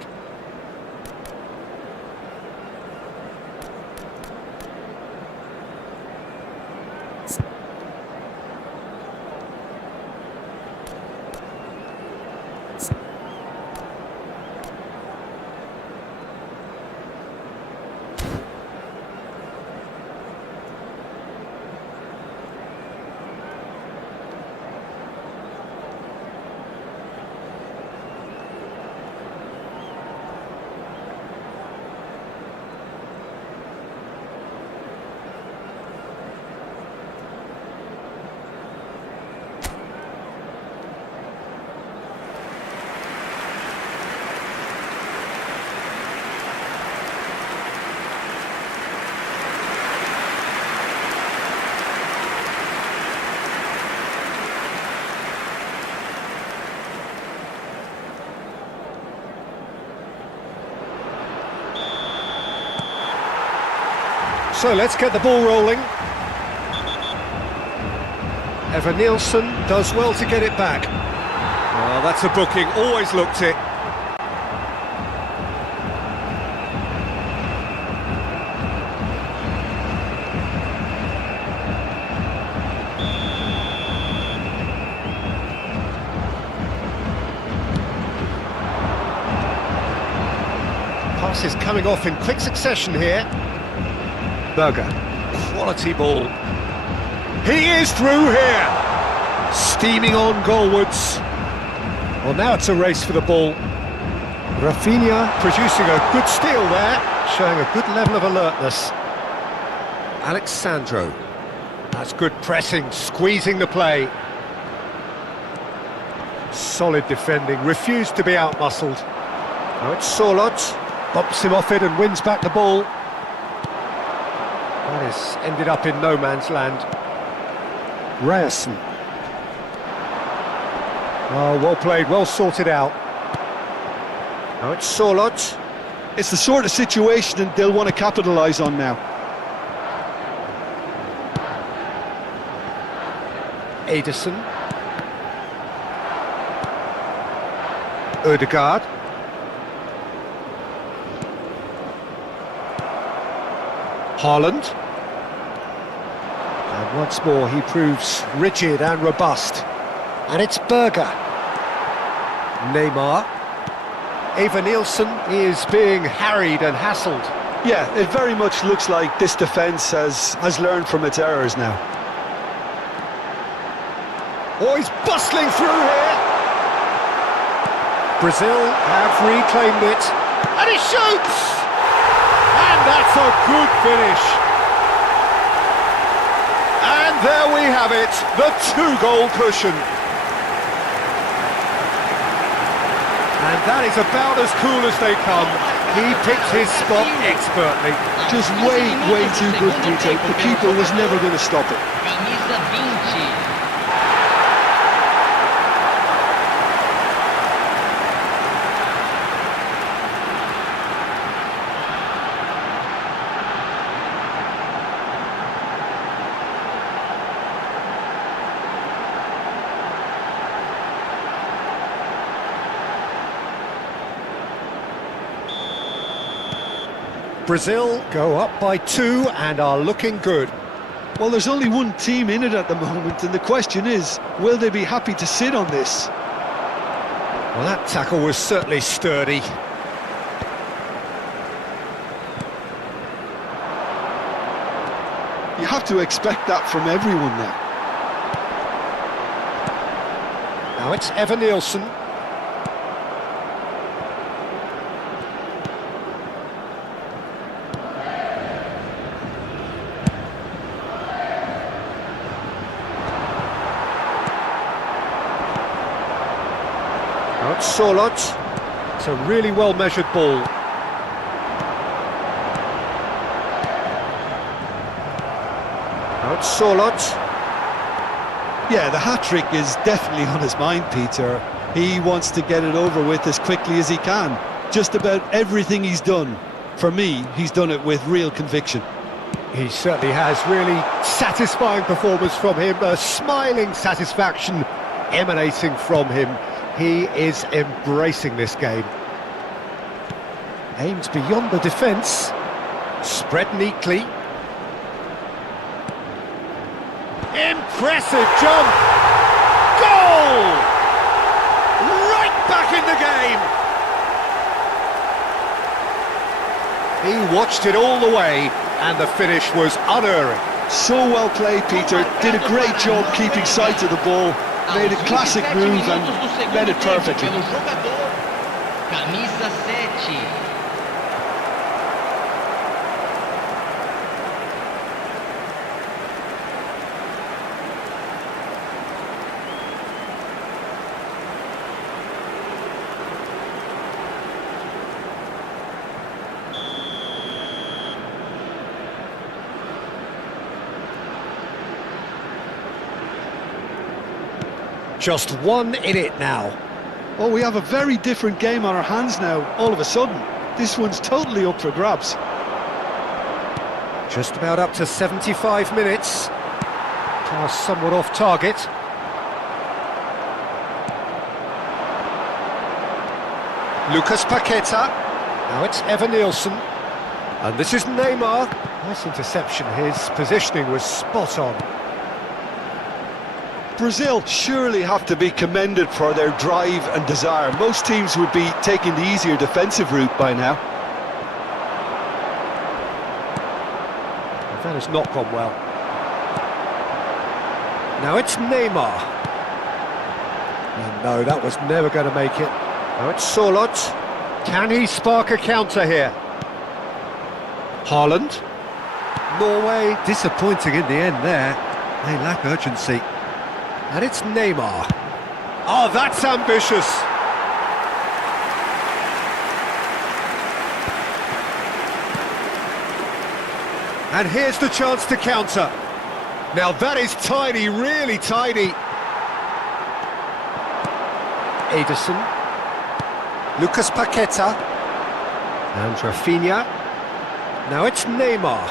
So let's get the ball rolling. Evan Nielsen does well to get it back. Well, that's a booking, always looked it. Passes coming off in quick succession here. Berger, quality ball. He is through here, steaming on goalwards. Well, now it's a race for the ball. Rafinha producing a good steal there, showing a good level of alertness. Alexandro, that's good pressing, squeezing the play. Solid defending, refused to be out-muscled. Now it's Sorloth, bumps him off it and wins back the ball. That has ended up in no man's land. Ryerson. Oh, well played, well sorted out. Now it's Sorloth. It's the sort of situation that they'll want to capitalise on now. Ederson. Ødegaard. Haaland. And once more he proves rigid and robust. And it's Berger. Neymar. Evan Nielsen is being harried and hassled. Yeah, it very much looks like this defence has learned from its errors now. Oh, he's bustling through here. Brazil have reclaimed it. And he shoots! And that's a good finish. And there we have it, the 2-goal cushion. And that is about as cool as they come. He picked his spot expertly. Just way too good, Peter. The keeper was never going to stop it. Camisa 20. Brazil go up by 2 and are looking good. Well, there's only one team in it at the moment, and the question is, will they be happy to sit on this? Well, that tackle was certainly sturdy. You have to expect that from everyone now. Now it's Evan Nielsen. it's Solot. It's a really well-measured ball. Now it's Solot. Yeah, the hat-trick is definitely on his mind, Peter. He wants to get it over with as quickly as he can. Just about everything he's done, for me, he's done it with real conviction. He certainly has. Really satisfying performance from him. A smiling satisfaction emanating from him. He is embracing this game. Aims beyond the defence. Spread neatly. Impressive jump! Goal! Right back in the game! He watched it all the way, and the finish was unerring. So well played, Peter. Did a great job keeping sight of the ball. Made a classic move and read it perfectly. Pelo jogador, camisa 7. Just one in it now. Oh, we have a very different game on our hands now, all of a sudden. This one's totally up for grabs. Just about up to 75 minutes. Pass somewhat off target. Lucas Paqueta. Now it's Evan Nielsen. And this is Neymar. Nice interception. His positioning was spot on. Brazil surely have to be commended for their drive and desire. Most teams would be taking the easier defensive route by now. That has not gone well. Now it's Neymar. And no, that was never going to make it. Now it's Solot. Can he spark a counter here? Haaland. Norway disappointing in the end there. They lack urgency. And it's Neymar. Oh, that's ambitious. And here's the chance to counter. Now that is tiny, really tiny. Ederson. Lucas Paqueta. And Rafinha. Now it's Neymar.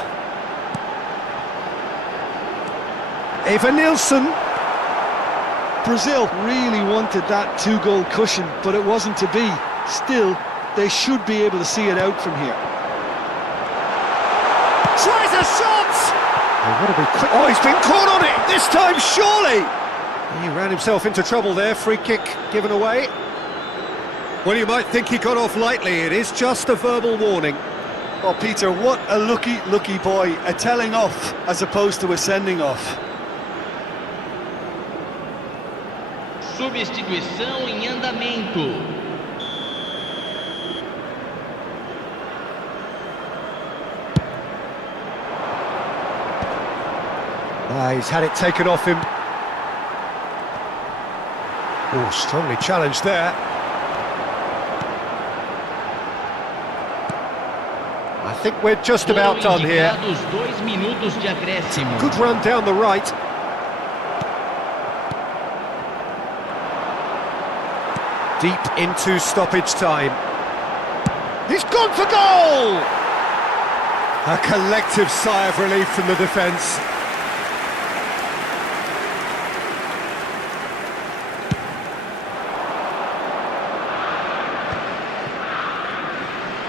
Evan Nielsen. Brazil really wanted that two-goal cushion, but it wasn't to be. Still, they should be able to see it out from here. Tries a shot! Oh, what a big quick... Oh, he's been caught on it! This time, surely! He ran himself into trouble there. Free kick given away. Well, you might think he got off lightly. It is just a verbal warning. Oh, Peter, what a lucky boy. A telling off as opposed to a sending off. Substituição em andamento. He's had it taken off him. Oh, strongly challenged there. I think we're just about done here. 2 minutos de acréscimo. Good run down the right. Deep into stoppage time. He's gone for goal! A collective sigh of relief from the defence.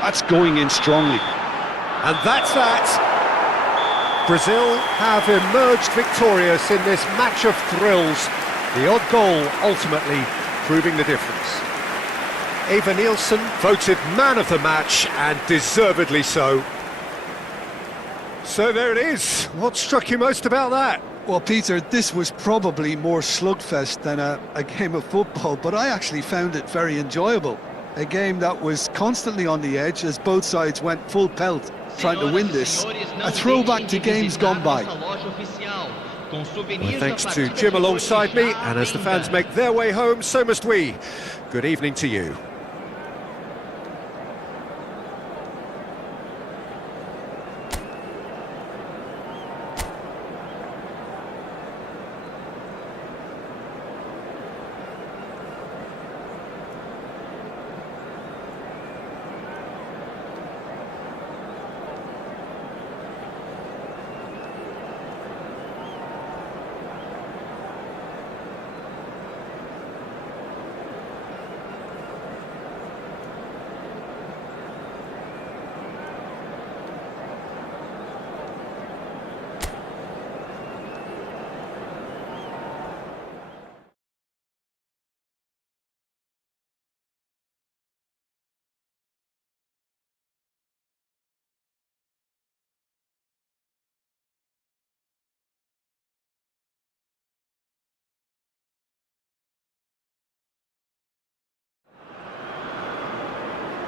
That's going in strongly. And that's that. Brazil have emerged victorious in this match of thrills. The odd goal ultimately proving the difference. Evan Nielsen voted man of the match, and deservedly so. So there it is. What struck you most about that? Well, Peter, this was probably more slugfest than a game of football, but I actually found it very enjoyable. A game that was constantly on the edge as both sides went full pelt trying to win this. A throwback to games gone by. com Well, souvenirs da thanks to partida Jim de hoje alongside me, já and as the fans agendada. make their way home, so must we. Good evening to you.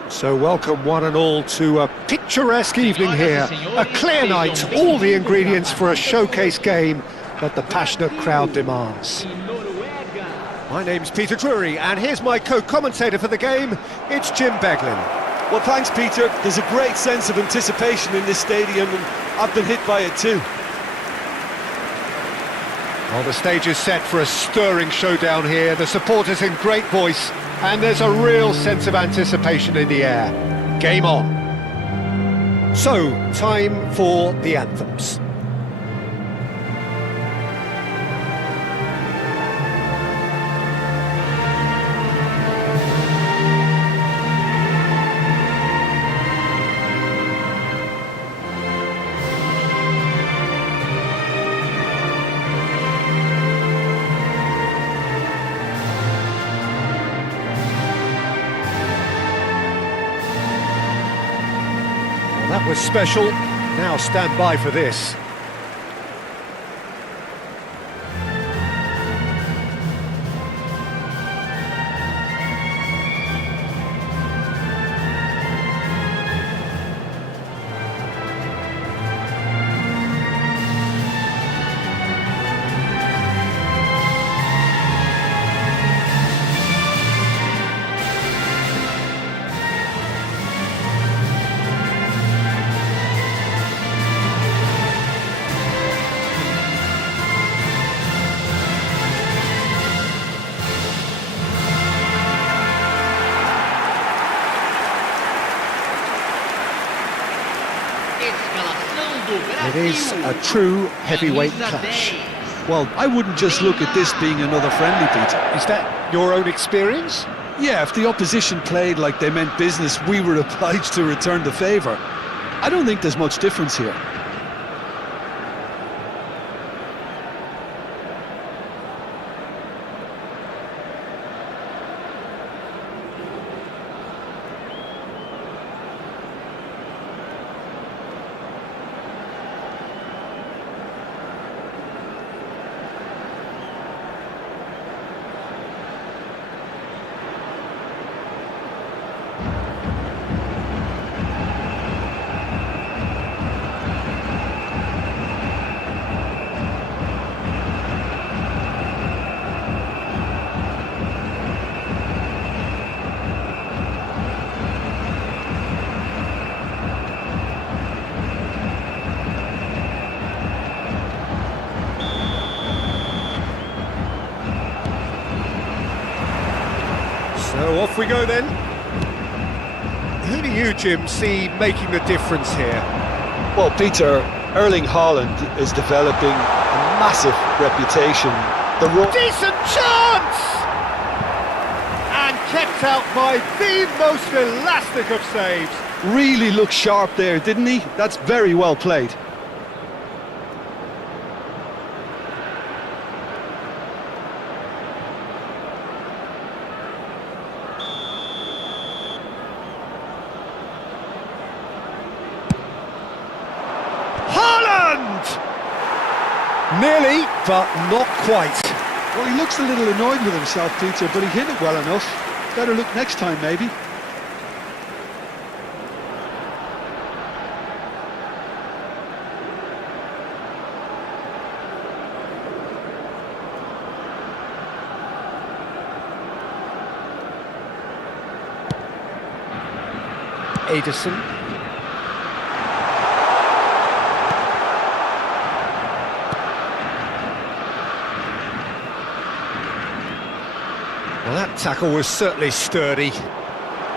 So welcome one and all to a picturesque evening here, a clear night, all the ingredients for a showcase game that the passionate crowd demands. My name's Peter Drury, and here's my co-commentator for the game, it's Jim Beglin. Well, thanks, Peter. There's a great sense of anticipation in this stadium, and I've been hit by it too. Well, the stage is set for a stirring showdown here, the supporters in great voice, and there's a real sense of anticipation in the air. Game on. So, time for the anthems. That was special. Now stand by for this. It is a true heavyweight clash. Well, I wouldn't just look at this being another friendly, Peter. Is that your own experience? Yeah, if the opposition played like they meant business, we were obliged to return the favour. I don't think there's much difference here. So off we go then. Who do you, Jim, see making the difference here? Well, Peter, Erling Haaland is developing a massive reputation. Decent chance! And kept out by the most elastic of saves. Really looked sharp there, didn't he? That's very well played. Nearly, but not quite. Well, he looks a little annoyed with himself, Peter, but he hit it well enough. Better look next time, maybe. Ederson. Well, that tackle was certainly sturdy.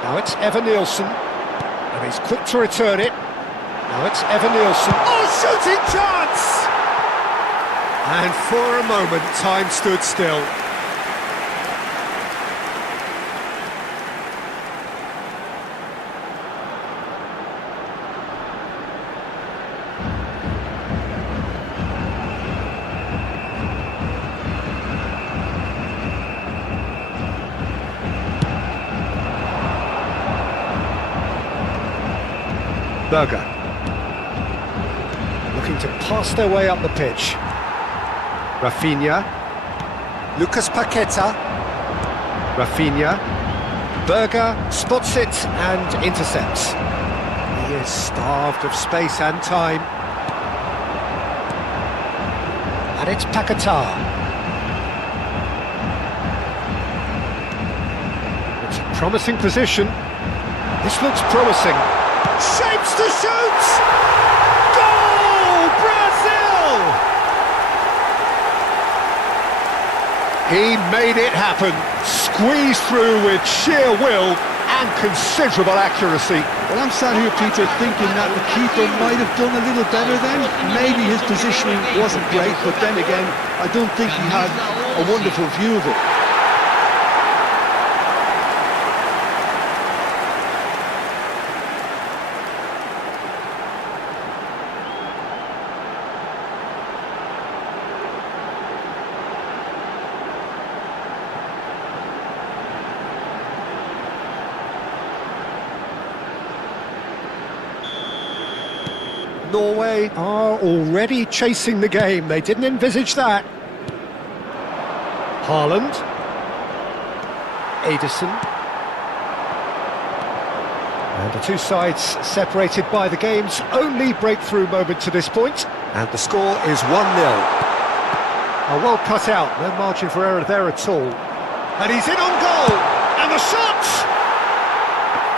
Now it's Evan Nielsen, and he's quick to return it. Now it's Evan Nielsen. Oh, shooting chance! And for a moment, time stood still. Berger. Looking to pass their way up the pitch. Rafinha. Lucas Paqueta. Rafinha. Berger spots it and intercepts. He is starved of space and time. And it's Paqueta. It's a promising position. This looks promising. Shapes to shoot! Goal! Brazil! He made it happen. Squeezed through with sheer will and considerable accuracy. Well, I'm sat here, Peter, thinking that the keeper might have done a little better then. Maybe his positioning wasn't great, but then again, I don't think he had a wonderful view of it. Norway are already chasing the game. They didn't envisage that. Haaland. Ederson. And the two sides separated by the game's only breakthrough moment to this point. And the score is 1-0. Well cut out, no margin for error there at all. And he's in on goal! And the shot!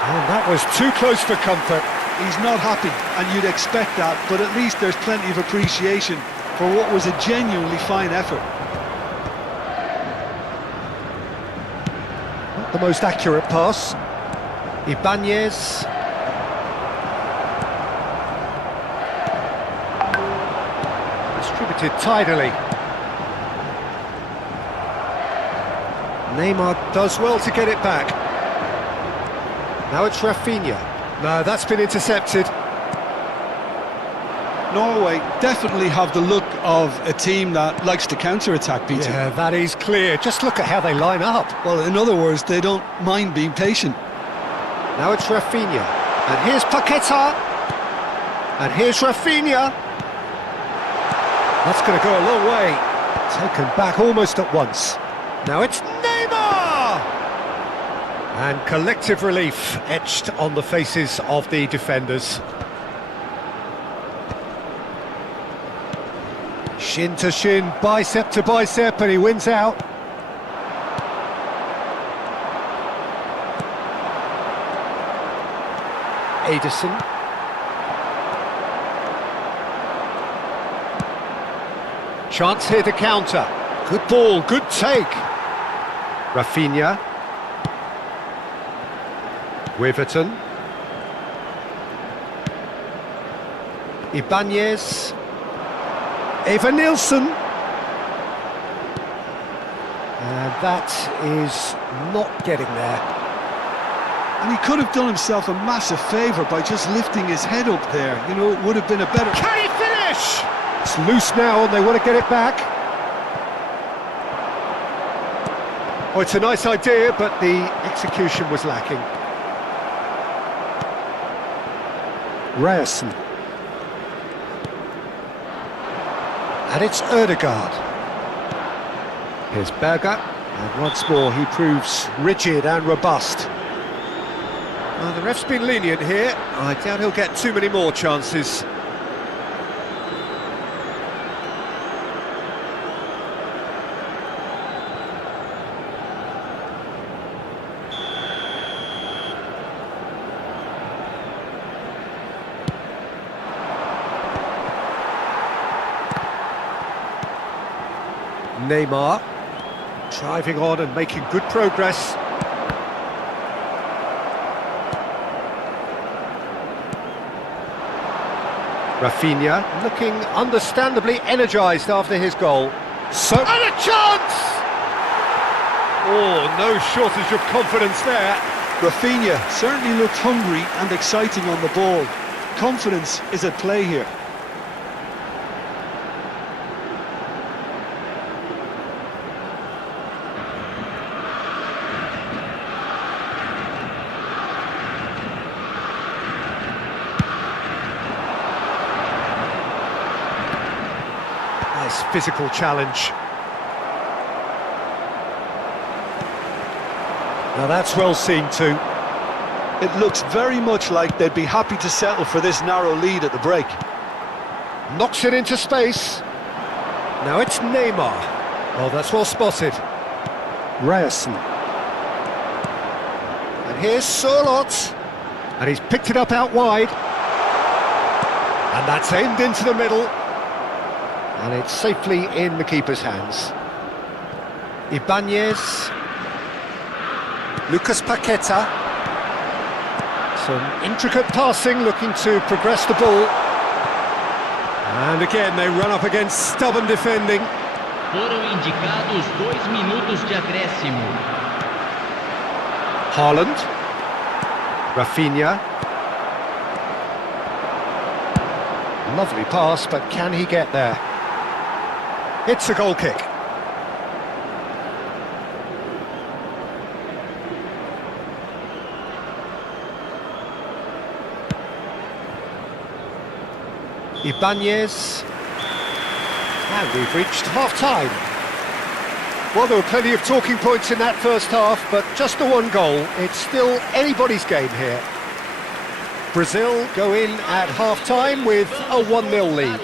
And that was too close for comfort. He's not happy, and you'd expect that, but at least there's plenty of appreciation for what was a genuinely fine effort. Not the most accurate pass. Ibanez. Distributed tidily. Neymar does well to get it back. Now it's Rafinha. No, that's been intercepted. Norway definitely have the look of a team that likes to counter-attack, Peter. Yeah, that is clear. Just look at how they line up. Well, in other words, they don't mind being patient. Now it's Rafinha. And here's Paqueta. And here's Rafinha. That's going to go a long way. Taken back almost at once. Now it's Neymar! And collective relief etched on the faces of the defenders. Shin to shin, bicep to bicep, and he wins out. Ederson. Chance here to counter. Good ball, good take. Rafinha. Wiverton. Ibanez. Eva Nilsson. And that is not getting there. And he could have done himself a massive favour by just lifting his head up there. You know, it would have been a better... Can he finish? It's loose now and they want to get it back. Oh, it's a nice idea, but the execution was lacking. Ryerson. And it's Ødegaard. Here's Berger, and once more he proves rigid and robust. Well, the ref's been lenient here. I doubt he'll get too many more chances. Neymar, driving on and making good progress. Rafinha, looking understandably energised after his goal. So, and a chance! Oh, no shortage of confidence there. Rafinha certainly looked hungry and exciting on the ball. Confidence is at play here. Nice physical challenge. Now that's well seen too. It looks very much like they'd be happy to settle for this narrow lead at the break. Knocks it into space. Now it's Neymar. Oh, that's well spotted. Ryerson. And here's Sorloth. And he's picked it up out wide. And that's aimed into the middle. And it's safely in the keeper's hands. Ibanez. Lucas Paqueta. Some intricate passing, looking to progress the ball. And again, they run up against stubborn defending. Foram indicados 2 minutos de acréscimo. Haaland. Rafinha. Lovely pass, but can he get there? It's a goal kick. Ibanez. And we've reached half-time. Well, there were plenty of talking points in that first half, but just the one goal. It's still anybody's game here. Brazil go in at half-time with a 1-0 lead.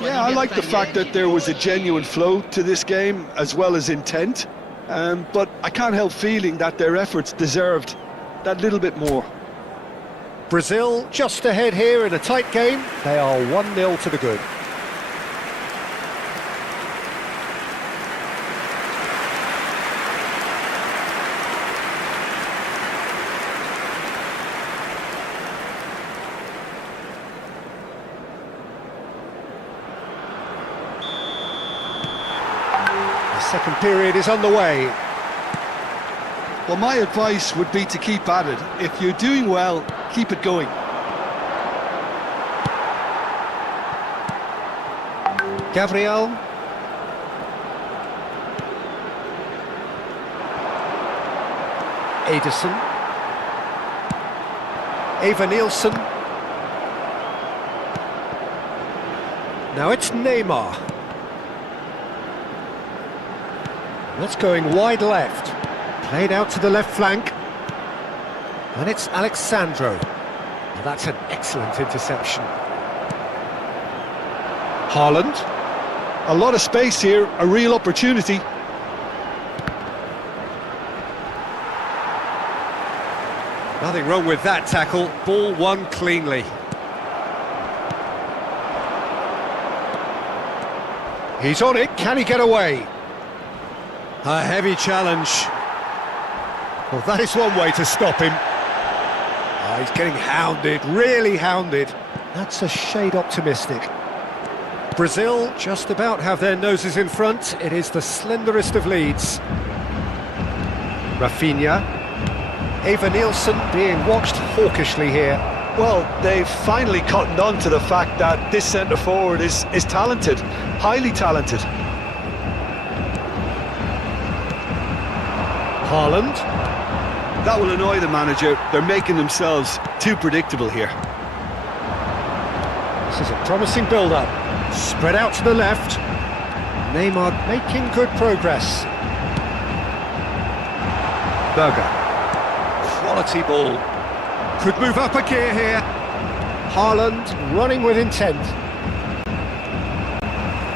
Yeah, I like the fact that there was a genuine flow to this game as well as intent, but I can't help feeling that their efforts deserved that little bit more. Brazil just ahead here in a tight game. They are 1-0 to the good. The second period is underway. Well, my advice would be to keep at it. If you're doing well, keep it going. Gabriel. Ederson. Eva Nielsen. Now it's Neymar. That's going wide left. Played out to the left flank. And it's Alexandro. Now that's an excellent interception. Haaland. A lot of space here, a real opportunity. Nothing wrong with that tackle. Ball won cleanly. He's on it. Can he get away? A heavy challenge. Well, that is one way to stop him. Oh, he's getting hounded, really hounded. That's a shade optimistic. Brazil just about have their noses in front. It is the slenderest of leads. Rafinha. Eva Nielsen being watched hawkishly here. Well, they've finally cottoned on to the fact that this centre-forward is talented, highly talented. Haaland. That will annoy the manager. They're making themselves too predictable here. This is a promising build-up. Spread out to the left. Neymar making good progress. Berger. Quality ball. Could move up a gear here. Haaland running with intent.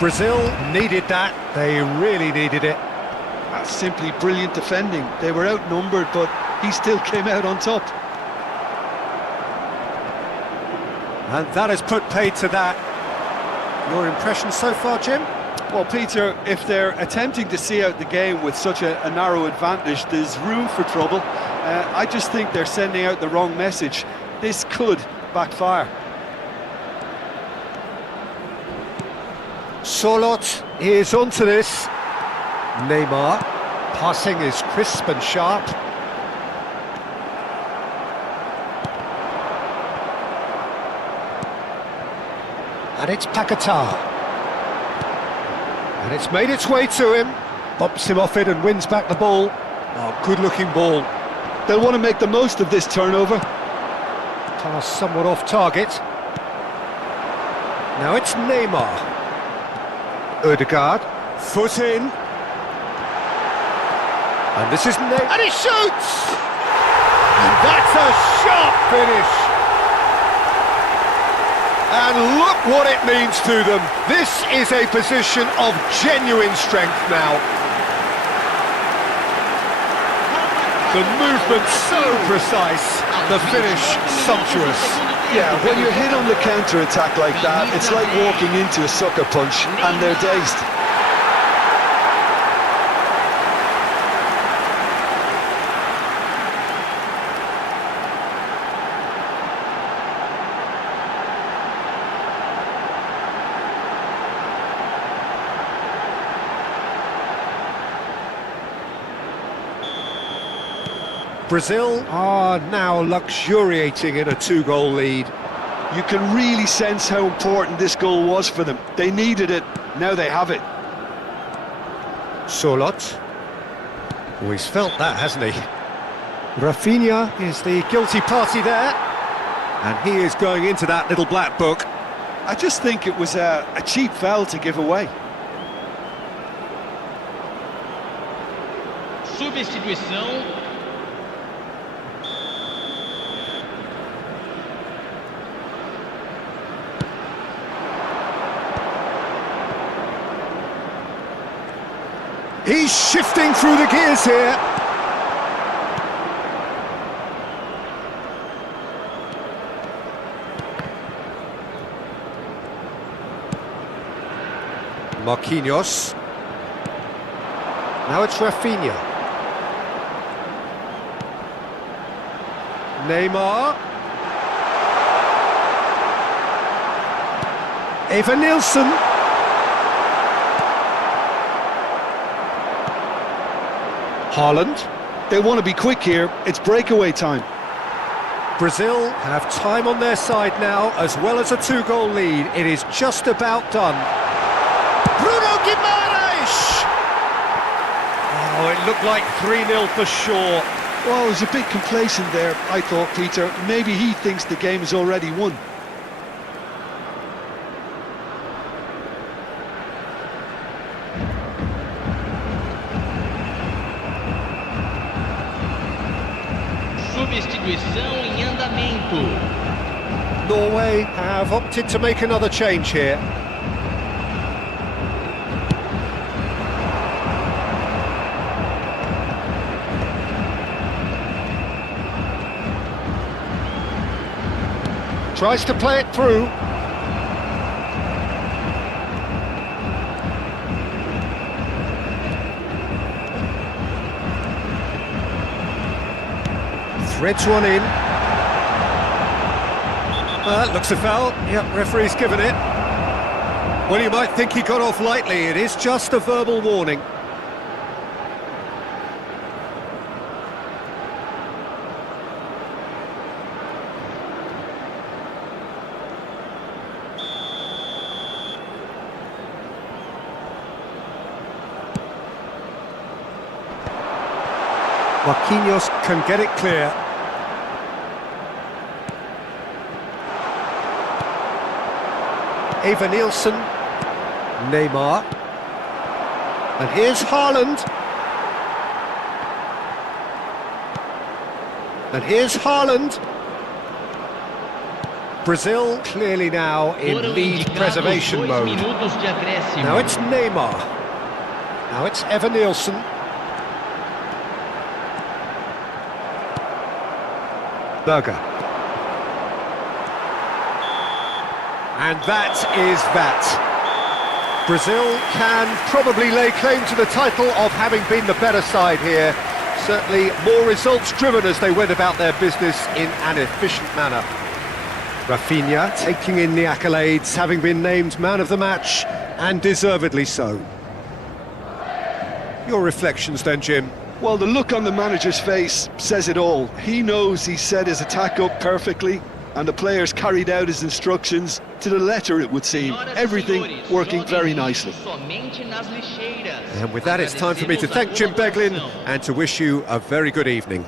Brazil needed that. They really needed it. That's simply brilliant defending. They were outnumbered, but he still came out on top. And that has put paid to that. Your impression so far, Jim? Well, Peter, if they're attempting to see out the game with such a narrow advantage, there's room for trouble. I just think they're sending out the wrong message. This could backfire. Solot is onto this. Neymar, passing is crisp and sharp. And it's Paquetá. And it's made its way to him. Bumps him off it and wins back the ball. Oh, good-looking ball. They'll want to make the most of this turnover. Pass somewhat off target. Now it's Neymar. Ødegaard, foot in. And this is Neymar. And he shoots! And that's a sharp finish. And look what it means to them. This is a position of genuine strength now. The movement so precise, the finish sumptuous. Yeah, when you're hit on the counter-attack like that, it's like walking into a sucker punch and they're dazed. Brazil are now luxuriating in a two-goal lead. You can really sense how important this goal was for them. They needed it, now they have it. Solot. Oh, he's felt that, hasn't he? Rafinha is the guilty party there. And he is going into that little black book. I just think it was a cheap foul to give away. Substituição. He's shifting through the gears here. Marquinhos. Now it's Rafinha. Neymar. Eva Nielsen. Haaland. They want to be quick here, it's breakaway time. Brazil have time on their side now, as well as a two-goal lead. It is just about done. Bruno Guimaraes! Oh, it looked like 3-0 for sure. Well, he was a bit complacent there, I thought, Peter. Maybe he thinks the game is already won. Substituição em andamento. Norway have opted to make another change here. Tries to play it through. Threads one in. Looks a foul. Yep, referee's given it. Well, you might think he got off lightly. It is just a verbal warning. Marquinhos can get it clear. Eva Nielsen. Neymar. And here's Haaland. And here's Haaland. Brazil clearly now in Foram lead indicados preservation 2 mode. minutos de acréscimo. Now it's Neymar. Now it's Eva Nielsen. Berger. And that is that. Brazil can probably lay claim to the title of having been the better side here. Certainly more results-driven as they went about their business in an efficient manner. Rafinha taking in the accolades, having been named man of the match, and deservedly so. Your reflections then, Jim? Well, the look on the manager's face says it all. He knows he set his attack up perfectly, and the players carried out his instructions to the letter, it would seem. Everything working very nicely. And with that, it's time for me to thank Jim Beglin and to wish you a very good evening.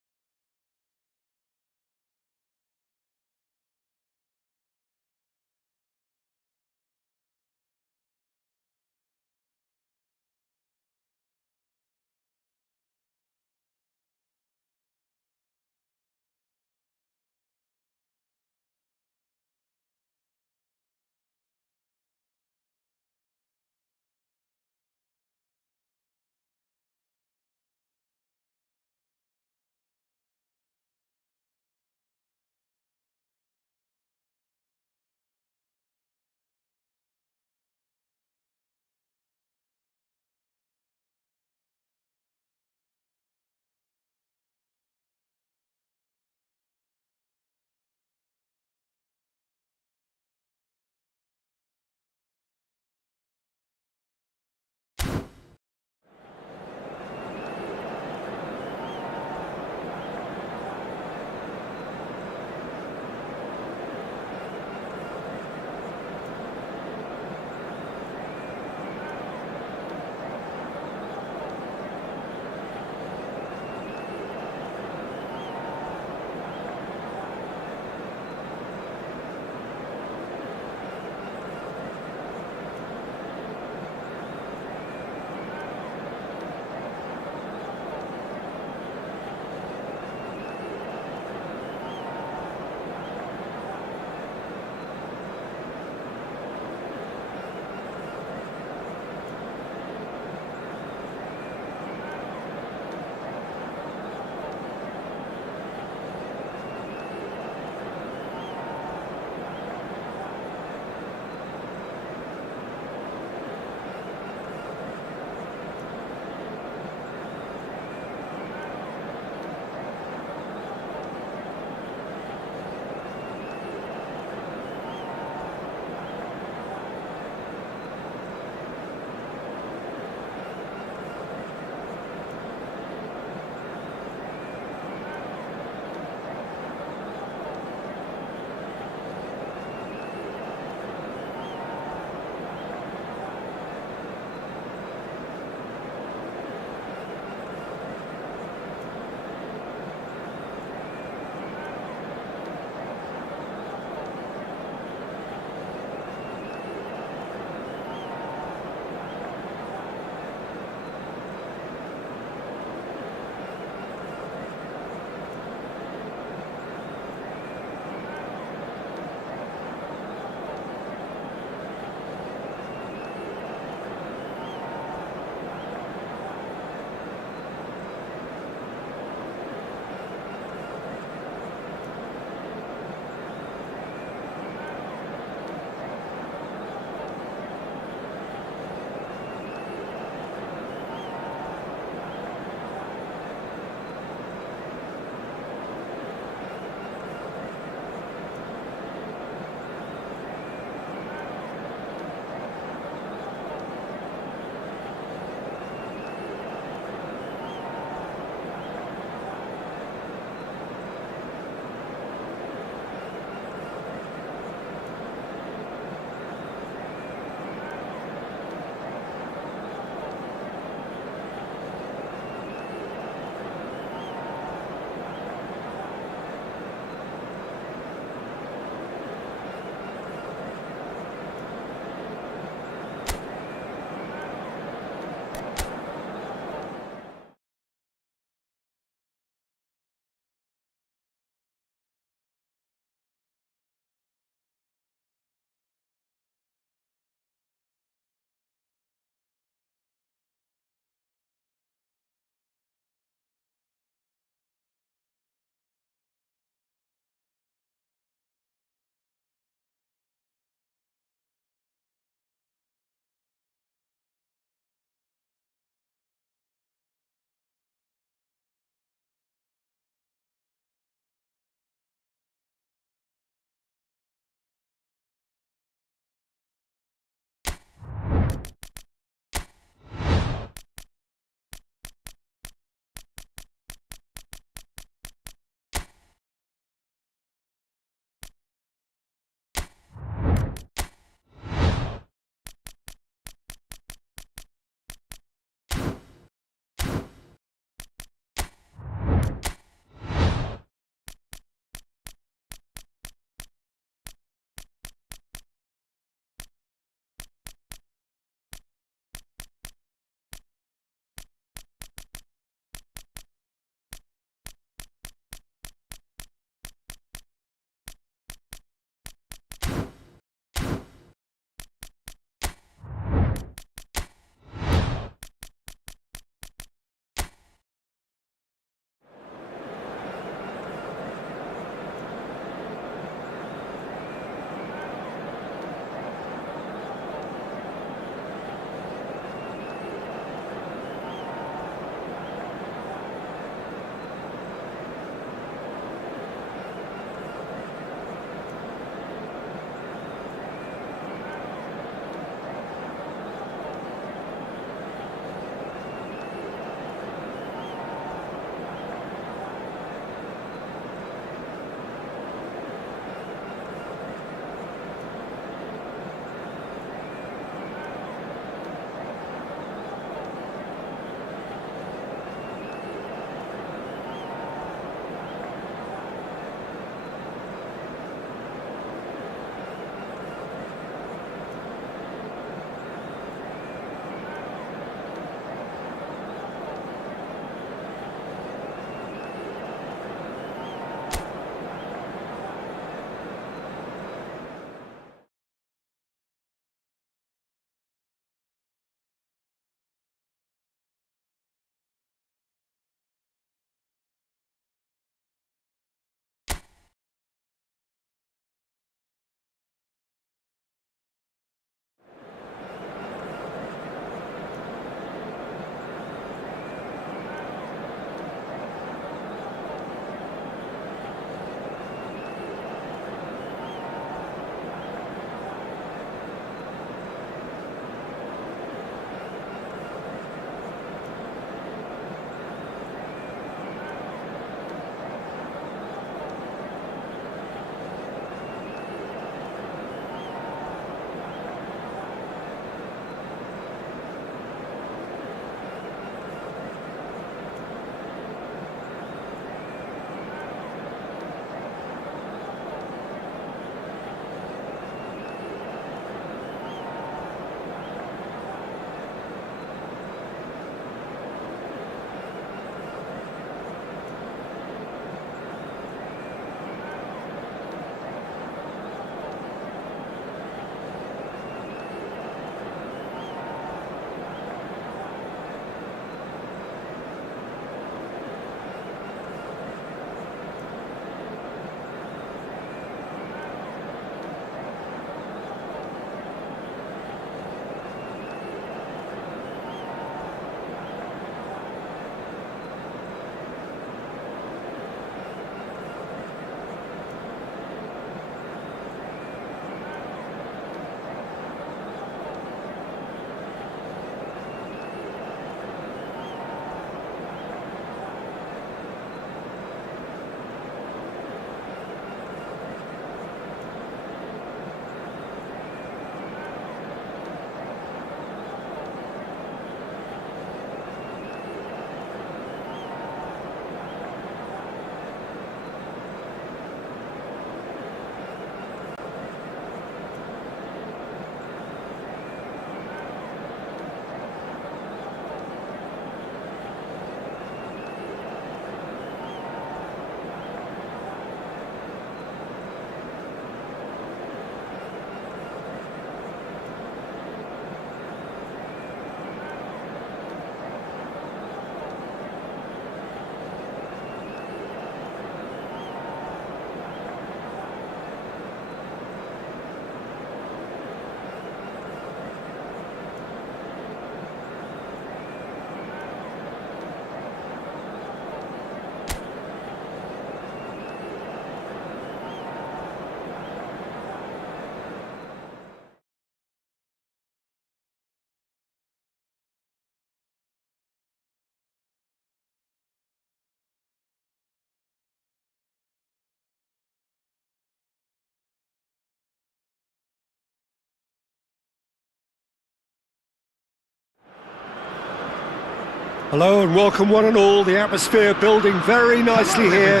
Hello and welcome one and all. The atmosphere building very nicely here.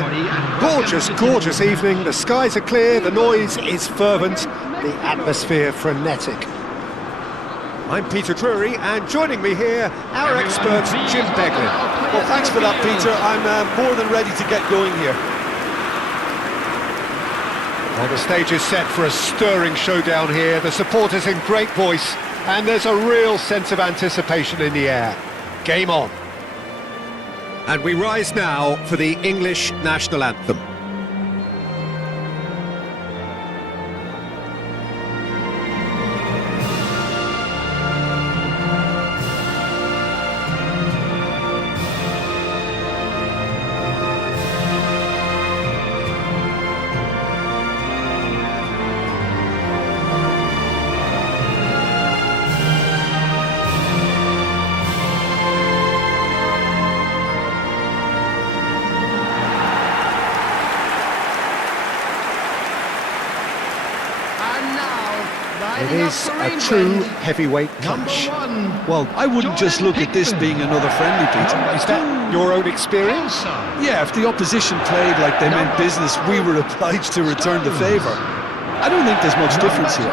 Gorgeous, gorgeous evening. The skies are clear, the noise is fervent, the atmosphere frenetic. I'm Peter Drury, and joining me here, our expert Jim Beglin. Well, thanks for that, Peter. I'm more than ready to get going here. Well, the stage is set for a stirring showdown here. The supporters in great voice, and there's a real sense of anticipation in the air. Game on. And we rise now for the English national anthem. It is a true heavyweight punch. Well, I wouldn't just look at this being another friendly, Peter. Is that your own experience? Yeah, if the opposition played like they meant business, we were obliged to return the favour. I don't think there's much difference here.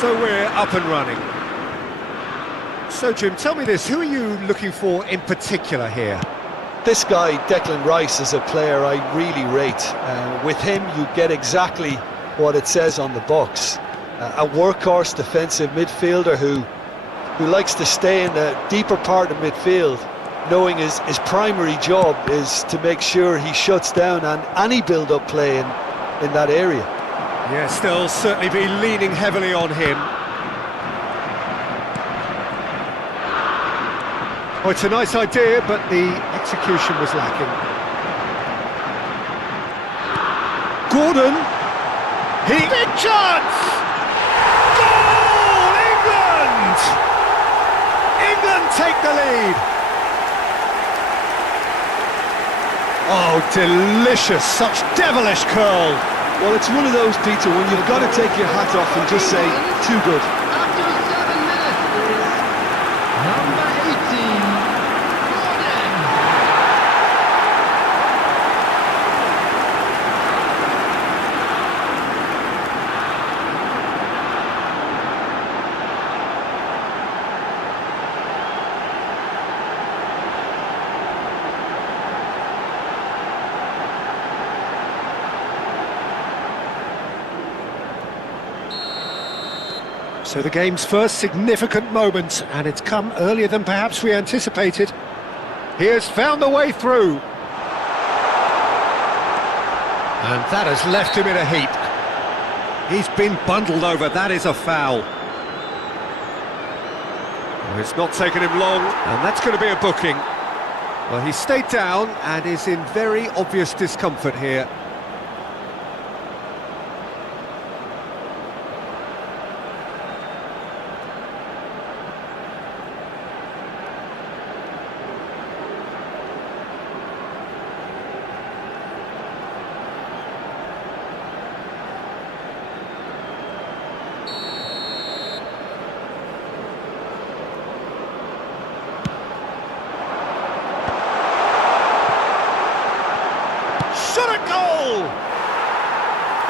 So we're up and running. So Jim, tell me this, who are you looking for in particular here? This guy, Declan Rice, is a player I really rate. With him, you get exactly what it says on the box. A workhorse defensive midfielder who likes to stay in the deeper part of midfield, knowing his primary job is to make sure he shuts down any build-up play in that area. Yes, they'll certainly be leaning heavily on him. Oh, it's a nice idea, but the execution was lacking. Gordon! Big chance! Goal! England! England take the lead! Oh, delicious, such devilish curl! Well, it's one of those, Peter, when you've got to take your hat off and just say, too good. After 7 minutes is number 18, Gordon. So the game's first significant moment, and it's come earlier than perhaps we anticipated. He has found the way through. And that has left him in a heap. He's been bundled over, that is a foul. Well, it's not taken him long, and that's going to be a booking. Well, he stayed down and is in very obvious discomfort here.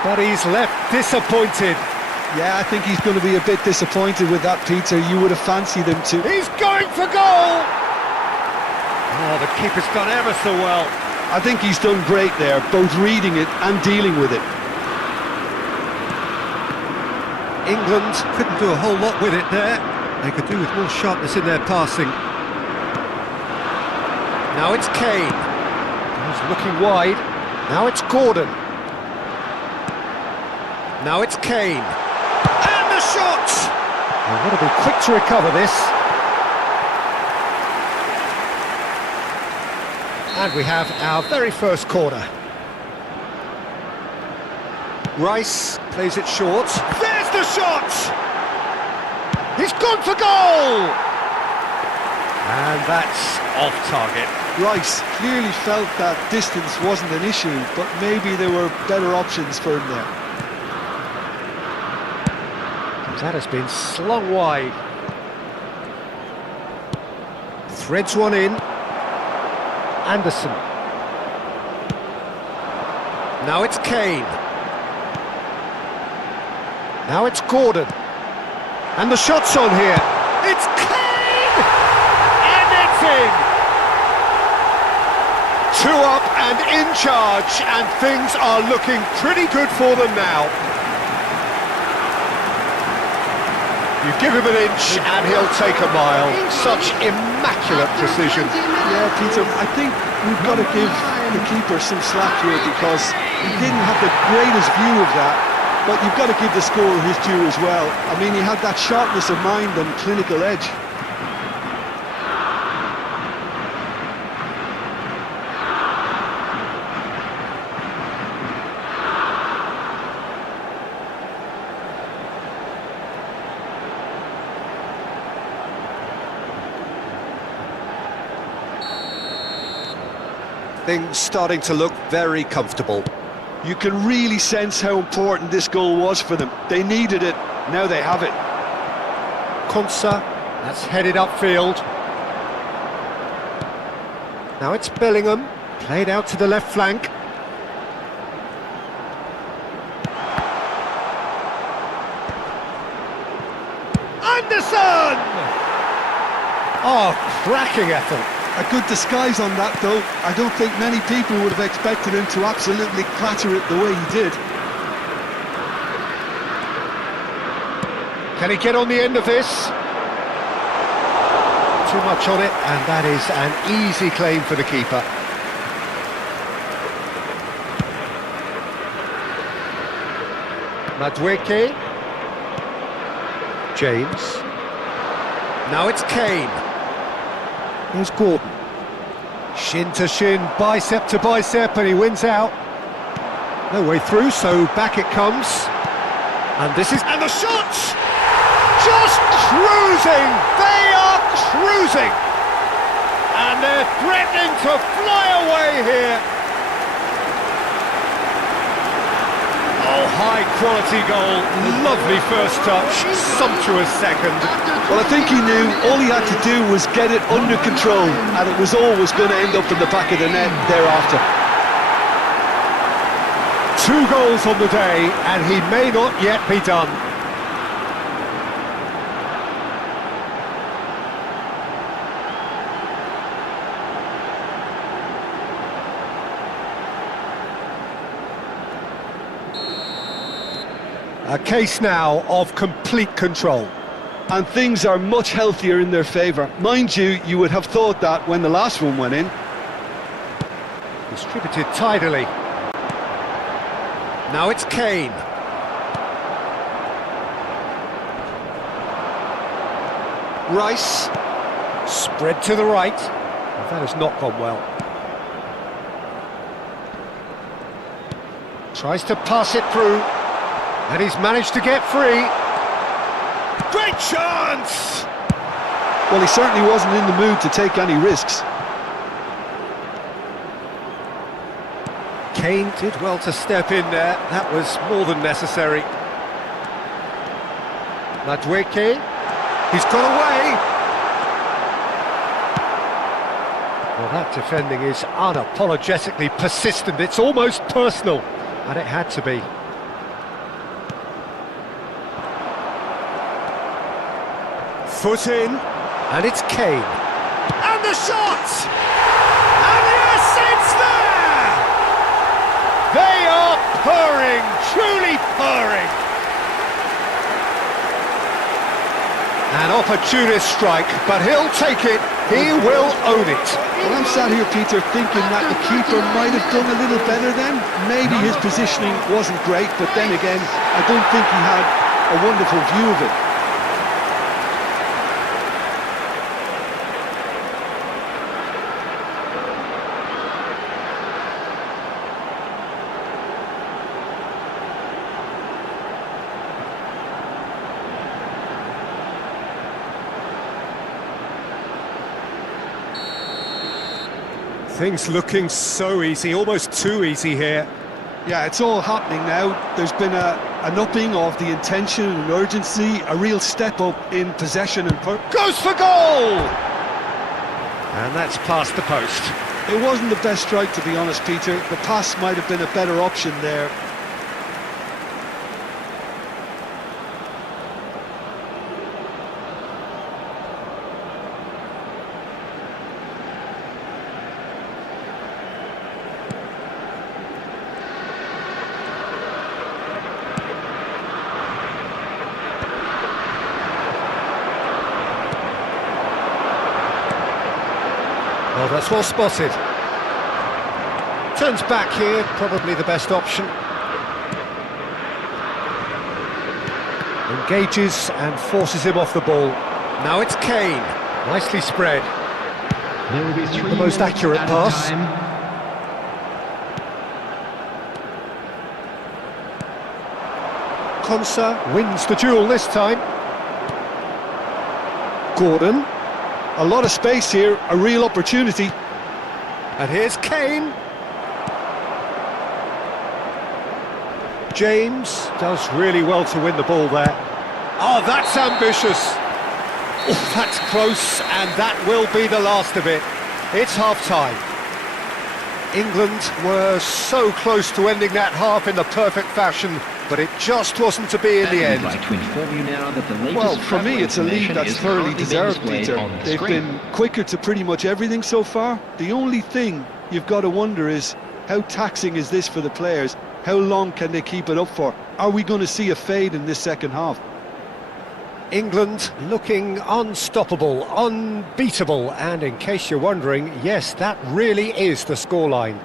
But he's left disappointed. Yeah, I think he's going to be a bit disappointed with that, Peter. You would have fancied him to. He's going for goal! Oh, the keeper's done ever so well. I think he's done great there, both reading it and dealing with it. England couldn't do a whole lot with it there. They could do with more sharpness in their passing. Now it's Kane. He's looking wide. Now it's Gordon. Now it's Kane. And the shot! They've got to be quick to recover this. And we have our very first corner. Rice plays it short. There's the shot! He's gone for goal! And that's off target. Rice clearly felt that distance wasn't an issue, but maybe there were better options for him there. That has been slung wide. Threads one in. Anderson. Now it's Kane. Now it's Gordon. And the shot's on here. It's Kane! And it's in! 2 up and in charge, and things are looking pretty good for them now. You give him an inch and he'll take a mile. Such immaculate precision. Yeah, Peter, I think we've got to give the keeper some slack here because he didn't have the greatest view of that, but you've got to give the scorer his due as well. I mean, he had that sharpness of mind and clinical edge. Things starting to look very comfortable. You can really sense how important this goal was for them. They needed it, now they have it. Konsa, that's headed upfield. Now it's Bellingham, played out to the left flank. Anderson! Oh, cracking effort. A good disguise on that, though. I don't think many people would have expected him to absolutely clatter it the way he did. Can he get on the end of this? Too much on it, and that is an easy claim for the keeper. Madueke. James. Now it's Kane. Here's Gordon. Shin to shin, bicep to bicep, and he wins out. No way through, so back it comes. And this is... And the shot! Just cruising! They are cruising! And they're threatening to fly away here. Oh, high quality goal. Lovely first touch, sumptuous second. Well, I think he knew all he had to do was get it under control, and it was always going to end up in the back of the net thereafter. 2 goals on the day, and he may not yet be done. A case now of complete control. And things are much healthier in their favour. Mind you, you would have thought that when the last one went in. Distributed tidily. Now it's Kane. Rice. Spread to the right. Well, that has not gone well. Tries to pass it through. And he's managed to get free. Great chance! Well, he certainly wasn't in the mood to take any risks. Kane did well to step in there. That was more than necessary. Madueke. He's got away. Well, that defending is unapologetically persistent. It's almost personal. And it had to be. Foot in, and it's Kane. And the shot! It's there! They are purring, truly purring. An opportunist strike, but he'll take it. He will own it. Well, I'm sat here, Peter, thinking that the keeper might have done a little better then. Maybe his positioning wasn't great, but then again, I don't think he had a wonderful view of it. Things looking so easy, almost too easy here. Yeah, it's all happening now. There's been an upping of the intention and urgency, a real step up in possession and... Goes for goal! And that's past the post. It wasn't the best strike, to be honest, Peter. The pass might have been a better option there. Well, that's well spotted. Turns back here, probably the best option. Engages and forces him off the ball. Now it's Kane. Nicely spread. There will be The most accurate pass. Konsa wins the duel this time. Gordon. A lot of space here, a real opportunity. And here's Kane. James does really well to win the ball there. Oh, that's ambitious. Oh, that's close, and that will be the last of it. It's half-time. England were so close to ending that half in the perfect fashion, but it just wasn't to be in the end. Well, for me, it's a lead that's thoroughly deserved, Peter. They've been quicker to pretty much everything so far. The only thing you've got to wonder is, how taxing is this for the players? How long can they keep it up for? Are we going to see a fade in this second half? England looking unstoppable, unbeatable, and in case you're wondering, yes, that really is the scoreline.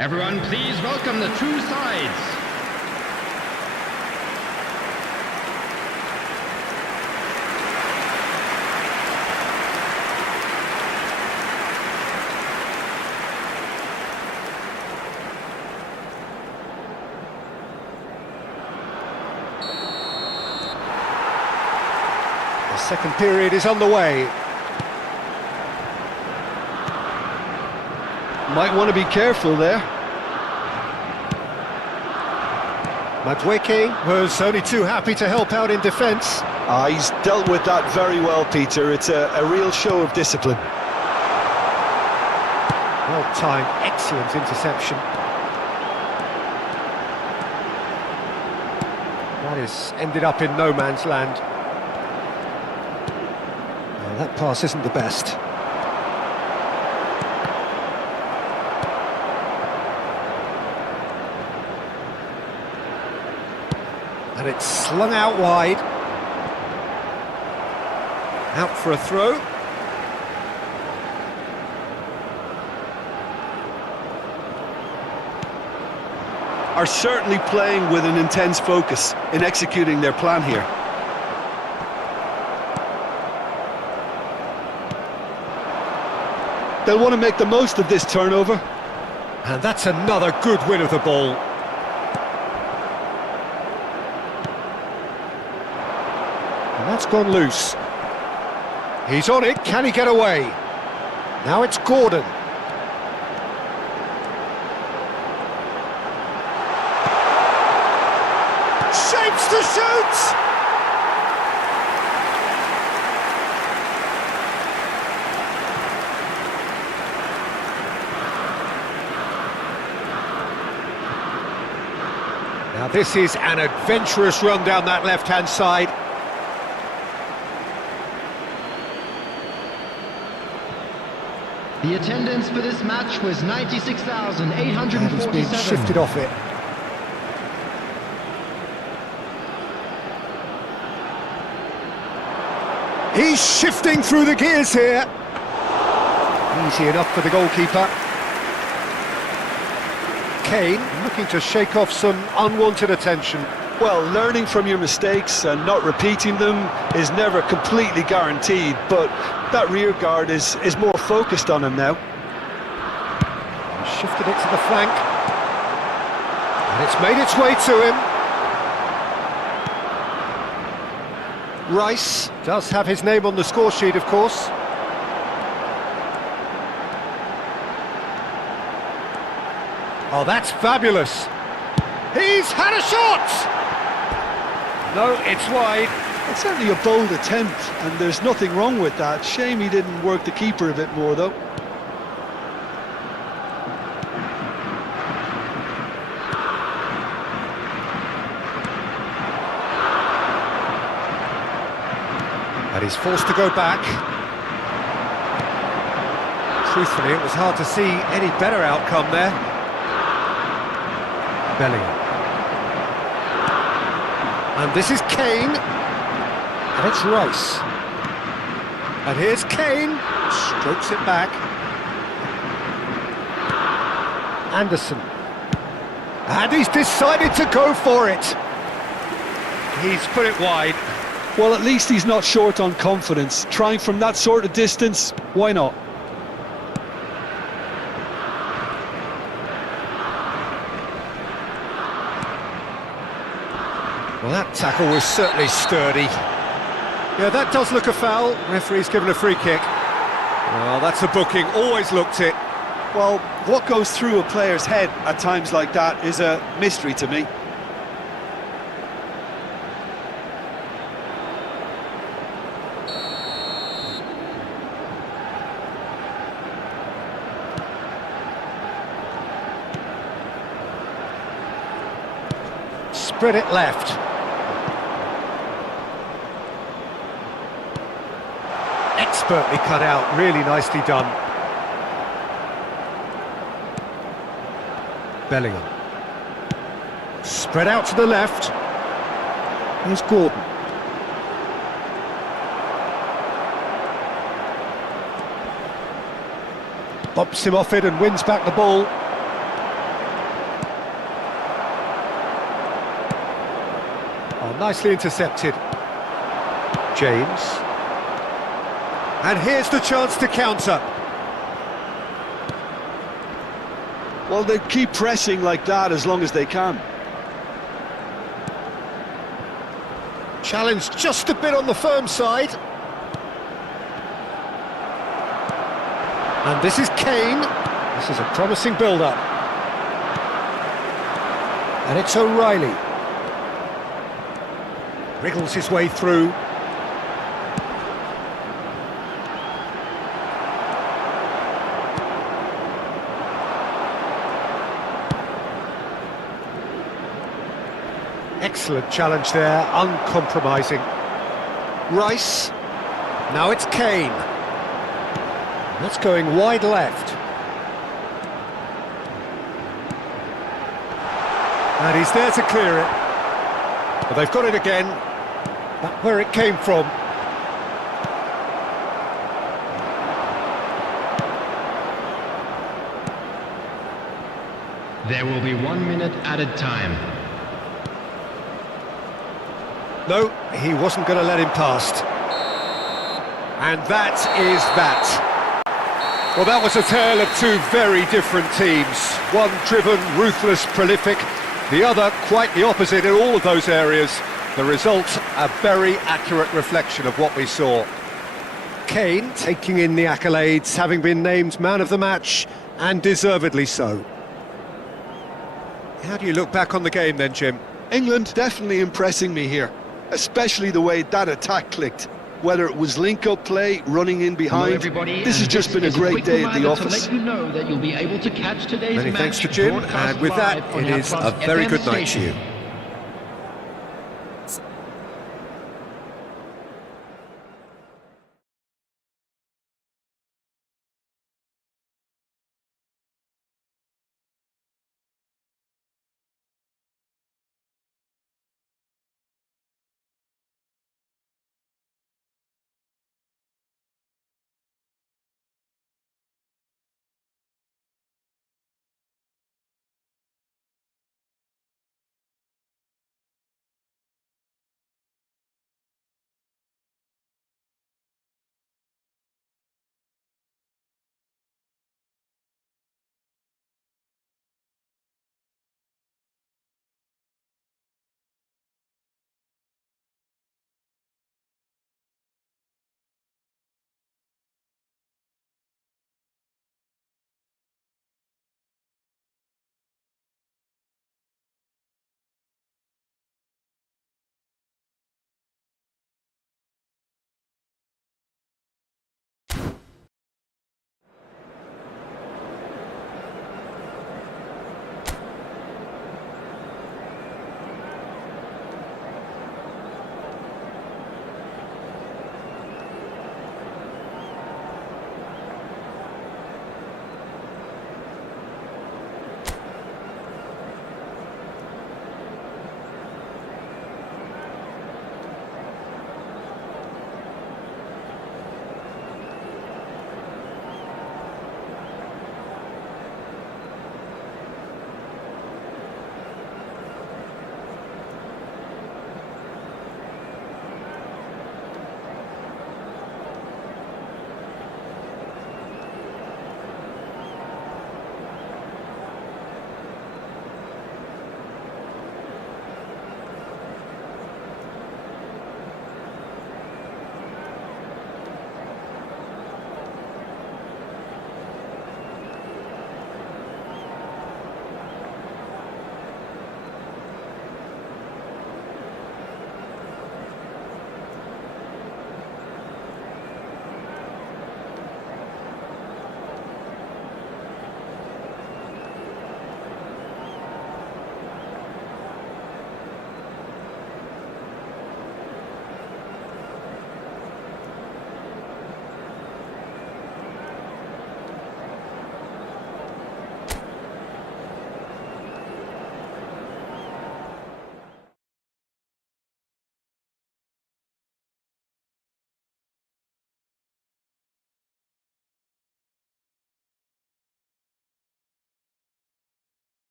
Everyone, please welcome the two sides. The second period is underway. Might want to be careful there. Madueke was only too happy to help out in defence. He's dealt with that very well, Peter. It's a real show of discipline. Well-timed, excellent interception. That has ended up in no man's land. Well, that pass isn't the best. And it's slung out wide. Out for a throw. Are certainly playing with an intense focus in executing their plan here. They'll want to make the most of this turnover. And that's another good win of the ball. And that's gone loose. He's on it, can he get away? Now it's Gordon. Shapes to shoot! Now this is an adventurous run down that left-hand side. The attendance for this match was 96,847. And he's been shifted off it. He's shifting through the gears here. Easy enough for the goalkeeper. Kane looking to shake off some unwanted attention. Well, learning from your mistakes and not repeating them is never completely guaranteed, but that rear guard is more focused on him now. Shifted it to the flank. And it's made its way to him. Rice does have his name on the score sheet, of course. Oh, that's fabulous. He's had a shot! No, it's wide. It's certainly a bold attempt, and there's nothing wrong with that. Shame he didn't work the keeper a bit more, though. And he's forced to go back. Truthfully, it was hard to see any better outcome there. Bellingham. And this is Kane. And it's Rice. And here's Kane. Strokes it back. Anderson. And he's decided to go for it. He's put it wide. Well, at least he's not short on confidence. Trying from that sort of distance, why not? Well, that tackle was certainly sturdy. Yeah, that does look a foul. Referee's given a free kick. Well, that's a booking, always looked it. Well, what goes through a player's head at times like that is a mystery to me. Spread it left. Expertly cut out, really nicely done. Bellingham. Spread out to the left. Here's Gordon. Bumps him off it and wins back the ball. Oh, nicely intercepted. James. And here's the chance to counter. Well, they keep pressing like that as long as they can. Challenged just a bit on the firm side. And this is Kane. This is a promising build-up. And it's O'Reilly. Wriggles his way through. Excellent challenge there, uncompromising. Rice. Now it's Kane. That's going wide left. And he's there to clear it. But they've got it again. That's where it came from. There will be 1 minute added time. No, he wasn't going to let him past. And that is that. Well, that was a tale of two very different teams. One driven, ruthless, prolific. The other quite the opposite in all of those areas. The result, a very accurate reflection of what we saw. Kane taking in the accolades, having been named man of the match, and deservedly so. How do you look back on the game then, Jim? England definitely impressing me here, especially the way that attack clicked. Whether it was link-up play, running in behind, this has just been a great day at the office. To let you know that you'll be able to catch today's Many match thanks to Jim, broadcast and with that, live on it our is a club's very FM good night to station. you.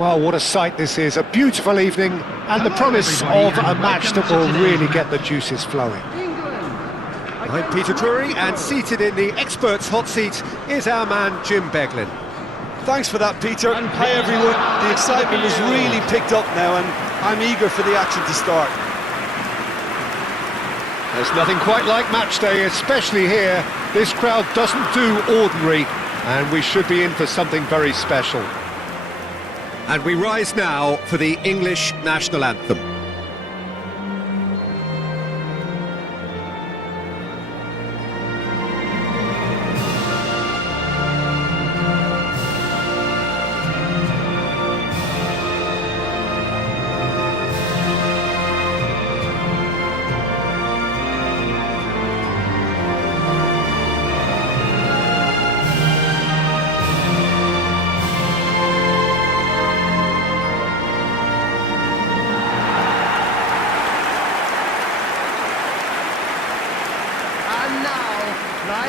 Well, what a sight this is, a beautiful evening, and the promise of a match that will really get the juices flowing. I'm Peter Drury, and seated in the experts' hot seat is our man Jim Beglin. Thanks for that, Peter. Hi, everyone. The excitement has really picked up now, and I'm eager for the action to start. There's nothing quite like match day, especially here. This crowd doesn't do ordinary, and we should be in for something very special. And we rise now for the English national anthem.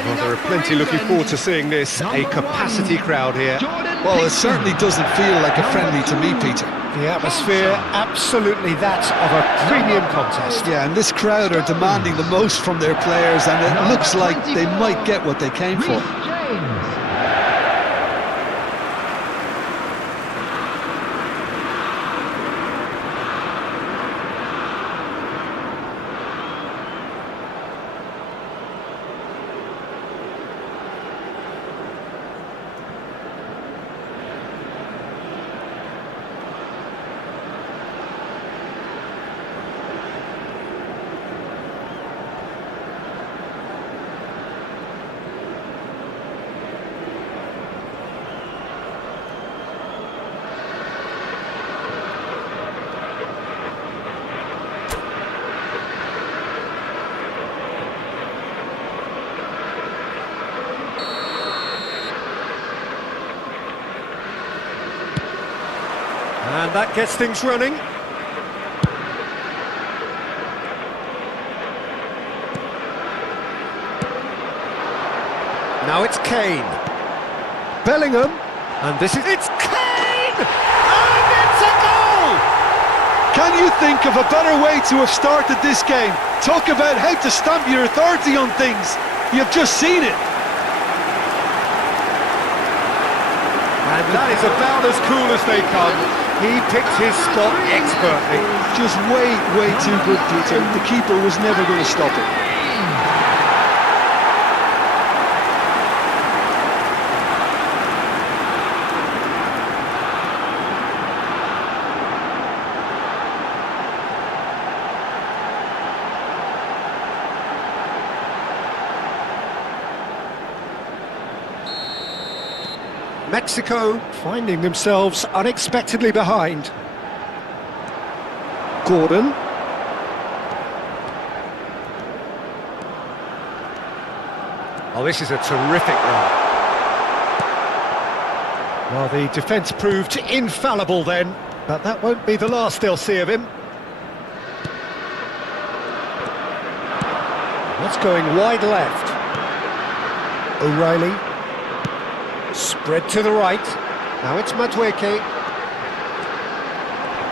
Well, there are plenty looking forward to seeing this, a capacity crowd here. Well, it certainly doesn't feel like a friendly to me, Peter. The atmosphere, absolutely that of a premium contest. Yeah, and this crowd are demanding the most from their players, and it looks like they might get what they came for. And that gets things running. Now it's Kane. Bellingham. And this is... It's Kane! And it's a goal! Can you think of a better way to have started this game? Talk about how to stamp your authority on things. You've just seen it. And that is about as cool as they come. He picked his spot expertly. Just way too good, Peter. The keeper was never going to stop it. Mexico finding themselves unexpectedly behind. Gordon. Oh, this is a terrific run. Well, the defence proved infallible then, but that won't be the last they'll see of him. That's going wide left. O'Reilly. Spread to the right. Now it's Madueke.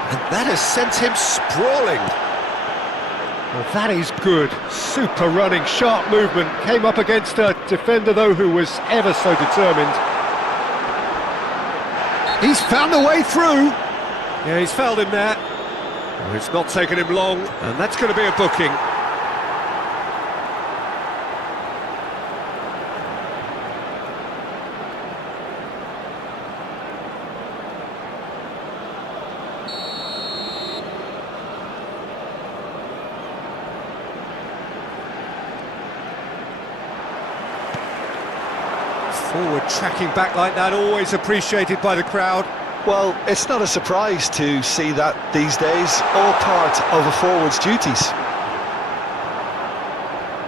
And that has sent him sprawling. Well, that is good. Super running, sharp movement. Came up against a defender, though, who was ever so determined. He's found a way through. Yeah, he's fouled him there. Well, it's not taken him long, and that's going to be a booking. Forward tracking back like that, always appreciated by the crowd. Well, it's not a surprise to see that these days, all part of a forward's duties.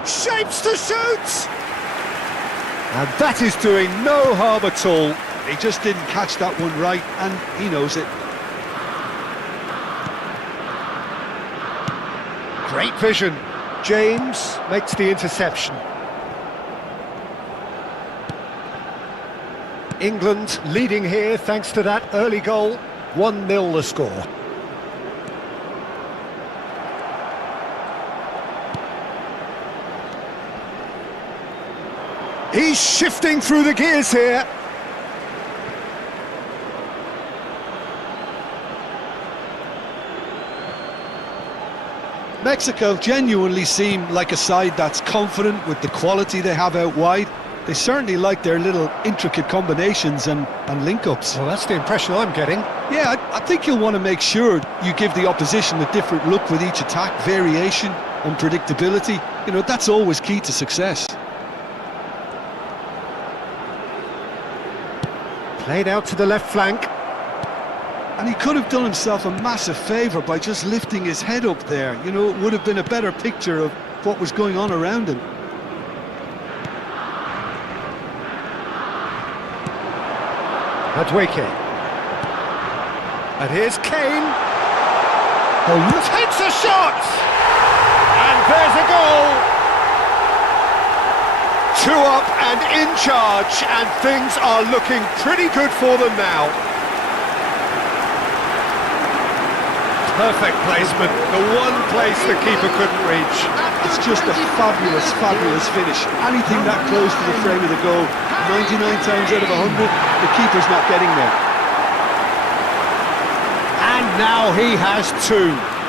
Shapes to shoot! And that is doing no harm at all. He just didn't catch that one right, and he knows it. Great vision. James makes the interception. England leading here thanks to that early goal. 1-0 the score. He's shifting through the gears here. Mexico genuinely seem like a side that's confident with the quality they have out wide. They certainly like their little intricate combinations and link-ups. Well, that's the impression I'm getting. Yeah, I think you'll want to make sure you give the opposition a different look with each attack, variation, unpredictability. You know, that's always key to success. Played out to the left flank. And he could have done himself a massive favour by just lifting his head up there. You know, it would have been a better picture of what was going on around him. Madueke. And here's Kane. Oh, takes a shot! And there's a goal! 2 up and in charge, and things are looking pretty good for them now. Perfect placement, the one place the keeper couldn't reach. It's just a fabulous, fabulous finish. Anything that close to the frame of the goal, 99 times out of 100, the keeper's not getting there. And now he has 2.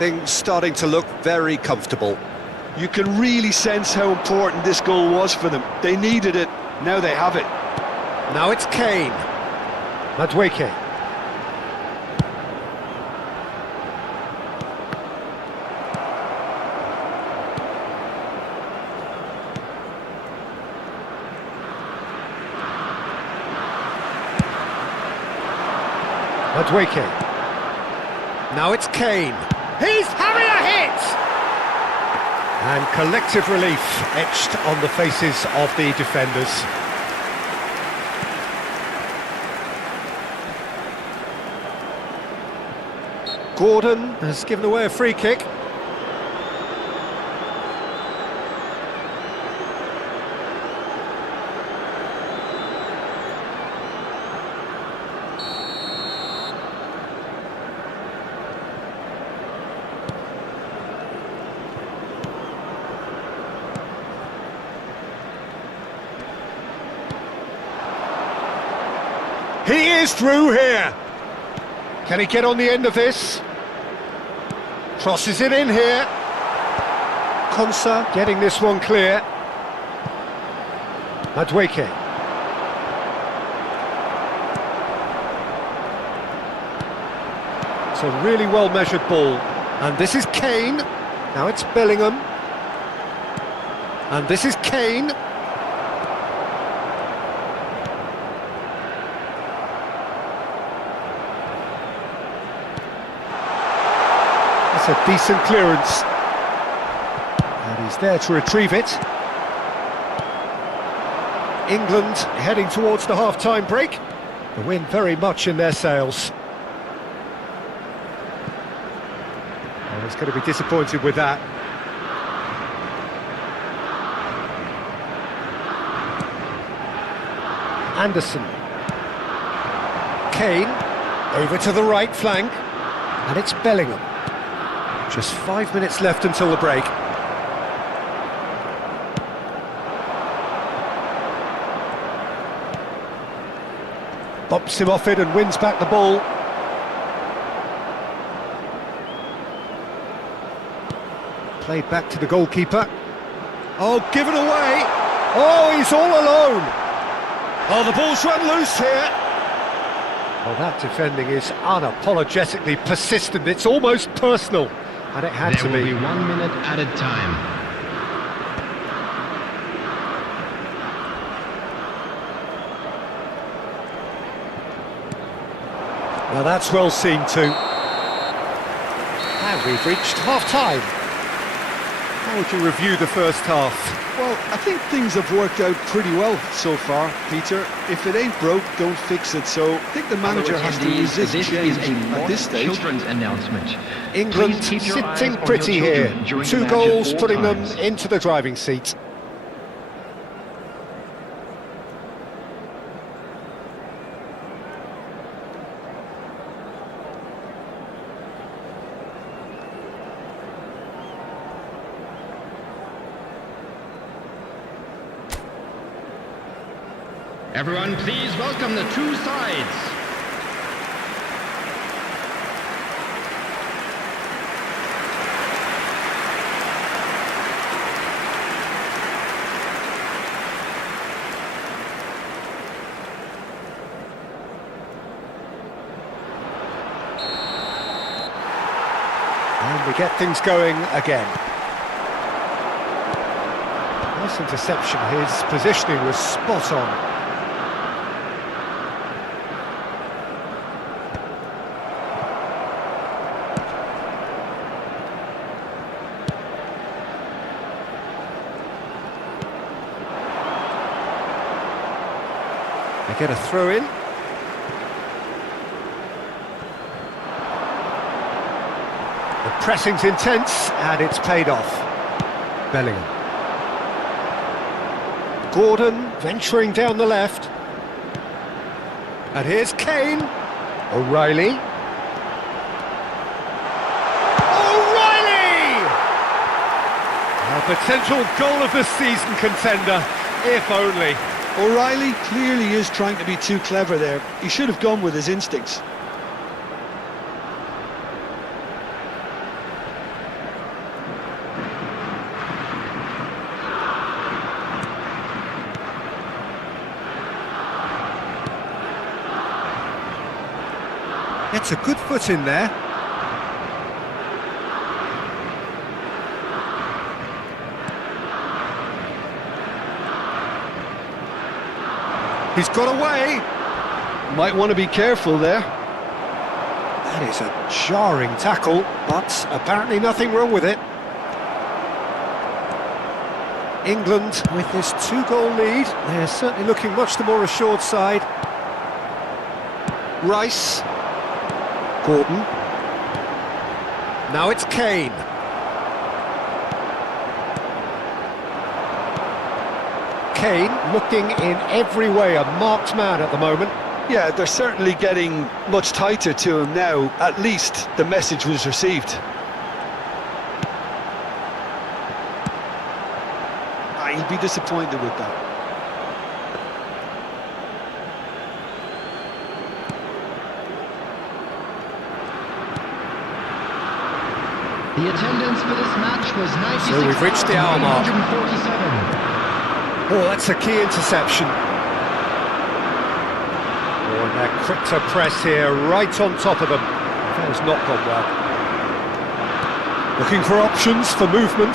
Things starting to look very comfortable. You can really sense how important this goal was for them. They needed it, now they have it. Now it's Kane. Madueke. Madueke. Now it's Kane. He's having a hit! And collective relief etched on the faces of the defenders. Gordon has given away a free kick. He is through here. Can he get on the end of this? Crosses it in here. Konsa getting this one clear. Madueke. It's a really well-measured ball. And this is Kane. Now it's Bellingham. And this is Kane. That's a decent clearance. And he's there to retrieve it. England heading towards the half-time break. The win very much in their sails. Oh, he's going to be disappointed with that. Anderson. Kane, over to the right flank, and it's Bellingham. Just 5 minutes left until the break. Bops him off it and wins back the ball. Played back to the goalkeeper. Oh, given away! Oh, he's all alone! Oh, the ball's run loose here! Well, that defending is unapologetically persistent. It's almost personal. And it had to be. There will be 1 minute added time. Now that's well seen too. And we've reached half-time. How would you review the first half? Well, I think things have worked out pretty well so far, Peter. If it ain't broke, don't fix it. So I think the manager has to resist this change is a at this stage. children's announcement. England Please keep your eyes sitting on pretty your here. children during the 2 match at goals all putting times. them into the driving seat. Everyone, please welcome the two sides. And we get things going again. Nice interception. His positioning was spot on. They get a throw in. The pressing's intense and it's paid off. Bellingham. Gordon venturing down the left. And here's Kane. O'Reilly. O'Reilly! A potential goal of the season contender, if only. O'Reilly clearly is trying to be too clever there. He should have gone with his instincts. Gets a good foot in there. He's got away. Might want to be careful there. That is a jarring tackle, but apparently nothing wrong with it. England with this 2-goal lead. They're certainly looking much the more assured side. Rice. Gordon. Now it's Kane. Kane looking in every way a marked man at the moment. Yeah, they're certainly getting much tighter to him now. At least the message was received. He'll be disappointed with that. The attendance for this match was 96,147. So we've reached the hour mark. Oh, that's a key interception. Oh, and they're quick to press here, right on top of them. That has not gone well. Looking for options for movement.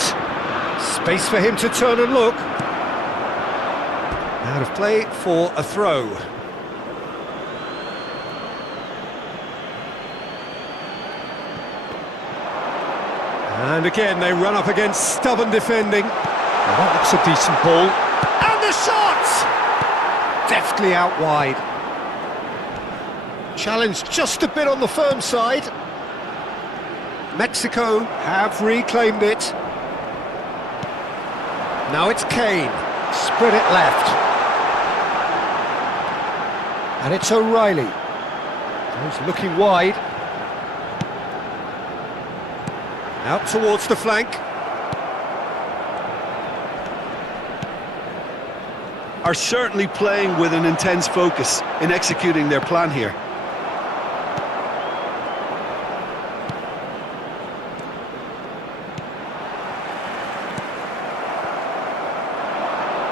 Space for him to turn and look. Out of play for a throw. And again, they run up against stubborn defending. Well, that looks a decent ball. And the shot! Deftly out wide. Challenge just a bit on the firm side. Mexico have reclaimed it. Now it's Kane. Spread it left. And it's O'Reilly. He's looking wide. Out towards the flank. Are certainly playing with an intense focus in executing their plan here.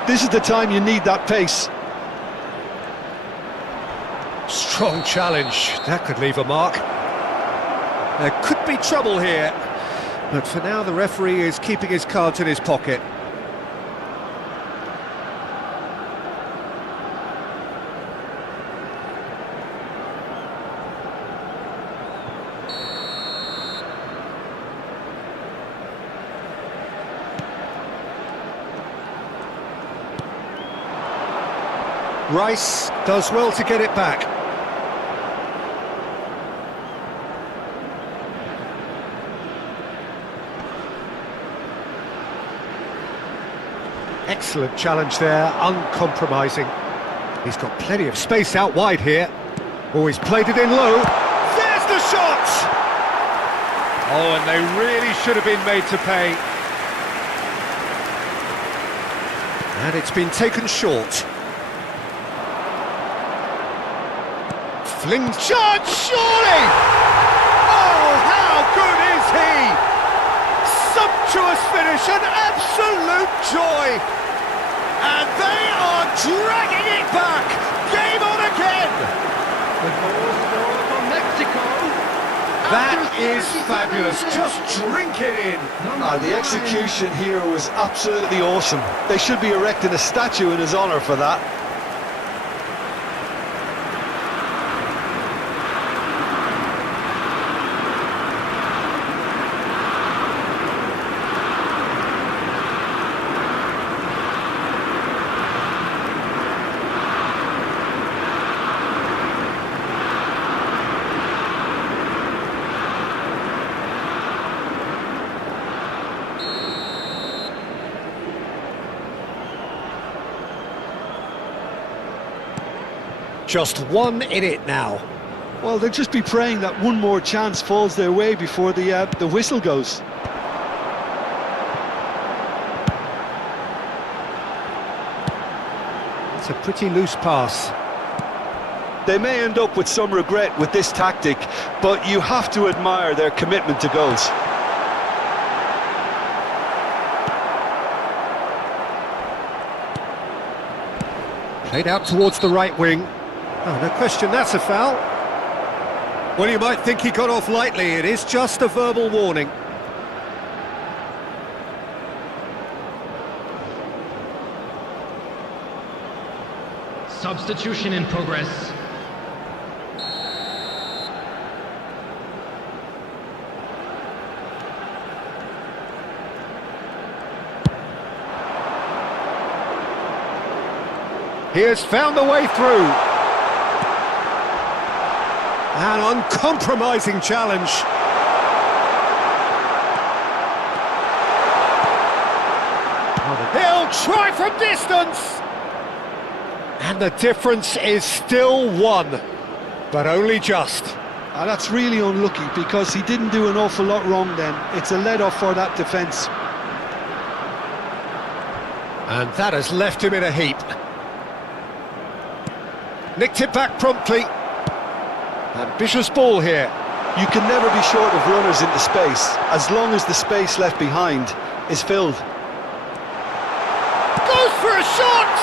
This is the time you need that pace. Strong challenge. That could leave a mark. There could be trouble here. But for now, the referee is keeping his cards in his pocket. Rice does well to get it back. Excellent challenge there, uncompromising. He's got plenty of space out wide here. Oh, he's played it in low. There's the shot! Oh, and they really should have been made to pay. And it's been taken short. Fling chance, surely! Oh, how good is he? Sumptuous finish, an absolute joy! And they are dragging it back! Game on again! The goal scored for Mexico. That is fabulous, just drink it in! The execution here was absolutely awesome. They should be erecting a statue in his honour for that. Just one in it now. Well, they'll just be praying that one more chance falls their way before the whistle goes. It's a pretty loose pass. They may end up with some regret with this tactic, but you have to admire their commitment to goals. Played out towards the right wing. Oh, no question, that's a foul. Well, you might think he got off lightly. It is just a verbal warning. Substitution in progress. He has found the way through. An uncompromising challenge. He'll try from distance. And the difference is still one, but only just. That's really unlucky because he didn't do an awful lot wrong then. It's a let-off for that defence. And that has left him in a heap. Nicked it back promptly. Ambitious ball here. You can never be short of runners into space, as long as the space left behind is filled. Goes for a shot!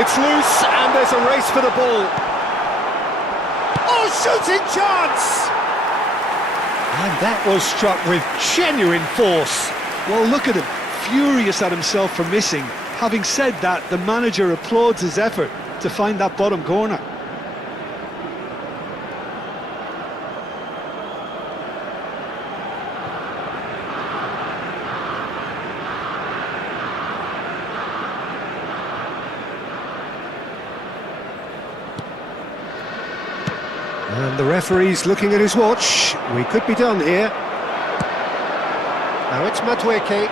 It's loose and there's a race for the ball. Oh, shooting chance! And that was struck with genuine force. Well, look at him, furious at himself for missing. Having said that, the manager applauds his effort to find that bottom corner. And the referee's looking at his watch. We could be done here. Now it's Madueke.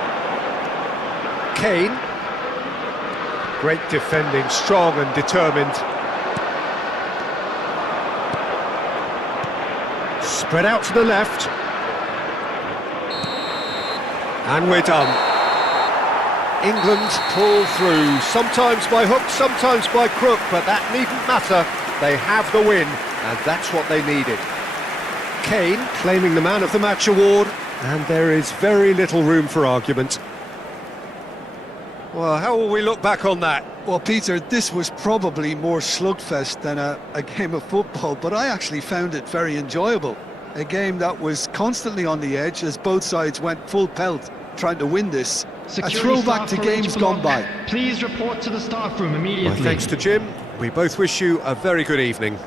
Kane. Great defending, strong and determined. Spread out to the left. And we're done. England pull through, sometimes by hook, sometimes by crook, but that needn't matter. They have the win, and that's what they needed. Kane claiming the Man of the Match award, and there is very little room for argument. Well, how will we look back on that? Well, Peter, this was probably more slugfest than a game of football, but I actually found it very enjoyable. A game that was constantly on the edge as both sides went full pelt trying to win this. Security a throwback staff to for games each gone block. by. Please report to the staff room immediately. Well, thanks to Jim. We both wish you a very good evening.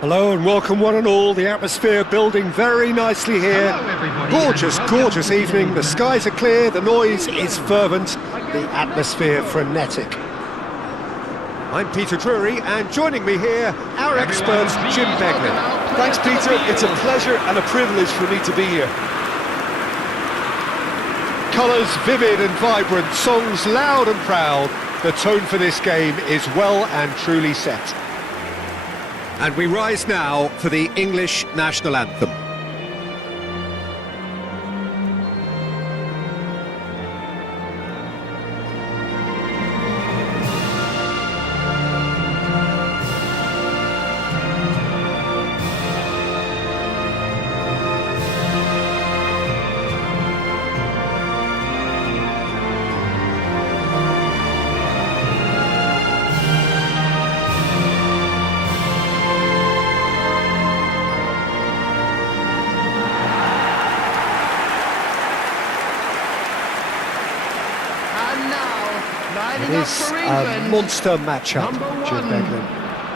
Hello and welcome one and all, the atmosphere building very nicely here. Hello, everybody, Gorgeous, and welcome gorgeous to the evening, the skies are clear, the noise is fervent, the atmosphere frenetic. I'm Peter Drury, and joining me here, our expert Jim Beglin. Thanks, Peter. It's a pleasure and a privilege for me to be here. Colours vivid and vibrant, songs loud and proud. The tone for this game is well and truly set. And we rise now for the English national anthem. It is a monster matchup, Jim Beglin.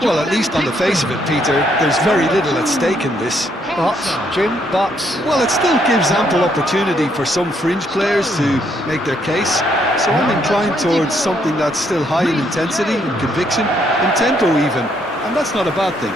Well, at least on the face of it, Peter, there's very little at stake in this. But, Jim, Well, it still gives ample opportunity for some fringe players to make their case. So I'm inclined towards something that's still high in intensity and conviction, in tempo even, and that's not a bad thing.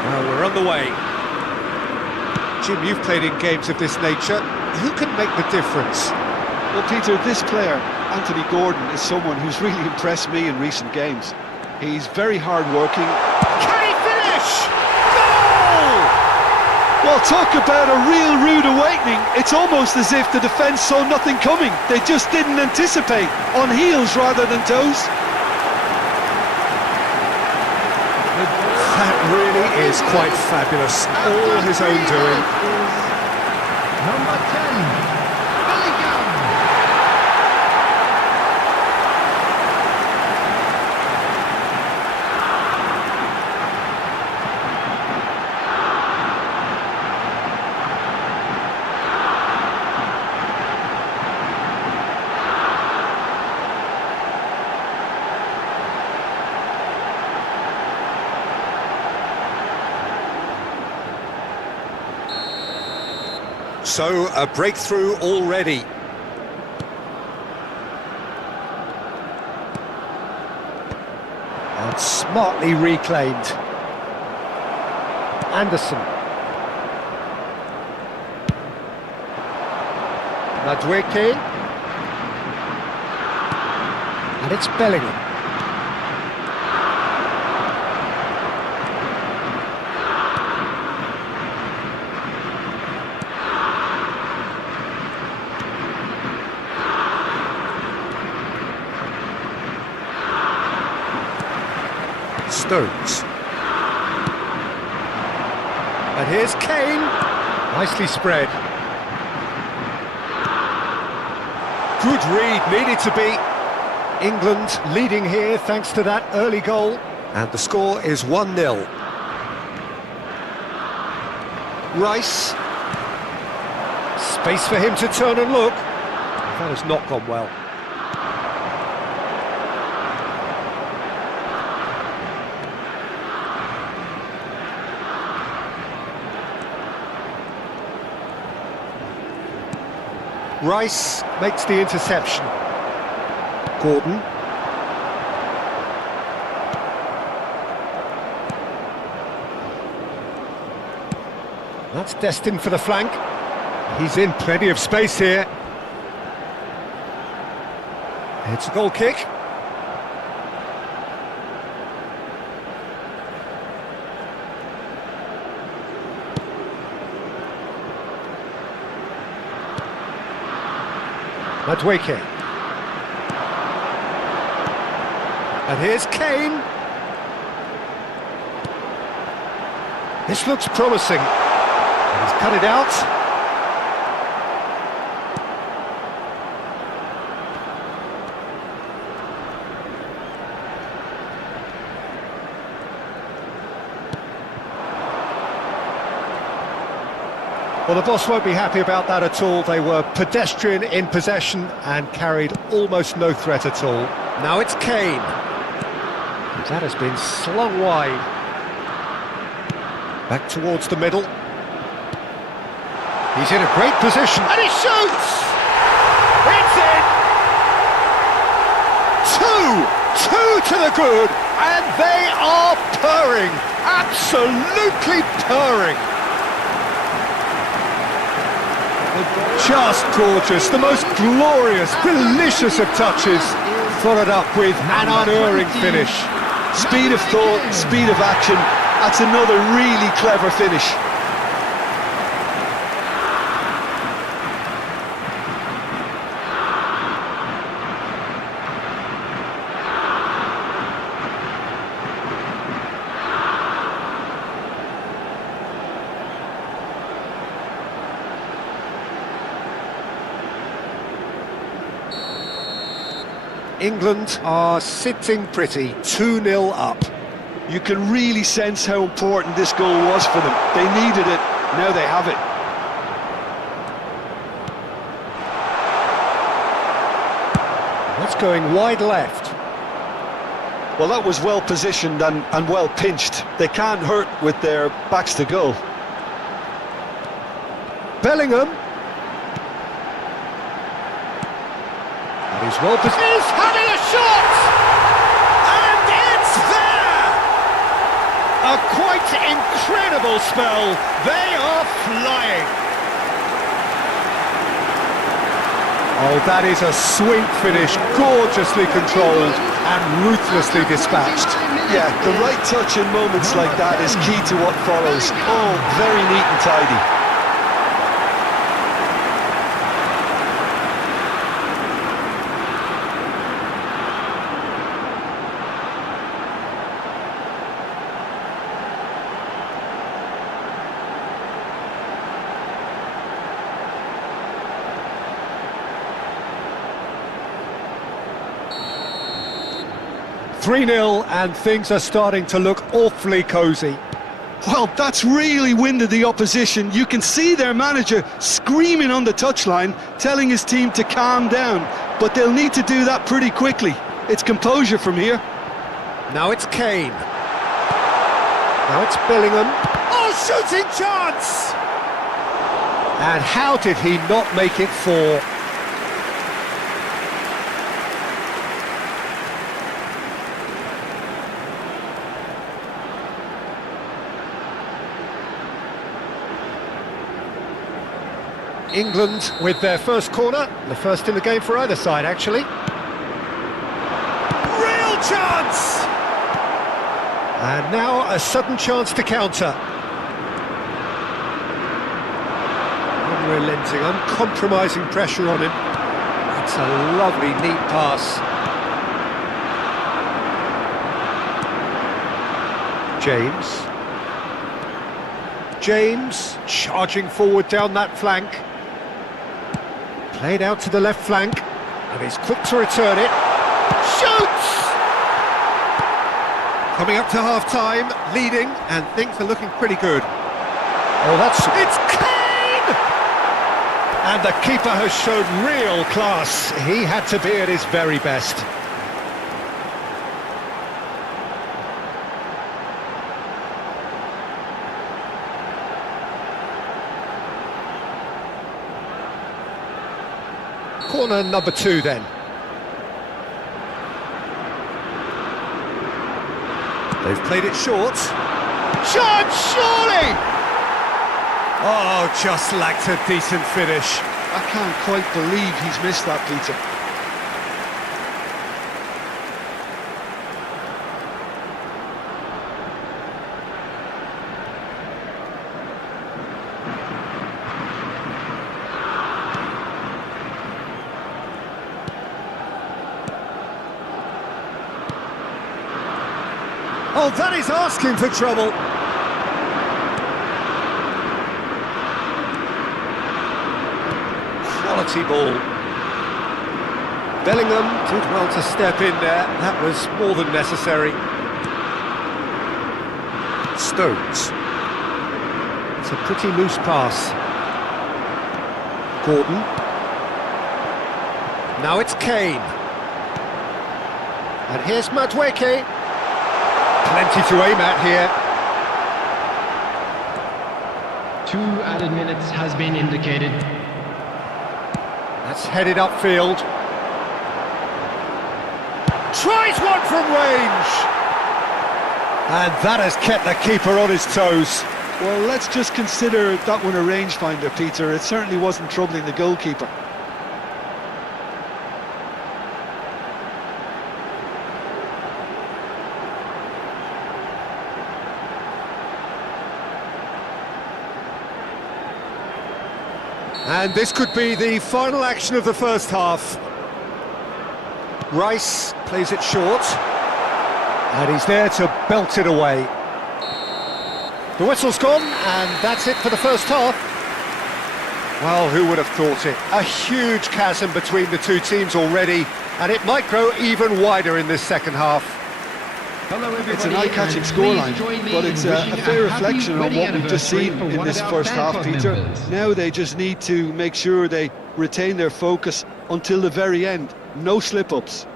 Well, we're on the way. Jim, you've played in games of this nature. Who can make the difference? Well, Peter, this player, Anthony Gordon, is someone who's really impressed me in recent games. He's very hard-working. Can he finish? Goal! Well, talk about a real rude awakening. It's almost as if the defence saw nothing coming. They just didn't anticipate, on heels rather than toes. That really is quite fabulous. All his own doing. Number 10, Bellingham. So, a breakthrough already. And smartly reclaimed. Anderson. Madueke. And it's Bellingham. Stones. And here's Kane. Nicely spread. Good read, needed to be. England leading here thanks to that early goal. And the score is 1-0. Rice. Space for him to turn and look. That has not gone well. Rice makes the interception. Gordon. That's destined for the flank. He's in plenty of space here. It's a goal kick. Madueke. And here's Kane. This looks promising. And he's cut it out. Well, the boss won't be happy about that at all. They were pedestrian in possession and carried almost no threat at all. Now it's Kane. That has been slung wide. Back towards the middle. He's in a great position. And he shoots! It's in! Two to the good. And they are purring. Absolutely purring. Just gorgeous, the most glorious, delicious of touches, followed up with an unerring finish. Speed of thought, speed of action, that's another really clever finish. England are sitting pretty, 2-0 up. You can really sense how important this goal was for them. They needed it, now they have it. That's going wide left. Well, that was well positioned and well pinched. They can't hurt with their backs to goal. Bellingham. He's well positioned. He's having a shot! And it's there! A quite incredible spell. They are flying. Oh, that is a sweet finish, gorgeously controlled and ruthlessly dispatched. Yeah, the right touch in moments like that is key to what follows. Oh, very neat and tidy. 3-0 and things are starting to look awfully cosy. Well, that's really winded the opposition. You can see their manager screaming on the touchline, telling his team to calm down. But they'll need to do that pretty quickly. It's composure from here. Now it's Kane. Now it's Bellingham. Oh, shooting chance! And how did he not make it 4? England with their first corner, the first in the game for either side, actually. Real chance! And now a sudden chance to counter. Unrelenting, uncompromising pressure on him. That's a lovely, neat pass. James charging forward down that flank. Played out to the left flank, and he's quick to return it. Shoots! Coming up to half-time, leading, and things are looking pretty good. Oh, it's Kane! And the keeper has shown real class. He had to be at his very best. Corner number 2 then. They've played it short. Chance, surely! Oh, just lacked a decent finish. I can't quite believe he's missed that, Peter. Oh, that is asking for trouble. Quality ball. Bellingham did well to step in there. That was more than necessary. Stones. It's a pretty loose pass. Gordon. Now it's Kane. And here's Madueke. Plenty to aim at here. 2 added minutes has been indicated. That's headed upfield. Tries one from range! And that has kept the keeper on his toes. Well, let's just consider that one a rangefinder, Peter. It certainly wasn't troubling the goalkeeper. And this could be the final action of the first half. Rice plays it short. And he's there to belt it away. The whistle's gone, and that's it for the first half. Well, who would have thought it? A huge chasm between the two teams already, and it might grow even wider in this second half. Hello everybody, It's an eye-catching and scoreline, please join me but in it's wishing a fair happy reflection on wedding what we've just anniversary seen for in one this of our first half, Bangkok Peter. members. Now they just need to make sure they retain their focus until the very end. No slip-ups.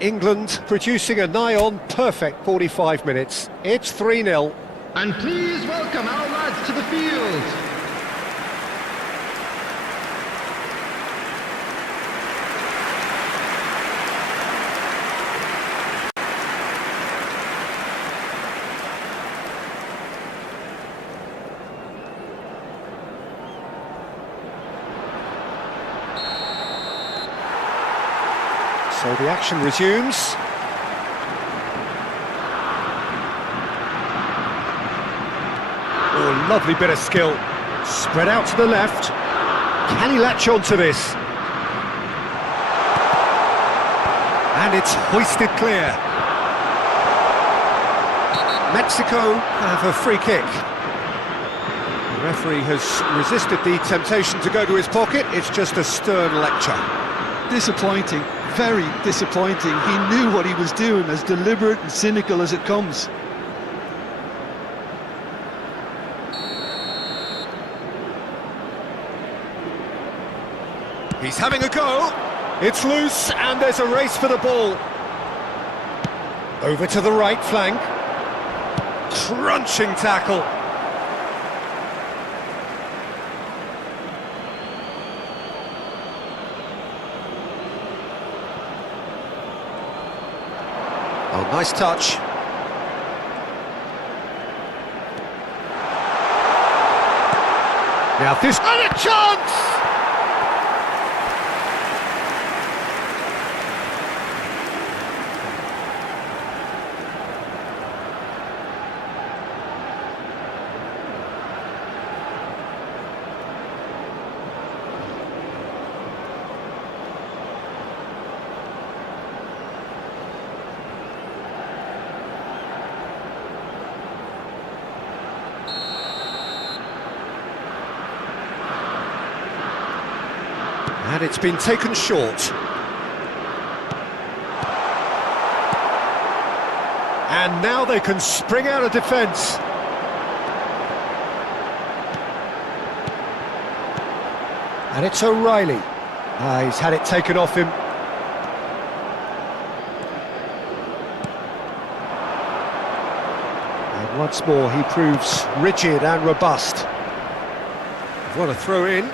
England producing a nigh-on perfect 45 minutes. It's 3-0. And please welcome our lads to the field. So the action resumes. Oh, lovely bit of skill. Spread out to the left. Can he latch on to this? And it's hoisted clear. Mexico have a free kick. The referee has resisted the temptation to go to his pocket. It's just a stern lecture. Disappointing, very disappointing. He knew what he was doing, as deliberate and cynical as it comes. He's having a go. It's loose, and there's a race for the ball. Over to the right flank. Crunching tackle. Oh, nice touch. Now this... And a chance! And it's been taken short. And now they can spring out of defence. And it's O'Reilly. He's had it taken off him. And once more he proves rigid and robust. What a throw in.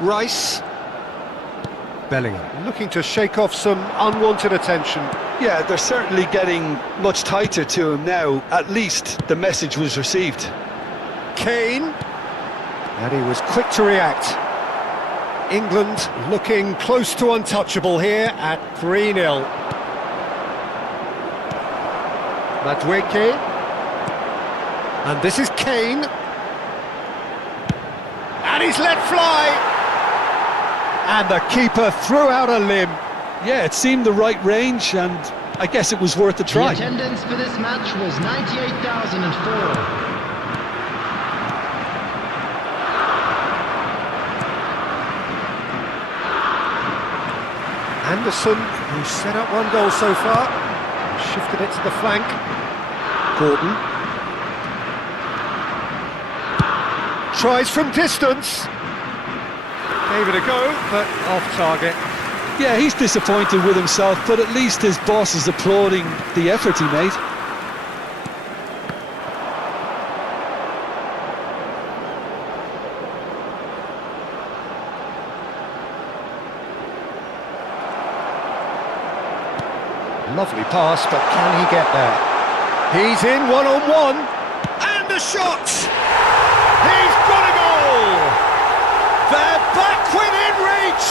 Rice. Bellingham looking to shake off some unwanted attention. Yeah, they're certainly getting much tighter to him now. At least the message was received. Kane. And he was quick to react. England looking close to untouchable here at 3-0. Madueke. And this is Kane. And he's let fly. And the keeper threw out a limb. Yeah, it seemed the right range, and I guess it was worth a The try. attendance for this match was 98,004. Anderson, who's set up one goal so far, shifted it to the flank. Gordon. Tries from distance. Gave it a go, but off target. Yeah, he's disappointed with himself, but at least his boss is applauding the effort he made. Lovely pass, but can he get there? He's in one-on-one, and the shot! He's got a goal! They're back within reach!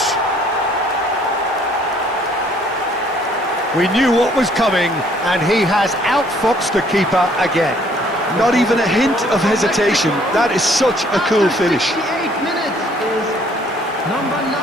We knew what was coming, and he has outfoxed the keeper again. Not even a hint of hesitation. That is such a cool finish. 68 minutes is number 9.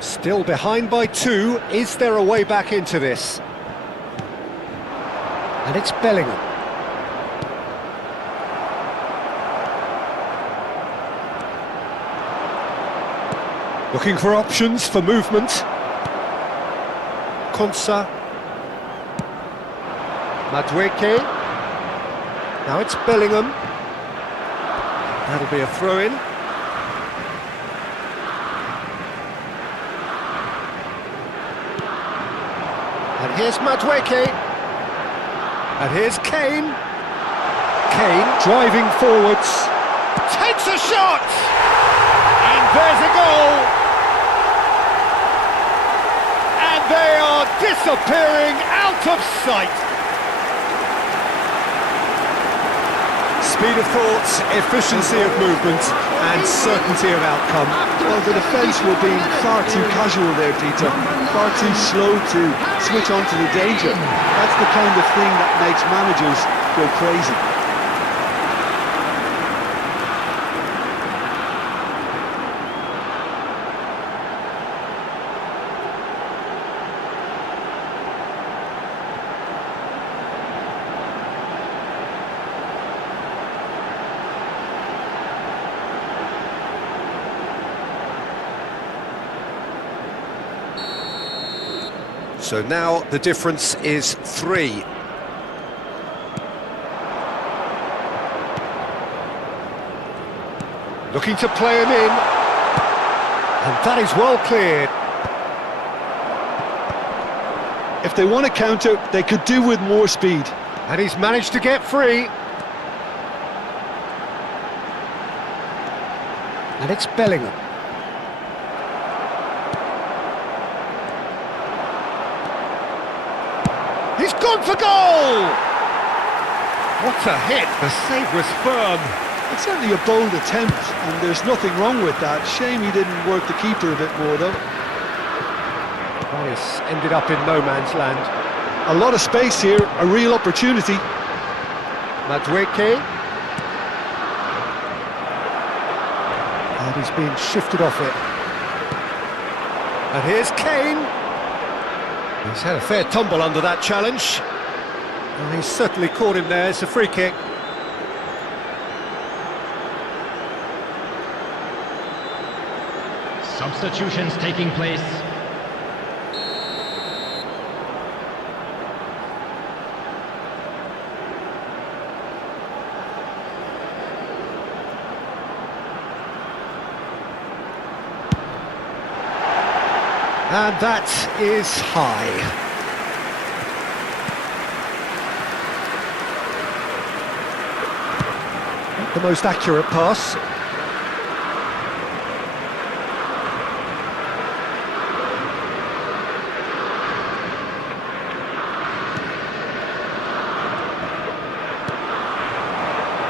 Still behind by 2. Is there a way back into this? And it's Bellingham. Looking for options for movement. Konsa. Madueke. Now it's Bellingham. That'll be a throw-in. And here's Madueke. And here's Kane. Kane driving forwards. Takes a shot! And there's a goal! And they are disappearing out of sight. Speed of thought, efficiency of movement, and certainty of outcome. Well, the defence were being far too casual there, Peter. Far too slow to switch on to the danger. That's the kind of thing that makes managers go crazy. So now the difference is 3. Looking to play him in. And that is well cleared. If they want to counter, they could do with more speed. And he's managed to get free. And it's Bellingham. He's gone for goal! What a hit, the save was firm. It's certainly a bold attempt, and there's nothing wrong with that. Shame he didn't work the keeper a bit more, though. That has ended up in no man's land. A lot of space here, a real opportunity. Madueke. And he's being shifted off it. And here's Kane. He's had a fair tumble under that challenge. And he's certainly caught him there. It's a free kick. Substitutions taking place. And that is high. Not the most accurate pass.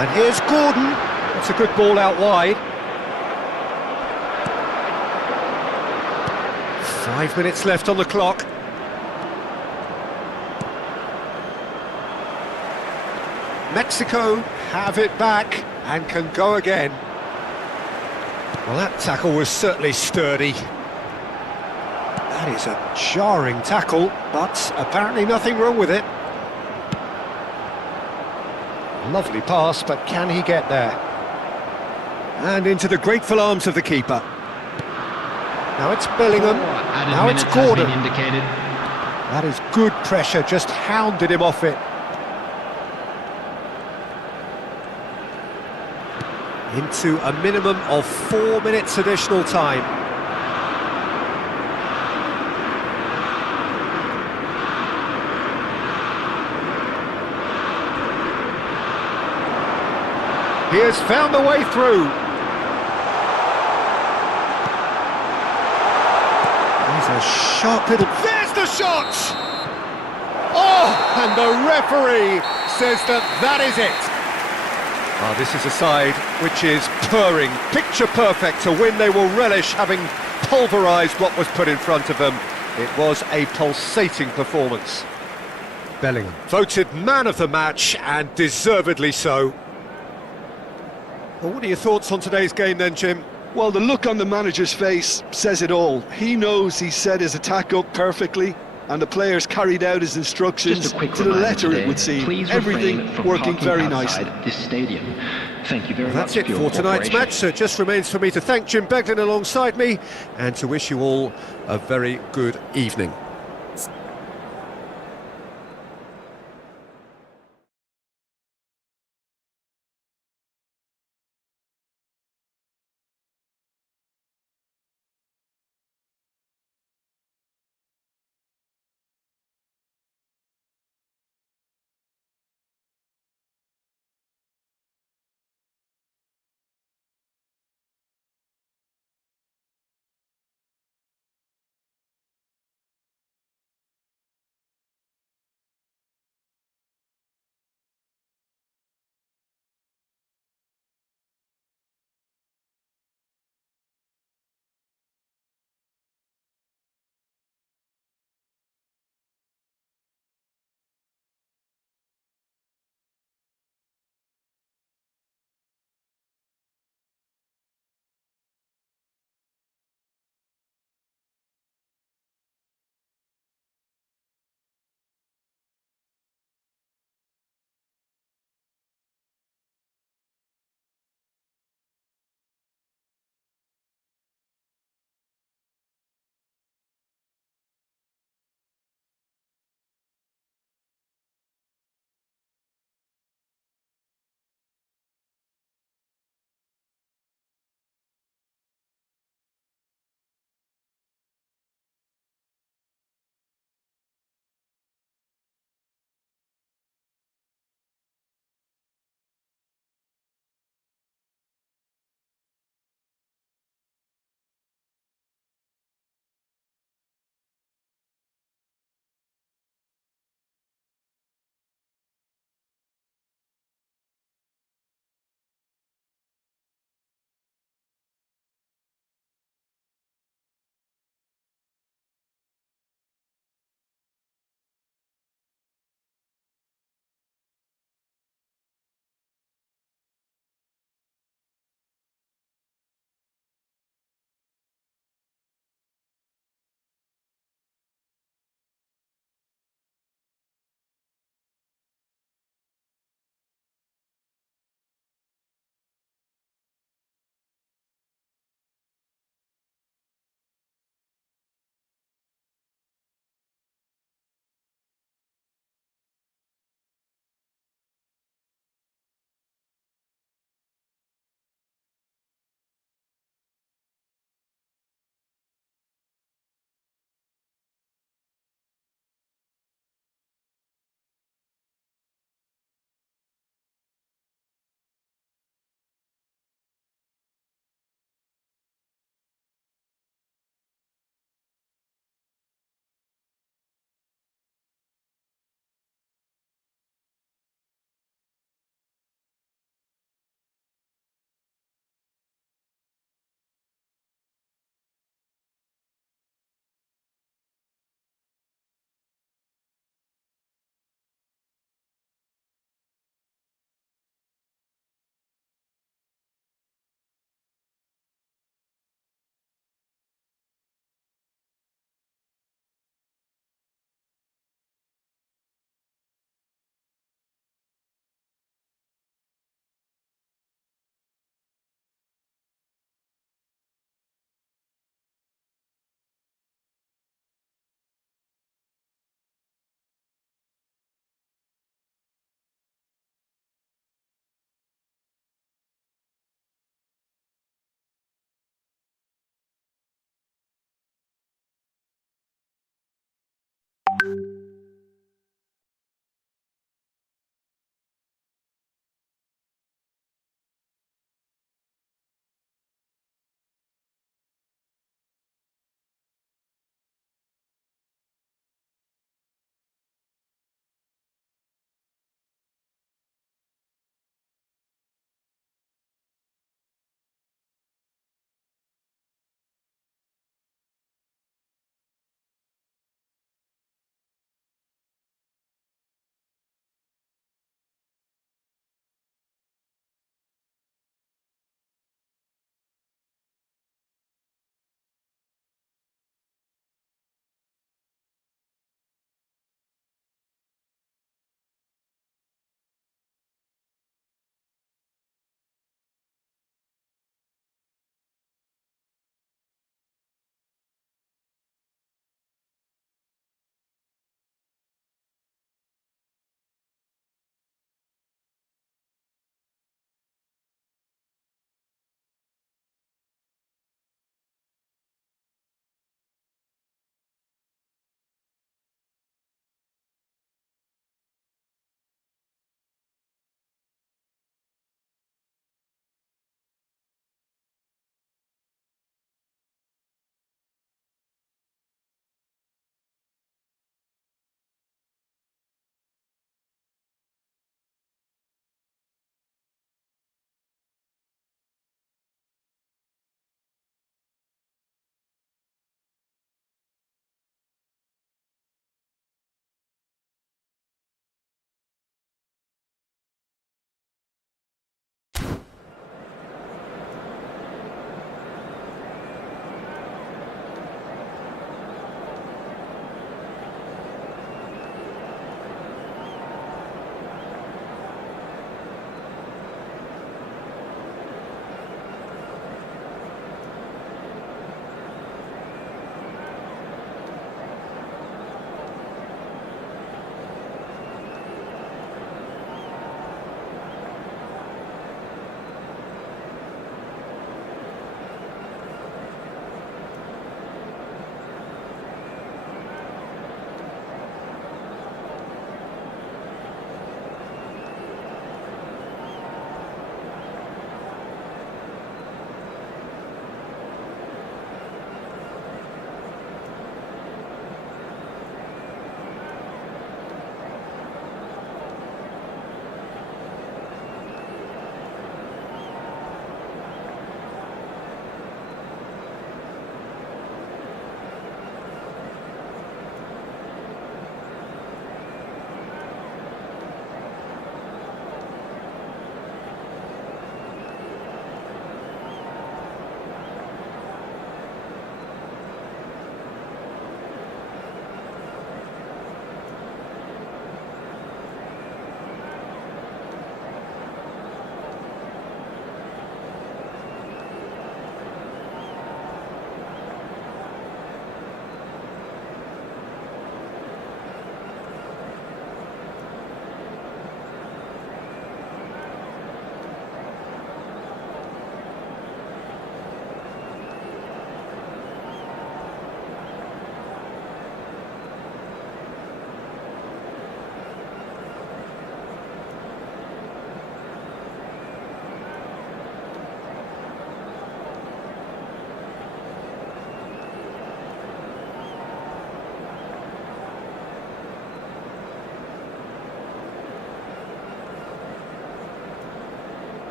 And here's Gordon. That's a good ball out wide. 5 minutes left on the clock. Mexico have it back and can go again. Well, that tackle was certainly sturdy. That is a jarring tackle, but apparently nothing wrong with it. Lovely pass, but can he get there? And into the grateful arms of the keeper. Now it's Bellingham, now it's Gordon. That is good pressure, just hounded him off it. Into a minimum of 4 minutes additional time. He has found the way through. He's a sharp little... There's the shot! Oh, and the referee says that is it. Oh, this is a side which is purring, picture perfect, a win they will relish, having pulverised what was put in front of them. It was a pulsating performance. Bellingham voted man of the match, and deservedly so. Well, what are your thoughts on today's game then, Jim? Well, the look on the manager's face says it all. He knows he set his attack up perfectly, and the players carried out his instructions to the letter, it would seem. Everything working very nicely. This stadium. Thank you very much. That's it for tonight's match, so it just remains for me to thank Jim Beglin alongside me and to wish you all a very good evening.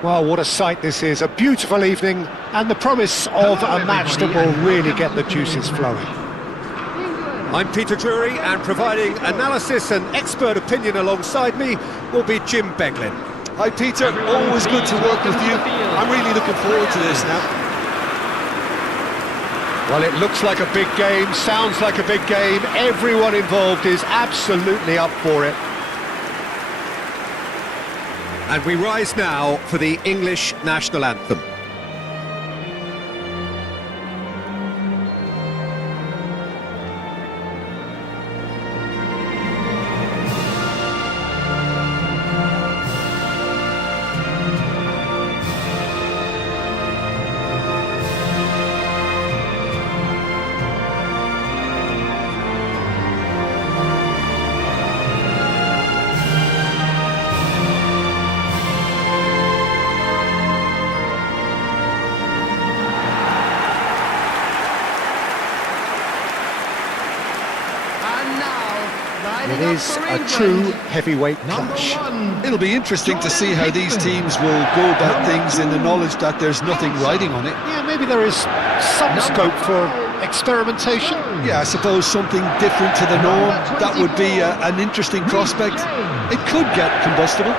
Well, what a sight this is, a beautiful evening, and the promise of a match that will really get the juices flowing. I'm Peter Drury, and providing analysis and expert opinion alongside me will be Jim Beglin. Hi Peter, always good to work with you. I'm really looking forward to this now. Well, it looks like a big game, sounds like a big game. Everyone involved is absolutely up for it. And we rise now for the English national anthem. It is a true heavyweight clash. It'll be interesting to see how these teams will go about things in the knowledge that there's nothing riding on it. Yeah, maybe there is some scope for experimentation. Yeah, I suppose something different to the norm. That would be an interesting prospect. It could get combustible.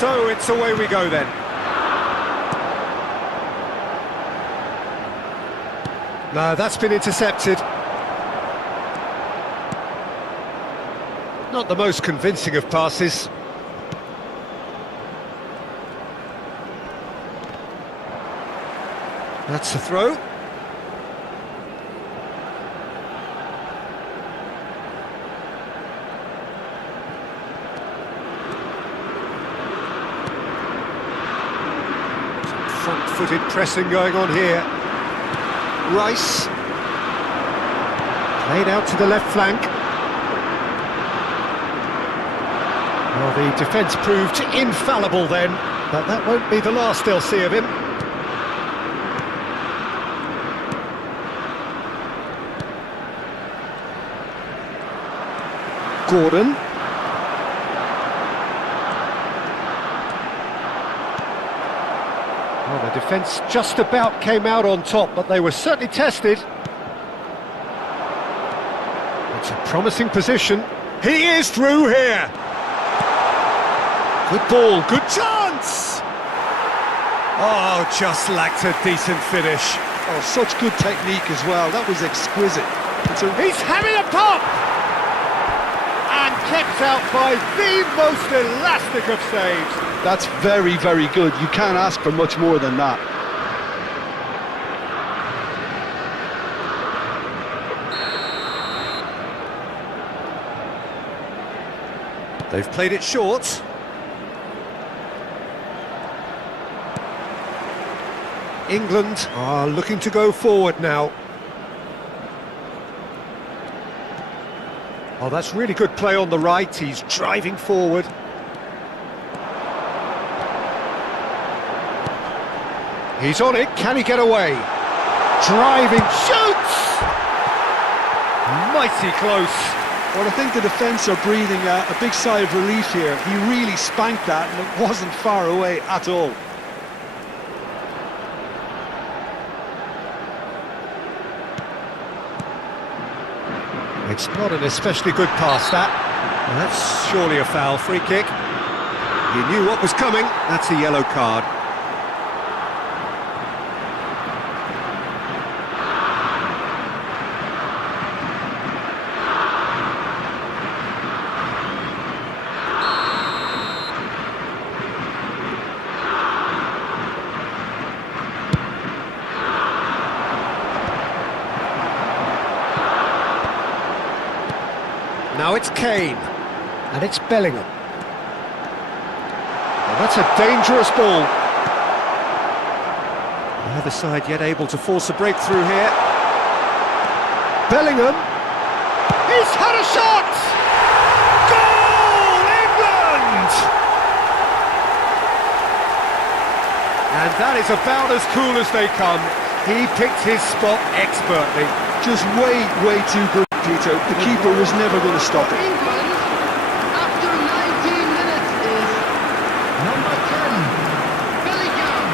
So it's away we go then. No, that's been intercepted. Not the most convincing of passes. That's the throw. Front-footed pressing going on here. Rice. Played out to the left flank. Well, the defence proved infallible then, but that won't be the last they'll see of him. Gordon. Well, the defence just about came out on top, but they were certainly tested. It's a promising position. He is through here. Good ball, good chance! Oh, just lacked a decent finish. Oh, such good technique as well. That was exquisite. He's having a pop! And kept out by the most elastic of saves. That's very, very good. You can't ask for much more than that. They've played it short. England are looking to go forward now. Oh, that's really good play on the right. He's driving forward. He's on it. Can he get away? Driving, shoots! Mighty close. Well, I think the defence are breathing a big sigh of relief here. He really spanked that, and it wasn't far away at all. It's not an especially good pass, that. Well, that's surely a foul. Free kick. He knew what was coming. That's a yellow card. Now it's Kane, and it's Bellingham. Well, that's a dangerous ball. The other side yet able to force a breakthrough here. Bellingham, he's had a shot! Goal, England! And that is about as cool as they come. He picked his spot expertly. Just way too good, Peter. The keeper was never going to stop it. England, after 19 minutes, is number 10, Bellingham.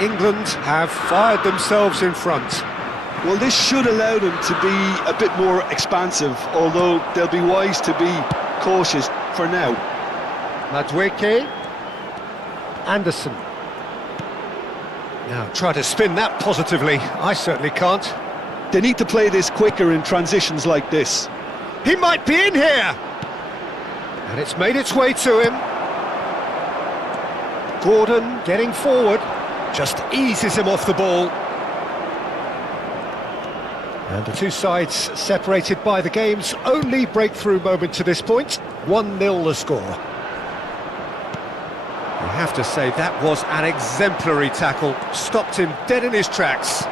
England have fired themselves in front. Well, this should allow them to be a bit more expansive, although they'll be wise to be cautious for now. Madueke, Anderson. Now try to spin that positively. I certainly can't. They need to play this quicker in transitions like this. He might be in here! And it's made its way to him. Gordon getting forward. Just eases him off the ball. And the two sides separated by the game's only breakthrough moment to this point. 1-0 the score. You have to say that was an exemplary tackle. Stopped him dead in his tracks.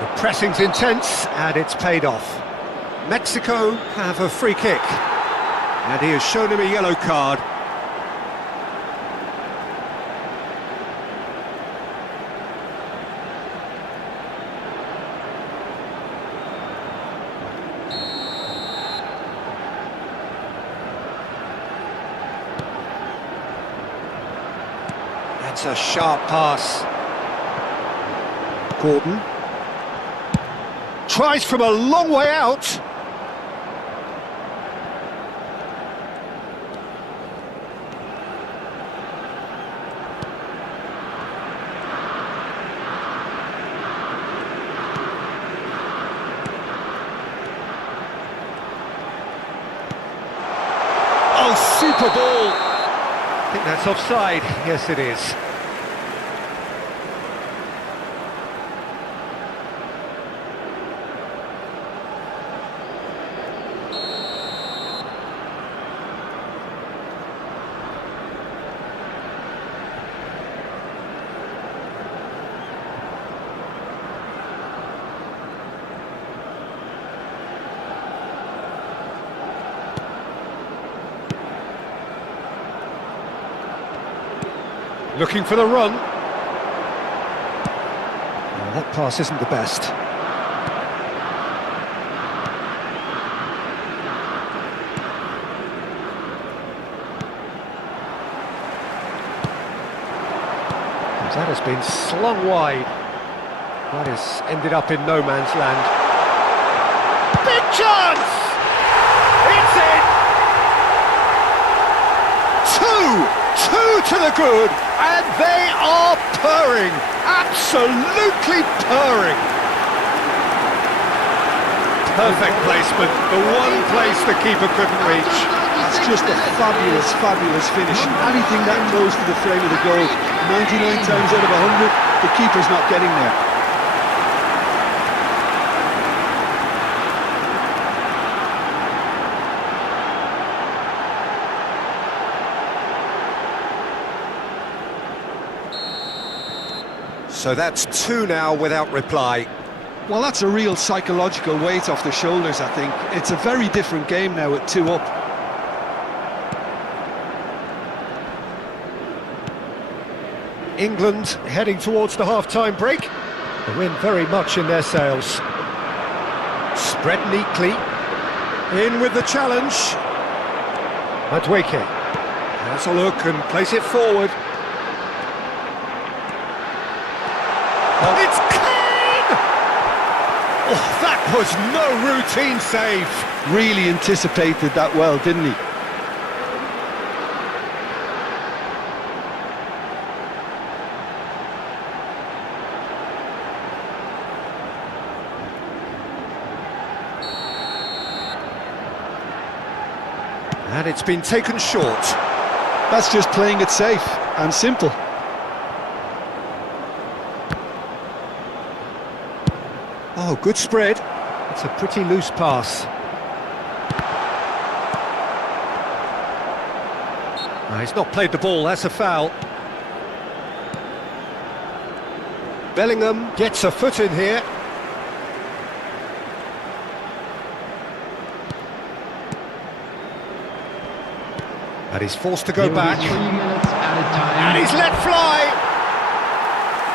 The pressing's intense and it's paid off. Mexico have a free kick. And he has shown him a yellow card. That's a sharp pass. Gordon tries from a long way out. Oh, super ball. I think that's offside. Yes, it is. Looking for the run. Well, that pass isn't the best. That has been slung wide. That has ended up in no man's land. Big chance! It's in! Two to the good! And they are purring, absolutely purring. Perfect placement, the one place the keeper couldn't reach. It's just a fabulous finish. Anything that close to the frame of the goal, 99 times out of 100, the keeper's not getting there. So that's two now without reply. Well, that's a real psychological weight off the shoulders, I think. It's a very different game now at 2 up. England heading towards the half-time break. The wind very much in their sails. Spread neatly. In with the challenge. Madueke has a look and plays it forward. Oh, it's Kane! Oh, that was no routine save. Really anticipated that well, didn't he? And it's been taken short. That's just playing it safe and simple. Oh, good spread. It's a pretty loose pass. He's not played the ball, that's a foul. Bellingham gets a foot in here. And he's forced to go back. 3 minutes added time. And he's let fly!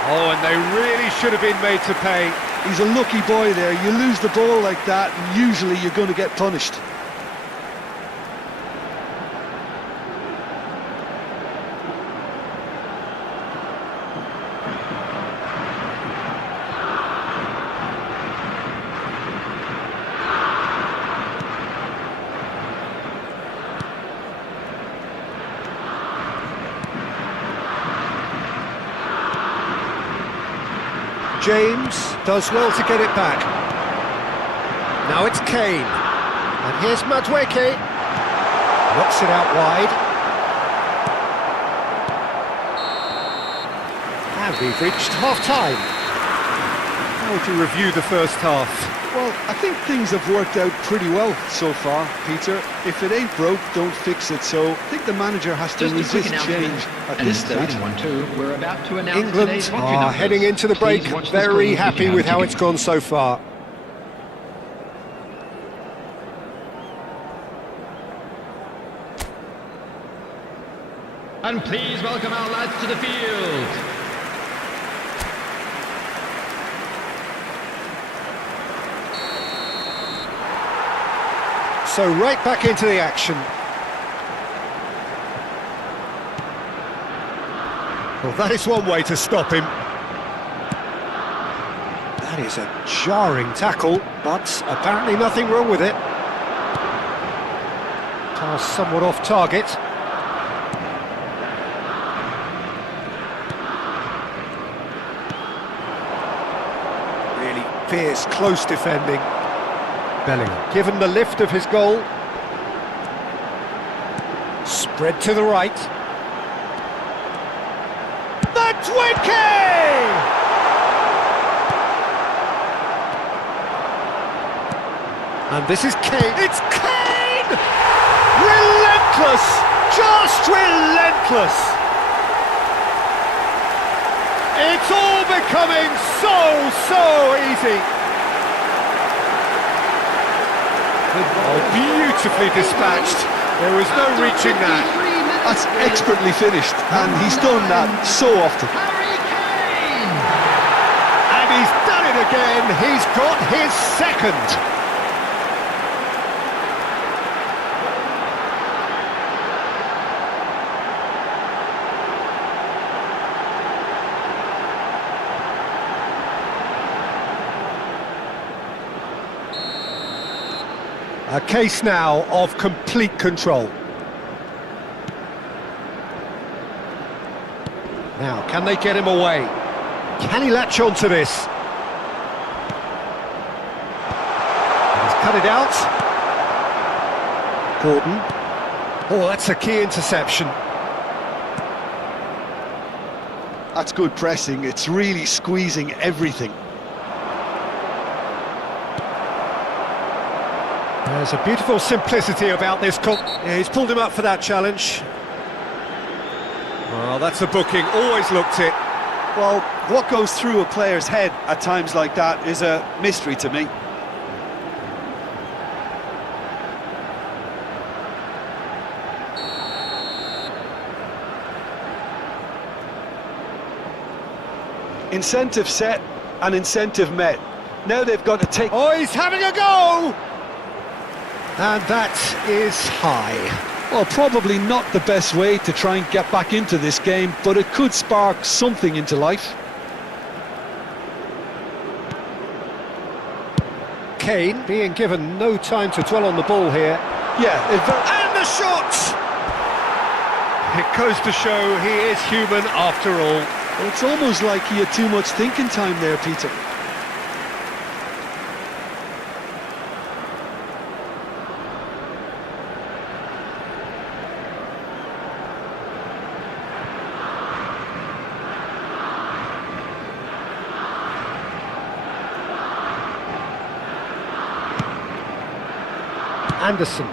Oh, and they really should have been made to pay. He's a lucky boy there. You lose the ball like that, and usually you're going to get punished. James does well to get it back. Now it's Kane. And here's Madueke. Knocks it out wide. And we've reached half-time. How to review the first half? Well, I think things have worked out pretty well so far, Peter. If it ain't broke, don't fix it. So I think the manager has to Just a quick resist announcement. change at And this it's stage. 31-2. We're about to announce England today's victory are numbers. heading into the break Please watch the very screen if happy you with have how tickets. it's gone so far. And please welcome our lads to the field. So right back into the action. Well, that is one way to stop him. That is a jarring tackle, but apparently nothing wrong with it. Pass somewhat off target. Really fierce, close defending. Bellingham given the lift of his goal. Spread to the right. Madueke! And this is Kane. It's Kane! Relentless! Just relentless! It's all becoming so easy. Oh, beautifully dispatched. There was no reaching that. That's expertly finished, and he's done that so often. Harry Kane! And he's done it again. He's got his second. A case now of complete control. Now, can they get him away? Can he latch on to this? He's cut it out. Gordon. Oh, that's a key interception. That's good pressing. It's really squeezing everything. There's a beautiful simplicity about this. Yeah, he's pulled him up for that challenge. Well, that's a booking. Always looked it. Well, What goes through a player's head at times like that is a mystery to me. Incentive set and incentive met. Now they've got to take... Oh, he's having a go! And that is high. Well, probably not the best way to try and get back into this game, but it could spark something into life. Kane being given no time to dwell on the ball here. Yeah, And the shot! It goes to show he is human after all. it's almost like he had too much thinking time there, Peter. Anderson.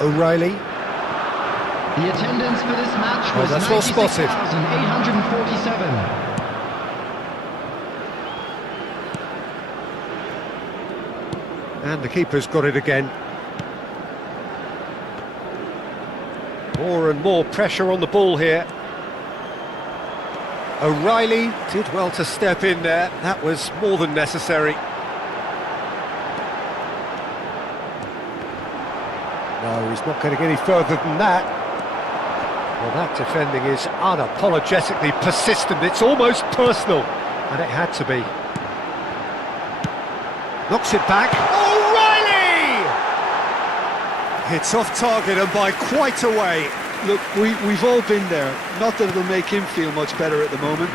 O'Reilly. The attendance for this match was that's well spotted. 96,847. And the keeper's got it again. More and more pressure on the ball here. O'Reilly did well to step in there. That was more than necessary. No, he's not getting any further than that. Well, that defending is unapologetically persistent. It's almost personal, and it had to be. Knocks it back. O'Reilly! It's off target and by quite a way. Look, we've all been there. Not that it'll make him feel much better at the moment.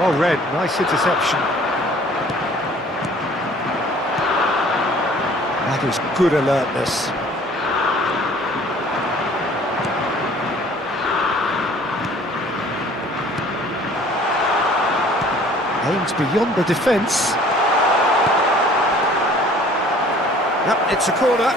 Well read, nice interception. That is good alertness. Aims beyond the defence. Yep, it's a corner.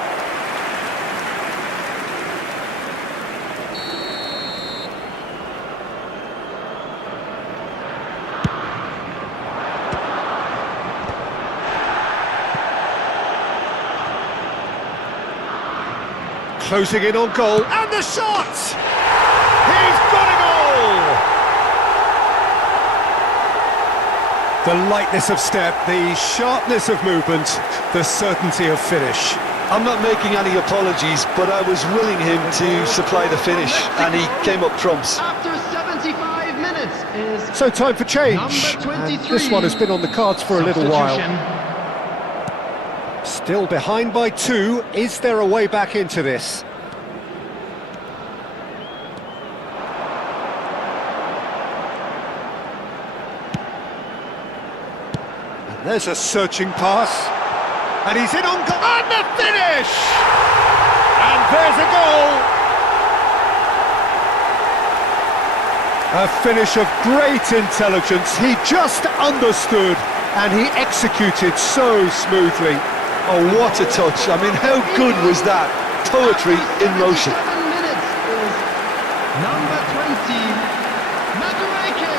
Closing in on goal, and the shot! He's got a goal! The lightness of step, the sharpness of movement, the certainty of finish. I'm not making any apologies, but I was willing him to supply the finish, and he came up trumps. After 75 minutes is So time for change. number 23. And this one has been on the cards for a little while. Substitution. Still behind by 2. Is there a way back into this? And there's a searching pass. And he's in on goal. And the finish! And there's a goal! A finish of great intelligence. He just understood and he executed so smoothly. Oh, what a touch. I mean, how good was that? Poetry in motion. 7 minutes is number 20, Madueke.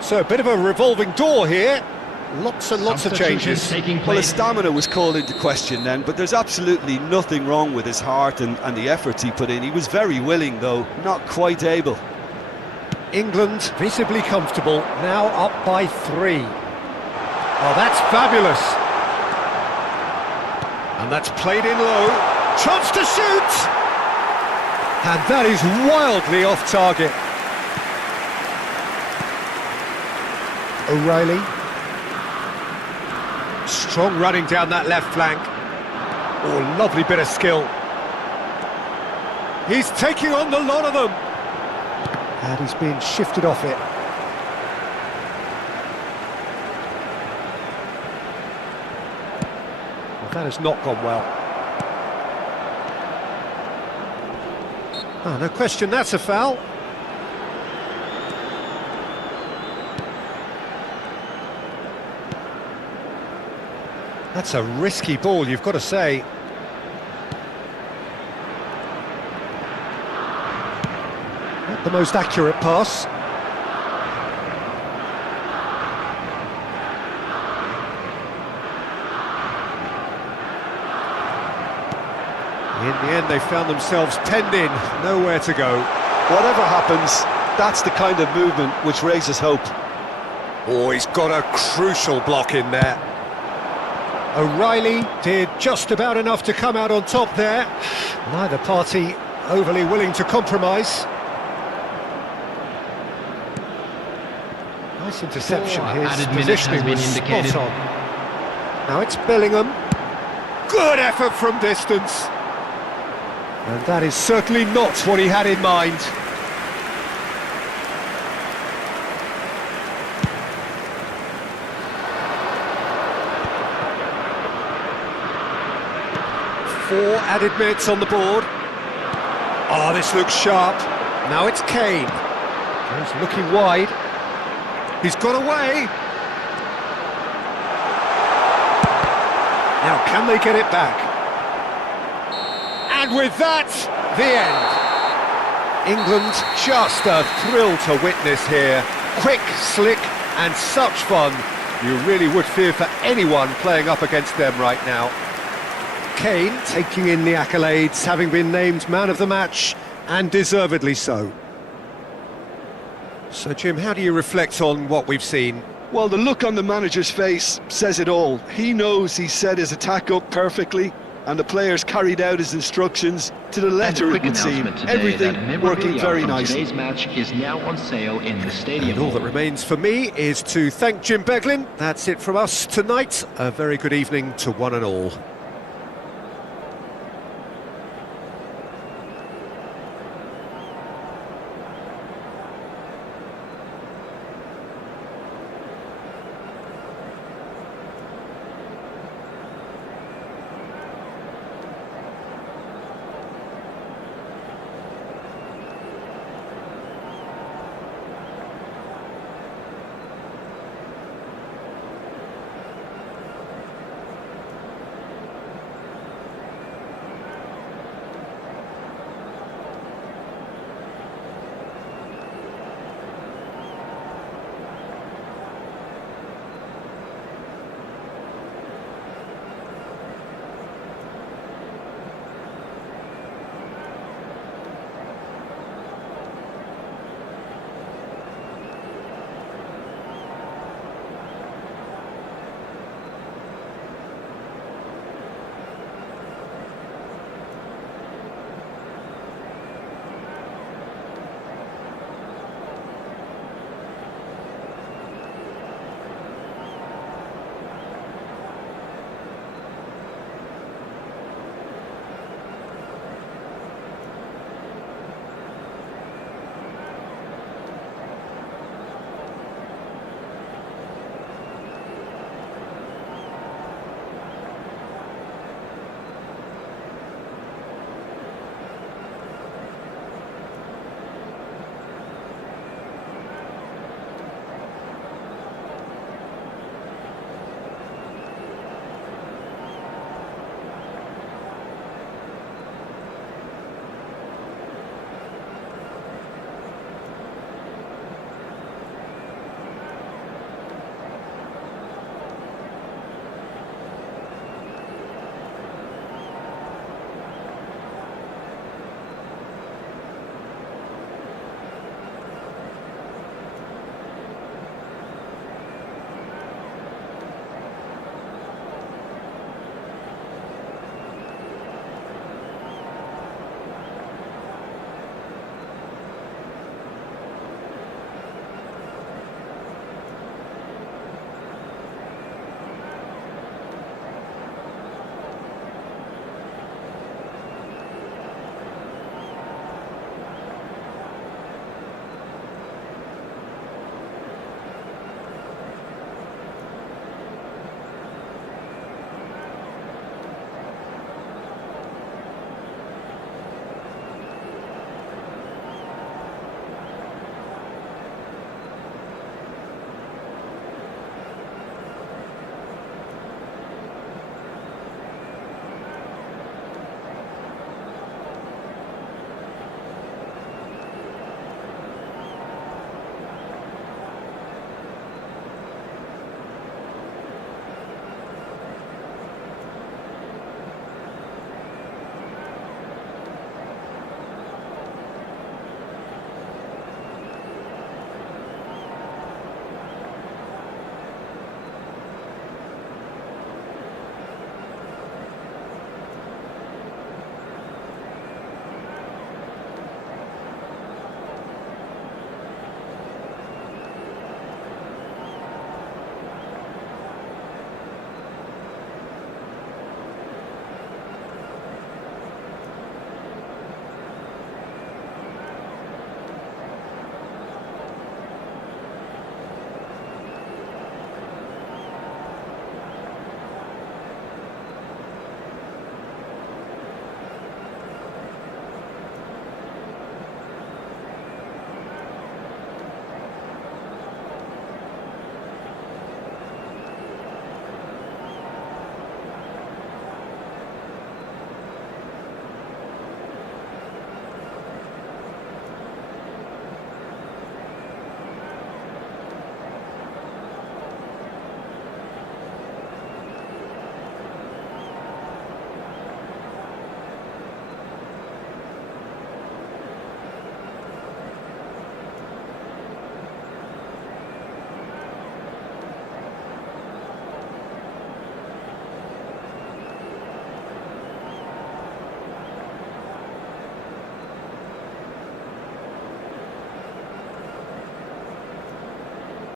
So a bit of a revolving door here. Lots and lots of Substitutions changes. taking Well, his place. stamina was called into question then, but there's absolutely nothing wrong with his heart and the efforts he put in. He was very willing, though, not quite able. England visibly comfortable, now up by 3. Oh, that's fabulous. And that's played in low. Chance to shoot! And that is wildly off target. O'Reilly. Strong running down that left flank. Oh, lovely bit of skill. He's taking on the lot of them. And he's being shifted off it. Well, that has not gone well. Oh, no question, that's a foul. That's a risky ball, you've got to say. Not the most accurate pass. In the end, they found themselves penned in, nowhere to go. Whatever happens, that's the kind of movement which raises hope. Oh, he's got a crucial block in there. O'Reilly did just about enough to come out on top there. Neither party overly willing to compromise. Nice interception. His added minutes has positioning been was indicated. spot on. Now it's Bellingham. Good effort from distance. And that is certainly not what he had in mind. Four added minutes on the board. Oh, this looks sharp. Now it's Kane. He's looking wide. He's got away. Now, can they get it back? And with that, the end. England, just a thrill to witness here. Quick, slick, and such fun. You really would fear for anyone playing up against them right now. Kane taking in the accolades, having been named man of the match, and deservedly so. So, Jim, how do you reflect on what we've seen? Well, the look on the manager's face says it all. He knows he set his attack up perfectly, and the players carried out his instructions to the letter, it would seem. Everything working very nicely. Today's match is now on sale in the stadium. And all that remains for me is to thank Jim Beglin. That's it from us tonight. A very good evening to one and all.